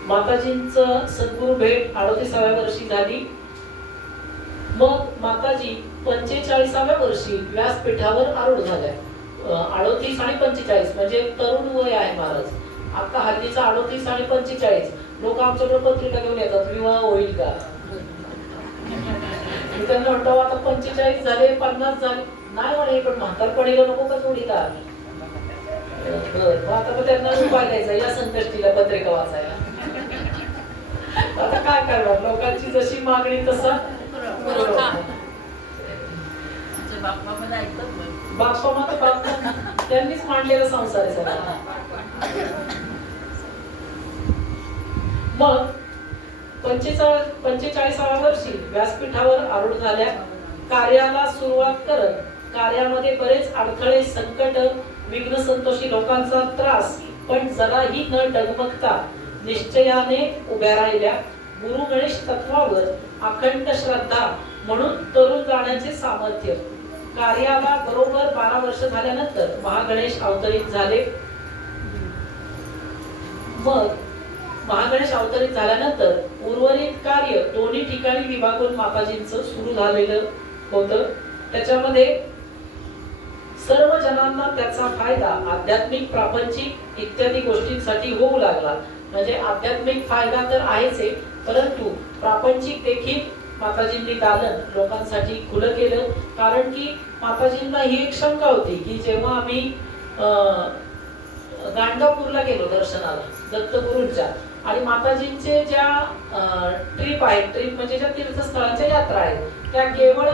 माताजींचं सद्गुरू भेट 38व्या वर्षी झाली. मग माताजी 45व्या वर्षी व्यासपीठावर आरूढ झाल्या. 38 आणि 45 म्हणजे तरुण वय आहे महाराज. आता हल्लीचा 38 आणि 45 लोक आमच्याकडे पत्रिका घेऊन येतात, विवाह होईल का? मी त्यांना म्हणतो आता 45 झाले, 50 झाले, नाही म्हणे पण म्हातारपणीला नको का जोडीदार. आता पण त्यांना उपाय द्यायचा, या संकष्टीला पत्रिका वाचायला. आता काय करणार, लोकांची जशी मागणी तसा बाप्पा त्यांनीच मांडलेला संसार आहे सगळा. मग 45व्या वर्षी व्यासपीठावर आरूढ झाल्या. कार्याला सुरुवात करत कार्यामध्ये बरेच अडथळे, संकट, विघ्न संतोषी लोकांचा त्रास, पण जराही न डगमगता निश्चयाने उभ्या राहिल्या. गुरु गणेश तत्वावर अखंड श्रद्धा म्हणून तरुण जाण्याचे सामर्थ्य. कार्याला बरोबर 12 वर्ष झाल्यानंतर महागणेश अवतरित झाले. मग महागणेश अवतरित झाल्यानंतर उर्वरित कार्य दोन्ही ठिकाणी विभागून माताजींचं सुरू झालेलं होतं. त्याच्यामध्ये सर्व जनांना त्याचा फायदा आध्यात्मिक, प्रापंचिक इत्यादी गोष्टींसाठी होऊ लागला. म्हणजे आध्यात्मिक फायदा तर आहेच आहे, परंतु प्रापंचिक देखील माताजींनी दालन लोकांसाठी खुलं केलं. कारण की माताजींना ही एक शंका होती की जेव्हा आम्ही गाणगापूरला गेलो दर्शनाला दत्तगुरूंच्या, आणि माताजींचे ज्या ट्रिप आहेत, ट्रिप म्हणजे ज्या तीर्थस्थळांच्या यात्रा आहेत, त्या केवळ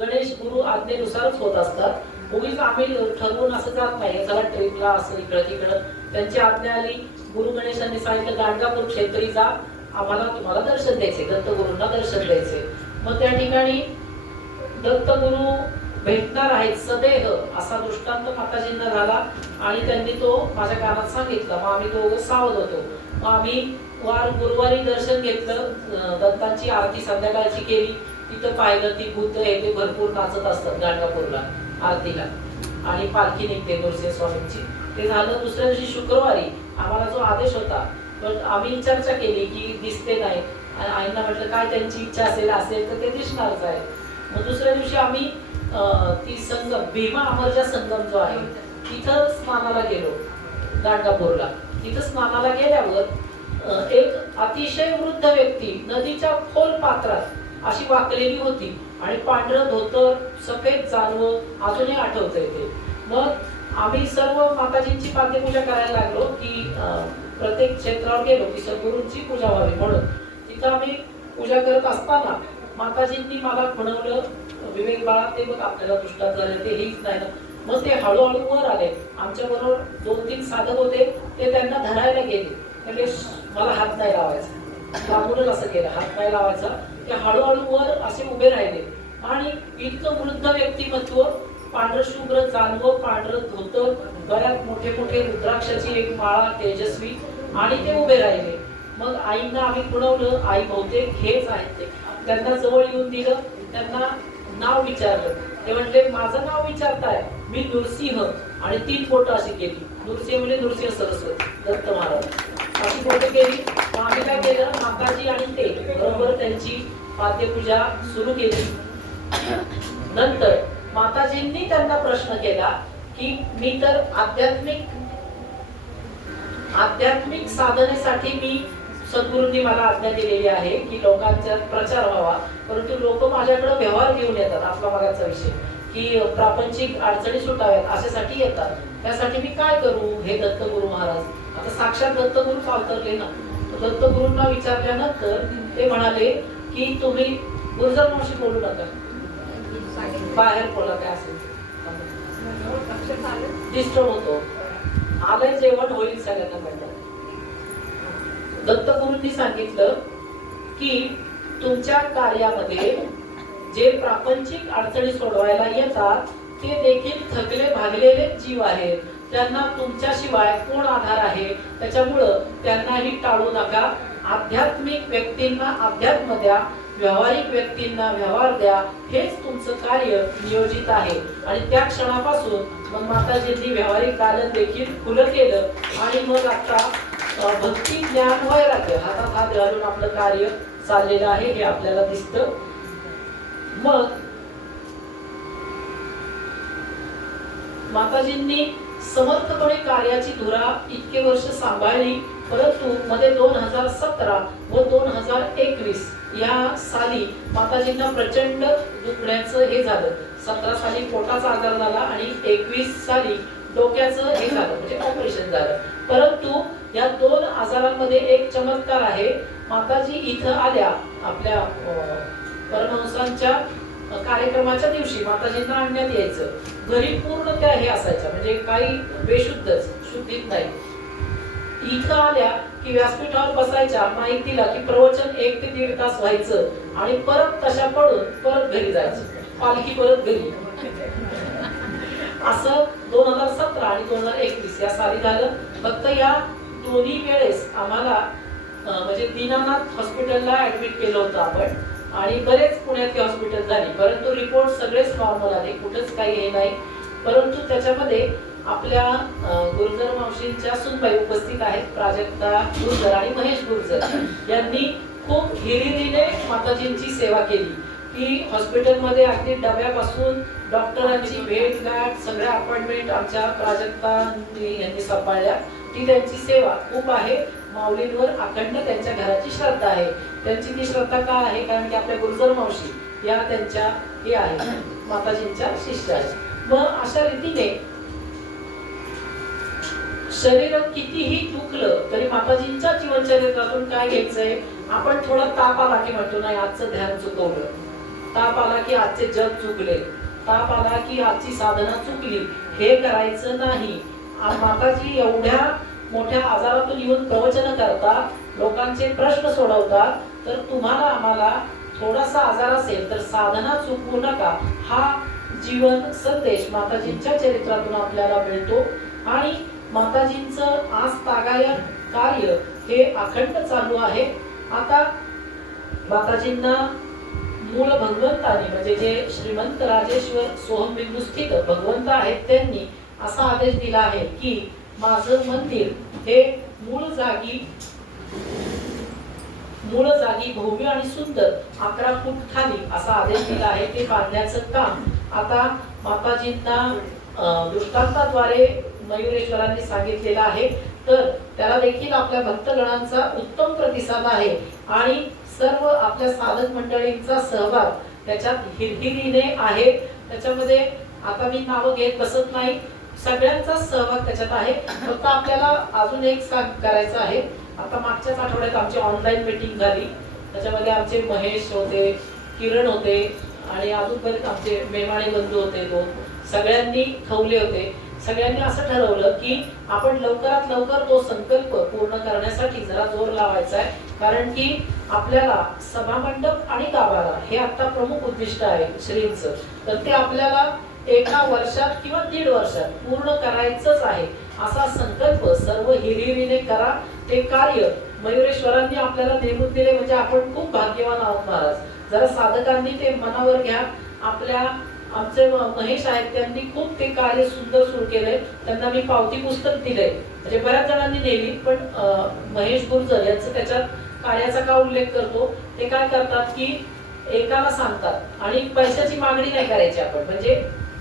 गणेश गुरु आज्ञेनुसारच होत असतात. उगीच आम्ही ठरवून असं जात नाही चला ट्रिपला असं इकडं तिकडं. त्यांची आज्ञा आली, गुरु गणेशांनी सांगितलं गाणगापूर क्षेत्री जा, आम्हाला तुम्हाला दर्शन द्यायचे, दत्तगुरूंना दर्शन द्यायचे. मग त्या ठिकाणी दत्तगुरु भेटणार आहेत सदेह असा दृष्टांत माताजींना झाला आणि त्यांनी तो माझ्या कानात सांगितला. मग आम्ही दोघं सावध होतो. मग आम्ही गुरुवारी दर्शन घेतलं, दत्तांची आरती संध्याकाळची केली. तिथं पाहिलं ती भूत आहे ते भरपूर नाचत असतात गाणगापूरला आरतीला आणि पालखी निघते नृसिंह स्वामींची. ते झालं. दुसऱ्या दिवशी शुक्रवारी आम्हाला जो आदेश होता पण आम्ही चर्चा केली की दिसते नाही. आईंना म्हटलं काय त्यांची इच्छा असेल तर ते दिसणारच आहे. मग दुसऱ्या दिवशी आम्ही ती संगम भीमा अमरजा संगम जो आहे तिथं स्नानाला गेलो गाणगापूरला. तिथं स्नानाला गेल्यावर एक अतिशय वृद्ध व्यक्ती नदीच्या खोल पात्रात अशी वाकलेली होती आणि पांढरं धोतर, सफेद जानवं अजूनही आठवतंय ते. मग आम्ही सर्व माताजींची पाद्यपूजा करायला लागलो की प्रत्येक क्षेत्रावर गेलो की सद्गुरूंची पूजा व्हावी म्हणून. तिथं आम्ही पूजा करत असताना माताजींनी मला म्हणवलं, विवेक बाळा ते बघ आपल्याला दृष्टात झाले ते हेच नाही ना. मग ते हळूहळू वर आले. आमच्या बरोबर 2-3 साधक होते, ते त्यांना धरायला गेले. म्हणजे मला हात नाही लावायचा, लागूनच असं केलं, हात नाही लावायचा. ते हळूहळू वर असे उभे राहिले आणि इतकं वृद्ध व्यक्तिमत्व, पांढरं शुभ्र जानवं, पांढरं धोतर, गळ्यात मोठे मोठे रुद्राक्षाची एक माळा तेजस्वी आणि ते उभे राहिले. मग आईंना आम्ही पुरवलं, आई बहुतेक हेच आहेत ते. त्यांना जवळ येऊन दिलं, त्यांना नाव विचारलं. ते म्हटले माझं नाव विचारताय, मी नृसिंह, आणि 3 बोटं अशी केली. नृसिंह म्हणजे नृसिंह सरस्वती दत्त महाराज अशी बोटं केली. मग आम्ही काय केलं, माताजी आणि ते बरोबर त्यांची पाद्यपूजा सुरू केली. नंतर माताजींनी त्यांना प्रश्न केला की मी तर आध्यात्मिक साधनेसाठी मी सद्गुरूंनी मला आज्ञा दिलेली आहे की लोकांचा प्रचार व्हावा, परंतु लोक माझ्याकडे व्यवहार घेऊन येतात. आपला मागाचा विषय की प्रापंचिक अडचणी सुटाव्यात अशासाठी येतात. त्यासाठी मी काय करू हे दत्तगुरु महाराज. आता साक्षात दत्तगुरूच अवतरले ना. दत्तगुरूंना विचारल्यानंतर ते म्हणाले की तुम्ही गुरुजर मावशी बोलू नका, बाहेर बोला काय असेल डिस्टर्ब होतो. आलंय जेवण होईल सगळ्यांना म्हणतात. दत्तगुरूंनी सांगितलं की तुमच्या कार्यामध्ये जे प्रापंचिक अडचणी सोडवायला येतात ते देखील थकले भागलेले जीव आहेत. त्यांना तुमच्याशिवाय कोण आधार आहे, त्याच्यामुळं त्यांनाही टाळू नका. आध्यात्मिक व्यक्तींना अध्यात्म द्या, व्यावहारिक व्यक्तींना व्यवहार द्या, हेच तुमचं कार्य नियोजित आहे. आणि त्या क्षणापासून मग माताजींनी व्यावहारिक दालन देखील खुलं केलं आणि मग आता भक्ती ज्ञान वैराग्य हातात हात घालून आपलं कार्य चाललेलं आहे हे आपल्याला दिसतं. मग माताजींनी समर्थपणे कार्याची धुरा इतके वर्ष सांभाळली. परंतु मध्ये 2017 व 2021 या साली माताजींना प्रचंड दुखण्याचं हे झालं. 17 साली पोटाचा आजार झाला आणि 21 साली डोक्याचं हे झालं, म्हणजे ऑपरेशन झालं. परंतु या 2 आजारांमध्ये एक चमत्कार आहे. माताजी इथं आल्या आपल्या परमहंसांच्या कार्यक्रमाच्या दिवशी माताजींना आणण्यात यायचं. घरी पूर्ण त्या हे असायच्या, म्हणजे काही बेशुद्धच, शुद्धीत नाही. इथं आल्या की व्यासपीठावर बसायच्या, माहिती दिला की प्रवचन 1 ते 1.5 तास व्हायचं आणि परत तशा पडून परत घरी जायचं, पालखी परत घरी. असं 2017 आणि 2021 या साली झालं. फक्त या दोन्ही वेळेस आम्हाला म्हणजे दीनानाथ हॉस्पिटलला ऍडमिट केलं होतं आपण आणि बरेच पुण्यातली हॉस्पिटल झाली, परंतु रिपोर्ट सगळेच नॉर्मल आले, कुठंच काही हे नाही. परंतु त्याच्यामध्ये आपल्या गुरुजर मावशींच्या सुनबाई उपस्थित आहेत, प्राजक्ता गुरुजर आणि महेश गुरुजर यांनी खूप हिरिरीने माताजींची सेवा केली. की हॉस्पिटलमध्ये अगदी डब्यापासून डॉक्टरांची भेट गाठ सगळ्या अपॉइंटमेंट आमच्या प्राजक्ता यांनी सांभाळल्या. ती त्यांची सेवा खूप आहे. माऊलींवर अखंड त्यांच्या घराची श्रद्धा आहे. त्यांची ती श्रद्धा का आहे, कारण की आपल्या गुरुजर मावशी या त्यांच्या हे आहे माताजींच्या शिष्य आहेत. मग अशा रीतीने शरीर कितीही दुखलं तरी माताजींच्या जीवनचरित्रातून काय घ्यायचंय. आपण थोडा ताप आला की म्हणतो नाही आजचं ध्यान चुकवलं, ताप आला की आजचे जग चुकले, ताप आला की आजची साधना चुकली हे करायचं नाही. माताजी एवढ्या मोठ्या आजारातून येऊन प्रवचन करतात, लोकांचे प्रश्न सोडवतात, तर तुम्हाला आम्हाला थोडासा आजार असेल तर साधना चुकवू नका हा जीवन संदेश माताजींच्या चरित्रातून आपल्याला मिळतो. आणि माताजींचं आज तागायत कार्य हे अखंड चालू आहे. आता माताजींना मूळ भगवंतानी म्हणजे जे श्रीमंत राजेश्वर सोहमबिंदू स्थित भगवंत आहेत त्यांनी असा आदेश दिला आहे की माझं मंदिर हे मूळ जागी भव्य आणि सुंदर 11 फूट खाली असा आदेश दिला आहे. ते बांधण्याचं काम आता माताजींना दृष्टांताद्वारे मयुरेश्वरांनी सांगितलेलं आहे. तर त्याला देखील आपल्या भक्तगणांचा उत्तम प्रतिसाद आहे आणि सर्व आपल्या साधक मंडळींचा सहभाग त्याच्यात हिरहिरीने आहे. त्याच्यामध्ये आता मी नावं घेत बसत नाही, सगळ्यांचा सहभाग त्याच्यात आहे. फक्त आपल्याला अजून एक करायचं आहे. आता मागच्याच आठवड्यात आमची ऑनलाईन मीटिंग झाली, त्याच्यामध्ये आमचे महेश होते, किरण होते आणि अजून बरेच आमचे मेमाणे बंधू होते, दोन सगळ्यांनी खवले होते. सगळ्यांनी असं ठरवलं की आपण लवकरात लवकर तो संकल्प पूर्ण करण्यासाठी जरा जोर लावायचा आहे. कारण की आपल्याला सभामंडप आणि गाभारा हे आता प्रमुख उद्दिष्ट आहे श्रींचं, तर ते आपल्याला एका वर्षात किंवा 1.5 वर्षात पूर्ण करायचंच आहे. असा संकल्प सर्व हिरिरीने करा. ते कार्य मयुरेश्वरांनी आपल्याला नेमून दिले म्हणजे आपण खूप भाग्यवान आहोत महाराज. जरा साधकांनी ते मनावर घ्या. आमचे महेश आहेत त्यांनी खूप ते कार्य सुंदर सुरू केले. त्यांना मी पावती पुस्तक दिले, म्हणजे बऱ्याच जणांनी नेली, पण महेश गुर्जर यांचं त्याच्यात कार्याचा का उल्लेख करतो, ते काय करतात की एकाला सांगतात आणि पैशाची मागणी नाही करायची आपण, म्हणजे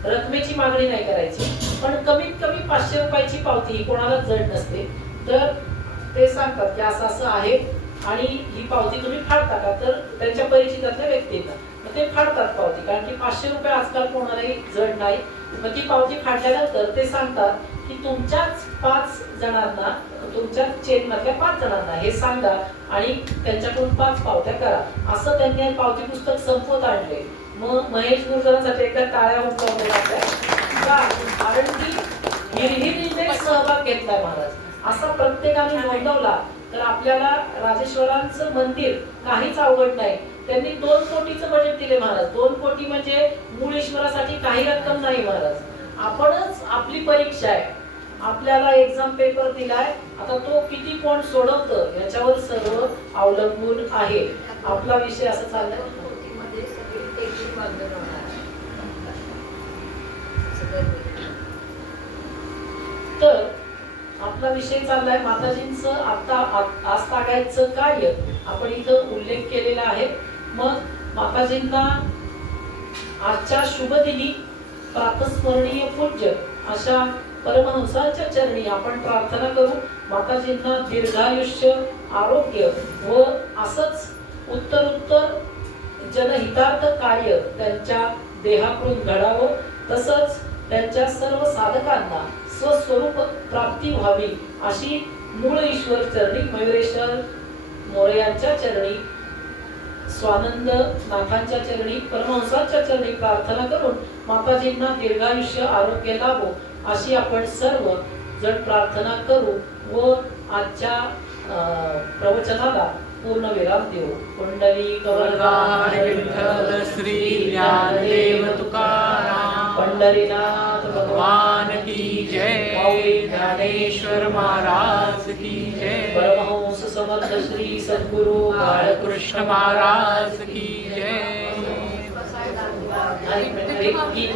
रकमेची मागणी नाही करायची, पण कमीत कमी 500 रुपयाची पावती कोणाला जड नसते. तर ते सांगतात की असं असं आहे आणि ही पावती तुम्ही फाडता का, तर त्यांच्या परिचितातल्या व्यक्तींना ते फाडतात पावती, कारण की 500 रुपये आजकाल कोणालाही जड नाही. मग ती पावती फाडल्यानंतर ते सांगतात की तुमच्याच 5 जणांना, तुमच्या चेन मधल्या 5 जणांना हे सांगा आणि त्यांच्याकडून 5 पावत्या करा. असं त्यांनी पावती पुस्तक संपवत आणले. मग महेश गुरुजनांसाठी एकदा टाळ्या उठवल्या जात्या, कारण की हिरहिरीने सहभाग घेतलाय महाराज. असा प्रत्येकाने नोंदवला तर आपल्याला राजेश्वरांचं मंदिर काहीच अवघड नाही. त्यांनी 2 कोटीचं बजेट दिले महाराज. 2 कोटी म्हणजे मूळ ईश्वरासाठी काही रक्कम नाही महाराज. आपणच आपली परीक्षा आहे. आपल्याला एक्झाम पेपर दिलाय, आता तो किती कोण सोडवतं याच्यावर सर्व अवलंबून आहे. आपला विषय असं चाललाय. तर आपला विषय चाललाय माताजींचं आता आज तागायचं कार्य आपण इथं उल्लेख केलेला आहे. मग माताजींना आजच्या शुभ दिनी प्रातस्मरणीय पूज्य अशा परमहंसांच्या चरणी आपण प्रार्थना करू. माताजींना दीर्घायुष्य, आरोग्य व असंच उत्तरोत्तर जनहितार्थ कार्य त्यांच्या देहाकडून घडावं. तसंच त्यांच्या सर्व साधकांना स्वस्वरूप प्राप्ती व्हावी अशी मूळ ईश्वर चरणी, मयुरेश्वर मोरयांच्या चरणी, स्वानंद नाथांच्या चरणी, परमहंसांच्या चरणी प्रार्थना करून माताजींना दीर्घायुष्य, आरोग्य लाभो अशी आपण सर्व जण प्रार्थना करू व आजच्या प्रवचनाला पूर्ण विराम देऊ. कुंडली वरदाय विठ्ठल श्री ज्ञानदेव तुकाराम पंढरीनाथ भगवान की जय. ज्ञानेश्वर महाराज की जय. परमहंस समर्थ श्री सद्गुरु बाळकृष्ण महाराज की जय. गीत